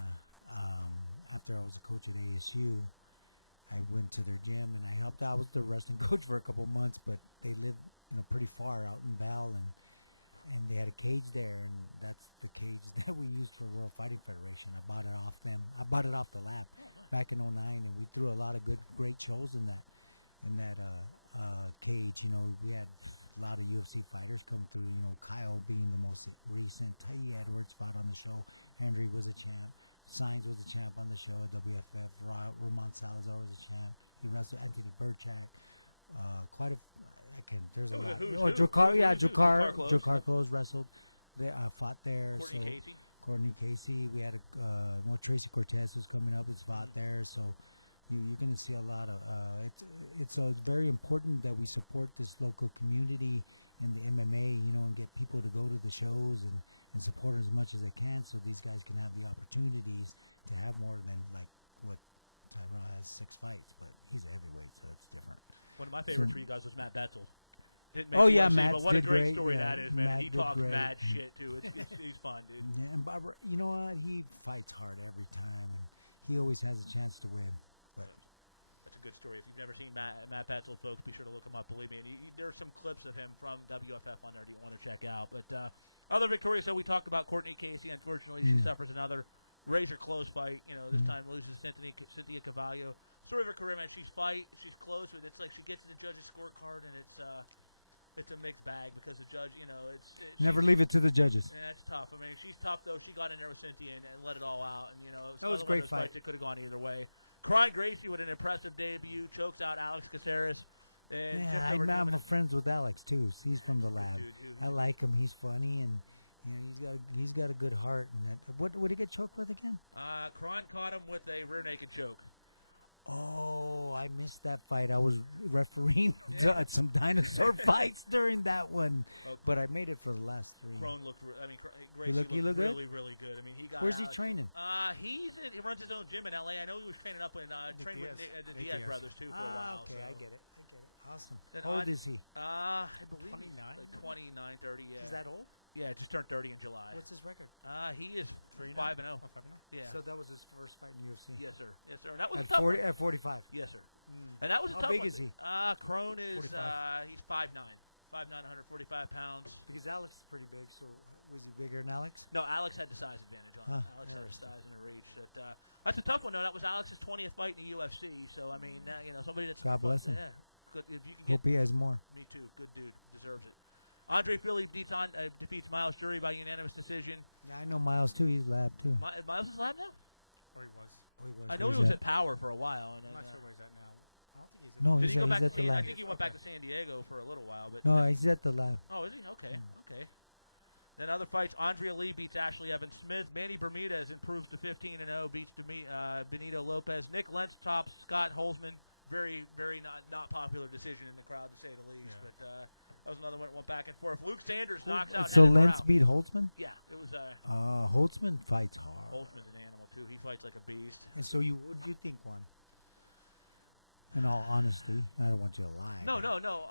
after I was a coach at ASU, I went to their gym and I helped out. I was the wrestling coach for a couple months, but they lived, pretty far out in Bell, and they had a cage there, and that's the cage that we used for World Fighting Federation. I bought it off them. I bought it off the lab back in '09, and we threw a lot of great shows in that cage. We had a lot of UFC fighters come through, Kyle being the most recent. Ty Edwards fought on the show. Henry was a champ. Sainz was a champ on the show at WFF. Roman Salazar was a champ. He wrestled Anthony Burchak. There's a lot. Jakar Close wrestled. They fought there. Courtney Casey. We had Tracy Cortez who's coming up. It's fought there. So you're going to see a lot of. It's very important that we support this local community in the MMA, and get people to go to the shows and support as much as they can, so these guys can have the opportunities to have more than like what Tyrell has 6 fights, but he's a heavyweight, so that's different. One of my favorites for you guys was Matt Betzel. Matt. But what a great story yeah, that is, man. Matt He talks great. mad shit too. He's fun, dude. Yeah, and Barbara, you know what? He fights hard every time, and he always has a chance to win. But that's a good story. If you've never seen Matt Betzel, folks, be sure to look him up. Believe me, and there's some clips of him from WFF on there that you want to check out. But other victorious that we talked about, Courtney Casey. Unfortunately, she suffers another razor close fight. This time loses Cynthia Cavallo. Story of her career, man. She's close with. It's like she gets to the judge's scorecard, and it's a mixed bag because the judge, never leave it to the judges. Yeah, that's tough. I mean, she's tough though. She got in there with Cynthia and let it all out, and it was that was a great fight. It could have gone either way. Crying Gracie with an impressive debut, chokes out Alex Caceres. I'm friends with Alex too. He's from the lab. Dude, I like him. He's funny, and he's got a good heart. And what did he get choked with again? Kron caught him with a rear naked choke. Oh, I missed that fight. I was refereeing some dinosaur fights during that one, but I made it for the last 3. Crone looked. Gracie looked really, really good. I mean, he got. Where's he training? He runs his own gym in L.A. I know he was training up with the Diaz brothers too for a while. Okay, so. I get it. Awesome. Then How old is he? I believe 29. Like 29, 30. Yeah. Is that old? Yeah, just turned 30 in July. What's his record? He is 5-0. 5-0. Yeah. So that was his first fight in UFC. Yes, sir. Yes, sir. And that was at a tough 40 one. at 45. Yes, sir. And that was a How tough big one. is he? Crone is 45. he's 5'9", 145 pounds. Because Alex is pretty big, so was he bigger than Alex? No, Alex had the size advantage on him. Alex had the size and the reach. That's a tough one, though. That was Alex's 20th fight in the UFC. So I mean, somebody that's God bless him. Yeah, good. If you can Hope he has more. Me too. Good dude. Deserves it. Andre Philly defeats Miles Jury by unanimous decision. Yeah, I know Miles too. He's lab too. Miles is lab now? Or he was. Oh, he was. I know he was at Power for a while. And I'm then, not sure where he's at now. I don't think he's at No, Did he's he go at, back he's to at the San, I lab. think he went back to San Diego for a little while. But No, he's at the lab. Oh, is he? Okay. Okay. Then other fights, Andrea Lee beats Ashley Evans Smith. Manny Bermudez improves to 15-0, beats Benito Lopez. Nick Lentz tops Scott Holzman. Very, very not popular decision in the crowd, to say the least. Yeah. But that was another one that went back and forth. Luke Sanders knocks out So Henry Lentz Brow. beat Holtzman? Yeah, it was. Holtzman fights hard. Holtzman's an animal, too. He fights like a beast. And so what do you think won? In all honesty, I don't want you to lie. No.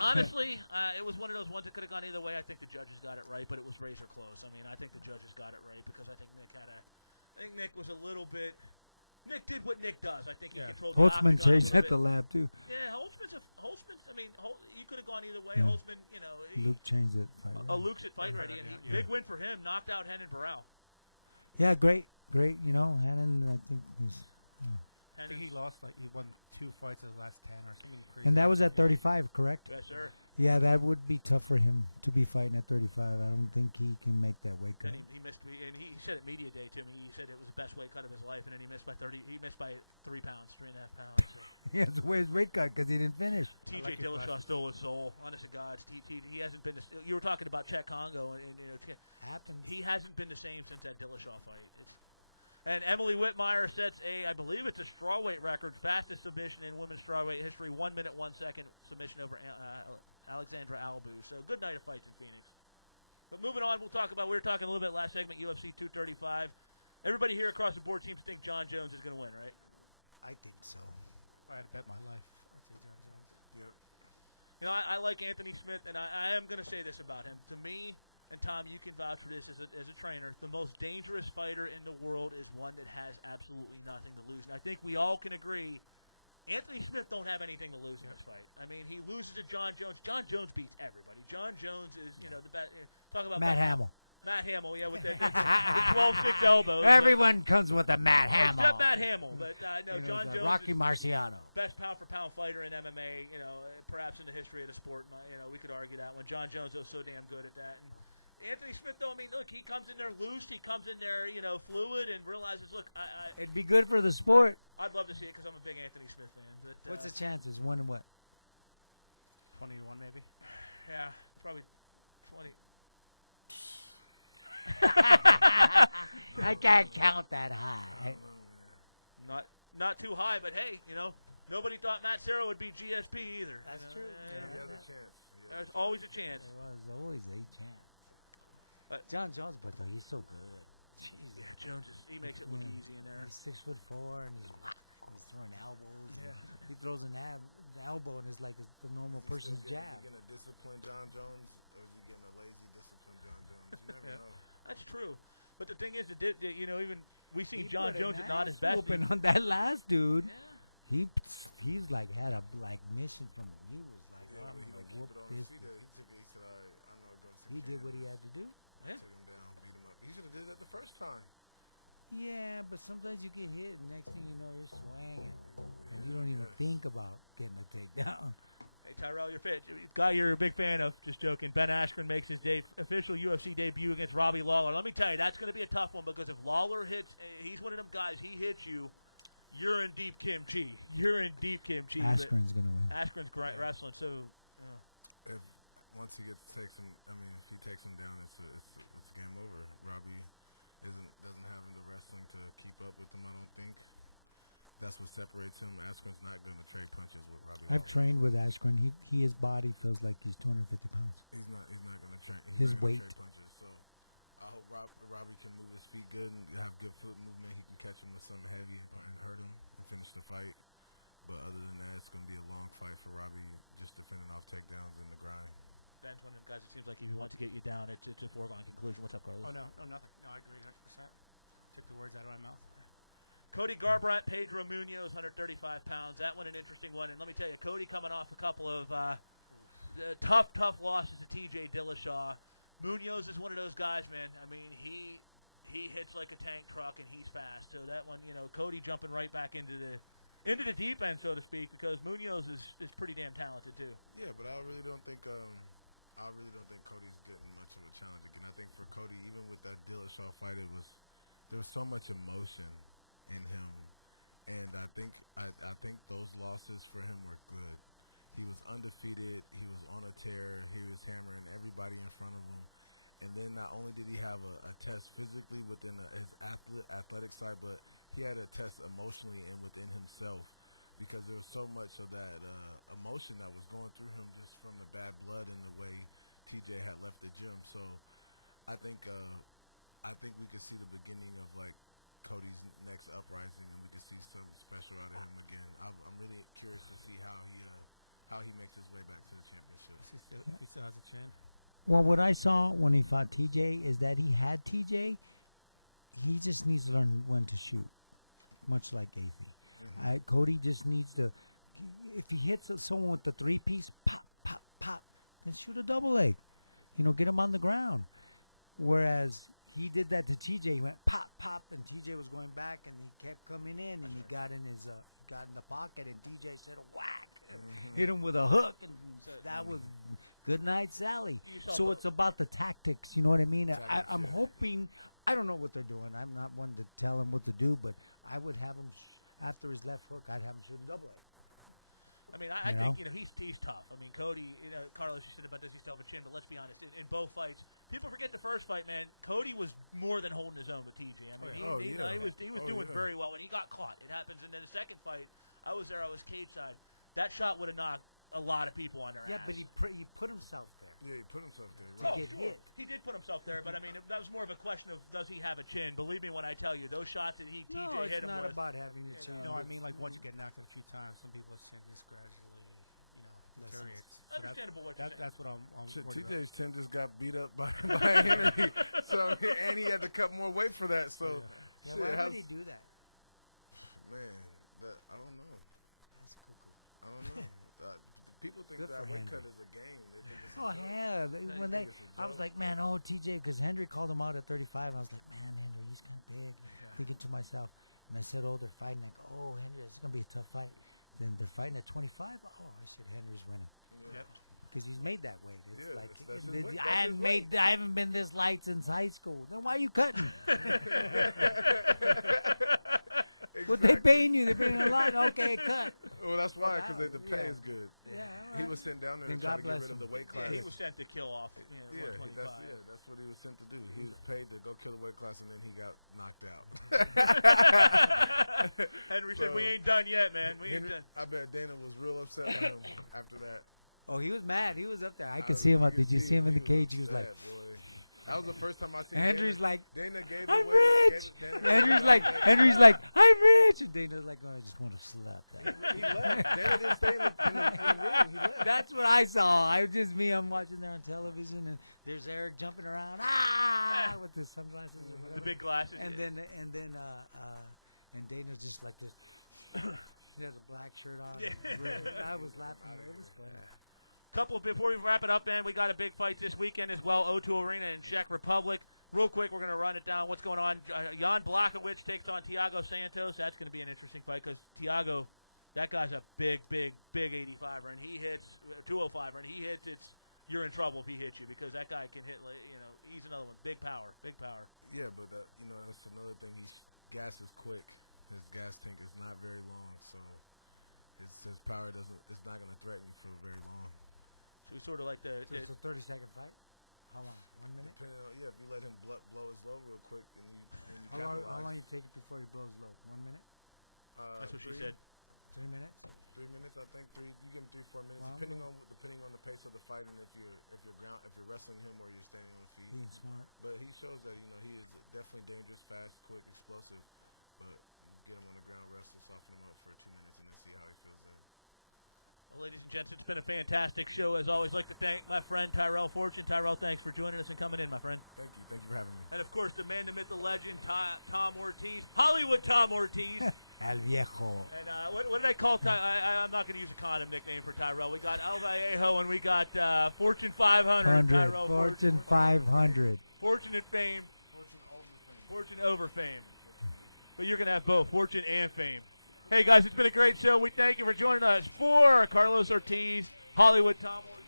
Honestly, it was one of those ones that could have gone either way. I think the judges got it right, but it was razor close. I mean, I think the judges got it right because I think Nick was a little bit. Nick did what Nick does. I think he controlled the octagon Holtzman changed a at little the bit. lab too. Yeah, Holtzman's. I mean, you could have gone either way. Yeah. Holtzman, Luke changed it. Fight ready. Luke's at fight ready, and big win for him. Knocked out Henan Barao. Yeah, great. Hannon, I think is. I think he won 2 fights of the last 10 or something crazy. And that was at 35, correct? Yes, sir. Yeah, that would be tough for him to be fighting at 35. I don't think he can make that weight cut. And he missed, and he said at media day to me, he said it was the best weight cut of his life, and then he missed by 3 pounds, 3.5 pounds. So. He has to weigh his weight cut because he didn't finish. TJ Dillashaw stole his soul. Honest to God, he hasn't been. You were talking about Chet Congo, and happens. He hasn't been the same since that Dillashaw fight. And Emily Whitmire sets I believe it's a strawweight record, fastest submission in women's strawweight history, 1 minute 1 second submission over Alexandra Albu. So good night of fights in Phoenix. But moving on, we were talking a little bit last segment, UFC 235. Everybody here across the board seems to think John Jones is going to win, right? I think so. If I had to bet my life, I'd say John Jones. Yep. I like Anthony Smith, and I am going to say this about him. To me, and Tom, you can vouch for this as a trainer, the most dangerous fighter in the world is one that has absolutely nothing to lose. And I think we all can agree Anthony Smith don't have anything to lose in this fight. I mean, he loses to John Jones. John Jones beats everybody. John Jones is, the best. Talk about Matt Hamill. Matt Hamill, yeah, with the 12-6 elbows. Everyone comes with a Matt Hamill. Except Matt Hamill, but no, John Jones Rocky is Marciano. best pound-for-pound fighter in MMA, perhaps in the history of the sport. We could argue that one. John Jones was so damn good at that. And Anthony Smith, though, I mean, look, he comes in there loose. He comes in there, fluid and realizes, look, It'd be good for the sport. I'd love to see it because I'm a big Anthony Smith fan. But What's the chances? 1 and what? 20-1 maybe? Yeah, probably 20. I can't count that high. I don't know, man. Not too high, but hey, nobody thought Matt Serra would beat GSP either. That's true. He has a chance. There's always a chance. There was always a chance. But John Jones, but though, he's so good. Jesus. Yeah, Jones he makes it look easy in there. He's 6'4" and he's whack. He's throwing elbows. Yeah. He throws the elbow and it's like the normal person's jab. Is he going to discipline John Jones, or is he getting a lazy discipline John Jones? You never know. That's true. But the thing is, even we seen John Jones at not his best. Open on that last dude. Yeah. He's like had a mission from him. He was like, Yeah, I'm but he gonna didn't keep whoop it on his this. feet. He said, all right, I know it goes to He did what he had to do. Yeah. Took him down, beat him up. He should have did that the first time. Yeah, but sometimes you get hit, and next thing you know, you're swinging, and you don't even think about getting a takedown. Hey, Tyrell, you're fit. Guy you're a big fan of, just joking. Ben Askren makes his official UFC debut against Robbie Lawler. Let me tell you, that's going to be a tough one because if Lawler hits, he's one of them guys, he hits you, you're in deep kimchi. You're in deep kimchi. Askren's going to win. Askren's great wrestling, so... If once he takes him, if he takes him down, it's game over. Robbie doesn't have the wrestling to keep up with him, I don't think. that's what separates him. Askren's not going to trade punches with Robbie. I've trained with Askren. His body feels like he's 250 pounds. He's not going to train. His weight. Trade punches. So I hope Robbie can move his feet good and have good foot movement. He can catch him with something heavy and hurt him and finish the fight. But other than that, it's going to be a long fight for Robbie, just defending off takedowns in the grind. Ben's one of them guys. It seems like if he wants to get you down, it's a foregone conclusion. What's up, Carlos? Oh, no, nothing. No, I agree 100%. Took the words out of my mouth. Cody Garbrandt, Pedro Munoz, 135 pounds. That one an interesting one. And let me tell you, Cody coming off a couple of tough losses to T.J. Dillashaw. Munoz is one of those guys, man. I mean, he hits like a tank truck, and he's fast. So that one, Cody jumping right back into the deep end, so to speak, because Munoz is pretty damn talented too. Yeah, but I really don't think Cody's getting much of a challenge again. I think for Cody, even with that Dillashaw fight, there was so much emotion in him, and I think those losses for him were good. He was undefeated. He was on a tear. He was hammering everybody in front of him, and then not only did he have a test physically within his athletic side, but he had a test emotionally and within himself, because there was so much of that emotion that was going through him just from the bad blood and the way TJ had left the gym. So I think we could see the beginning of like Cody's next uprising, and we could see something special out of him again. I'm really curious to see how he makes his way back to the championship. If he still has a chin. Well, what I saw when he fought TJ is that he had TJ. He just needs to learn when to shoot, much like Gaethje. Mm-hmm. Cody just needs to, if he hits someone with the 3-piece, pop, pop, pop, then shoot a double leg. Get him on the ground. Whereas he did that to TJ. He went pop, pop, and TJ was going back, and he kept coming in, and he got in the pocket, and TJ said whack, hit him with a hook, and that was good night, Sally. So it's about the tactics. You know what I mean? I'm hoping. I don't know what they're doing. I'm not one to tell him what to do, but I would have him after his left hook. I'd have him shoot a double leg. I mean, I think he's tough. I mean, Cody, Carlos, you said about does he still have a chin, but let's be honest. In both fights, people forget the first fight, man. Cody was more than holding his own with TJ. I mean, he was doing very well when he got caught. It happens. And then the second fight, I was there. I was cage side. That shot would have knocked a lot of people on their ass. Yeah, but he put himself there. Yeah, he put himself there. Right. Hit. He did put himself there, but I mean, that was more of a question of does he have a chin. Believe me when I tell you, those shots that TJ hit him with. it's not about having a chin. No, I mean, like once you get knocked out a few times, some people's chin just gradually, deteriorates. So understandable what you're saying. That's what I'm worried about. TJ's chin just got beat up by Henry, and he had to cut more weight for that. So, why would he do that? Man, I don't know. That's cuckoo. I don't know. People think Good that for weight Henry. cut is a game. They think it's I was like, man, TJ, because Henry called him out at 35. I was like, man, Henry, he's kind of big. Thinking to myself, and I said, they're fighting. I go, oh, Henry, this is gonna be a tough fight. Then they're fighting at 25. Oh, I said Henry's winning. Yep. Because he's made that weight. It's like that's his weight. I haven't been this light since high school. Then why are you cutting? What they paying you? They're paying a lot. Okay, cut. Well, that's why, because the pay is good. Yeah, he was sent down there to try to get rid of the weight class. He was sent to kill off 125. That's what he was sent to do. He was paid to go kill the weight class, and then he got knocked out. Henry said, we ain't done yet, man. We ain't Henry, done. I bet Dana was real upset with him after that. Oh, he was mad. He was up there. I could see him. Did you see him in the cage? He was like, boy. That was the first time I seen Henry's Dana. like, Dana gave I'm away. rich. Henry's like, I'm rich. And Dana's like, I just want to slap that. He left. Dana didn't stay in the ring. He left. That's what I saw. I'm watching there on television, and there's Eric jumping around, with his sunglasses or whatever. The big glasses. And then Dana's just like this. He has a black shirt on. I was laughing. It was funny. Before we wrap it up, man, we got a big fight this weekend as well, O2 Arena in Czech Republic. Real quick, we're going to run it down. What's going on? Jan Blachowicz takes on Thiago Santos. That's going to be an interesting fight because Thiago, that guy's a big 85er, and he hits 205er, and he hits. You're in trouble if he hits you because that guy can hit. He's another one. Big power. Yeah, but that's another thing. His gas is quick. His gas tank is not very long, so his power is not going to threaten you for very long. So he's sort of like So it's a 30-second fight? How long? 1 minute? Depending on, if you let him blow his load real quick and you How long you take it before he blows low? 1 minute? That's what she said. 3 minutes. 3 minutes, I think. You give him 3-4 minutes, Wow. depending on the pace of the fight and if you're wrestling him or you're standing on the feet. Being smart. But he shows that he is definitely dangerous, fast, quick, explosive. But get him on the ground, wrestle, soften him up for 2 minutes, and then see how he feels then. Well, ladies and gents, it's been a fantastic show. As always, like to thank my friend Tyrell Fortune. Tyrell, thanks for joining us and coming in, my friend. Thank you for having me. And of course, the man, the myth, the legend, Thom Ortiz, Hollywood Thom Ortiz. El Viejo. And what did I call I'm not going to use a condom nickname for Tyrell. We got El Vallejo and we got Fortune 500. Tyrell Fortune 500. Fortune and fame. Fortune over fame. But you're going to have both, fortune and fame. Hey, guys, it's been a great show. We thank you for joining us. For Carlos Ortiz, Hollywood Thom Ortiz,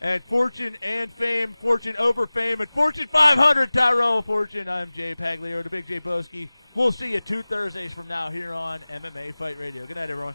and Fortune and Fame, Fortune over Fame, and Fortune 500, Tyrell Fortune. I'm Jay Pagliaro, the Big J Boski. We'll see you 2 Thursdays from now here on MMA Fight Radio. Good night, everyone.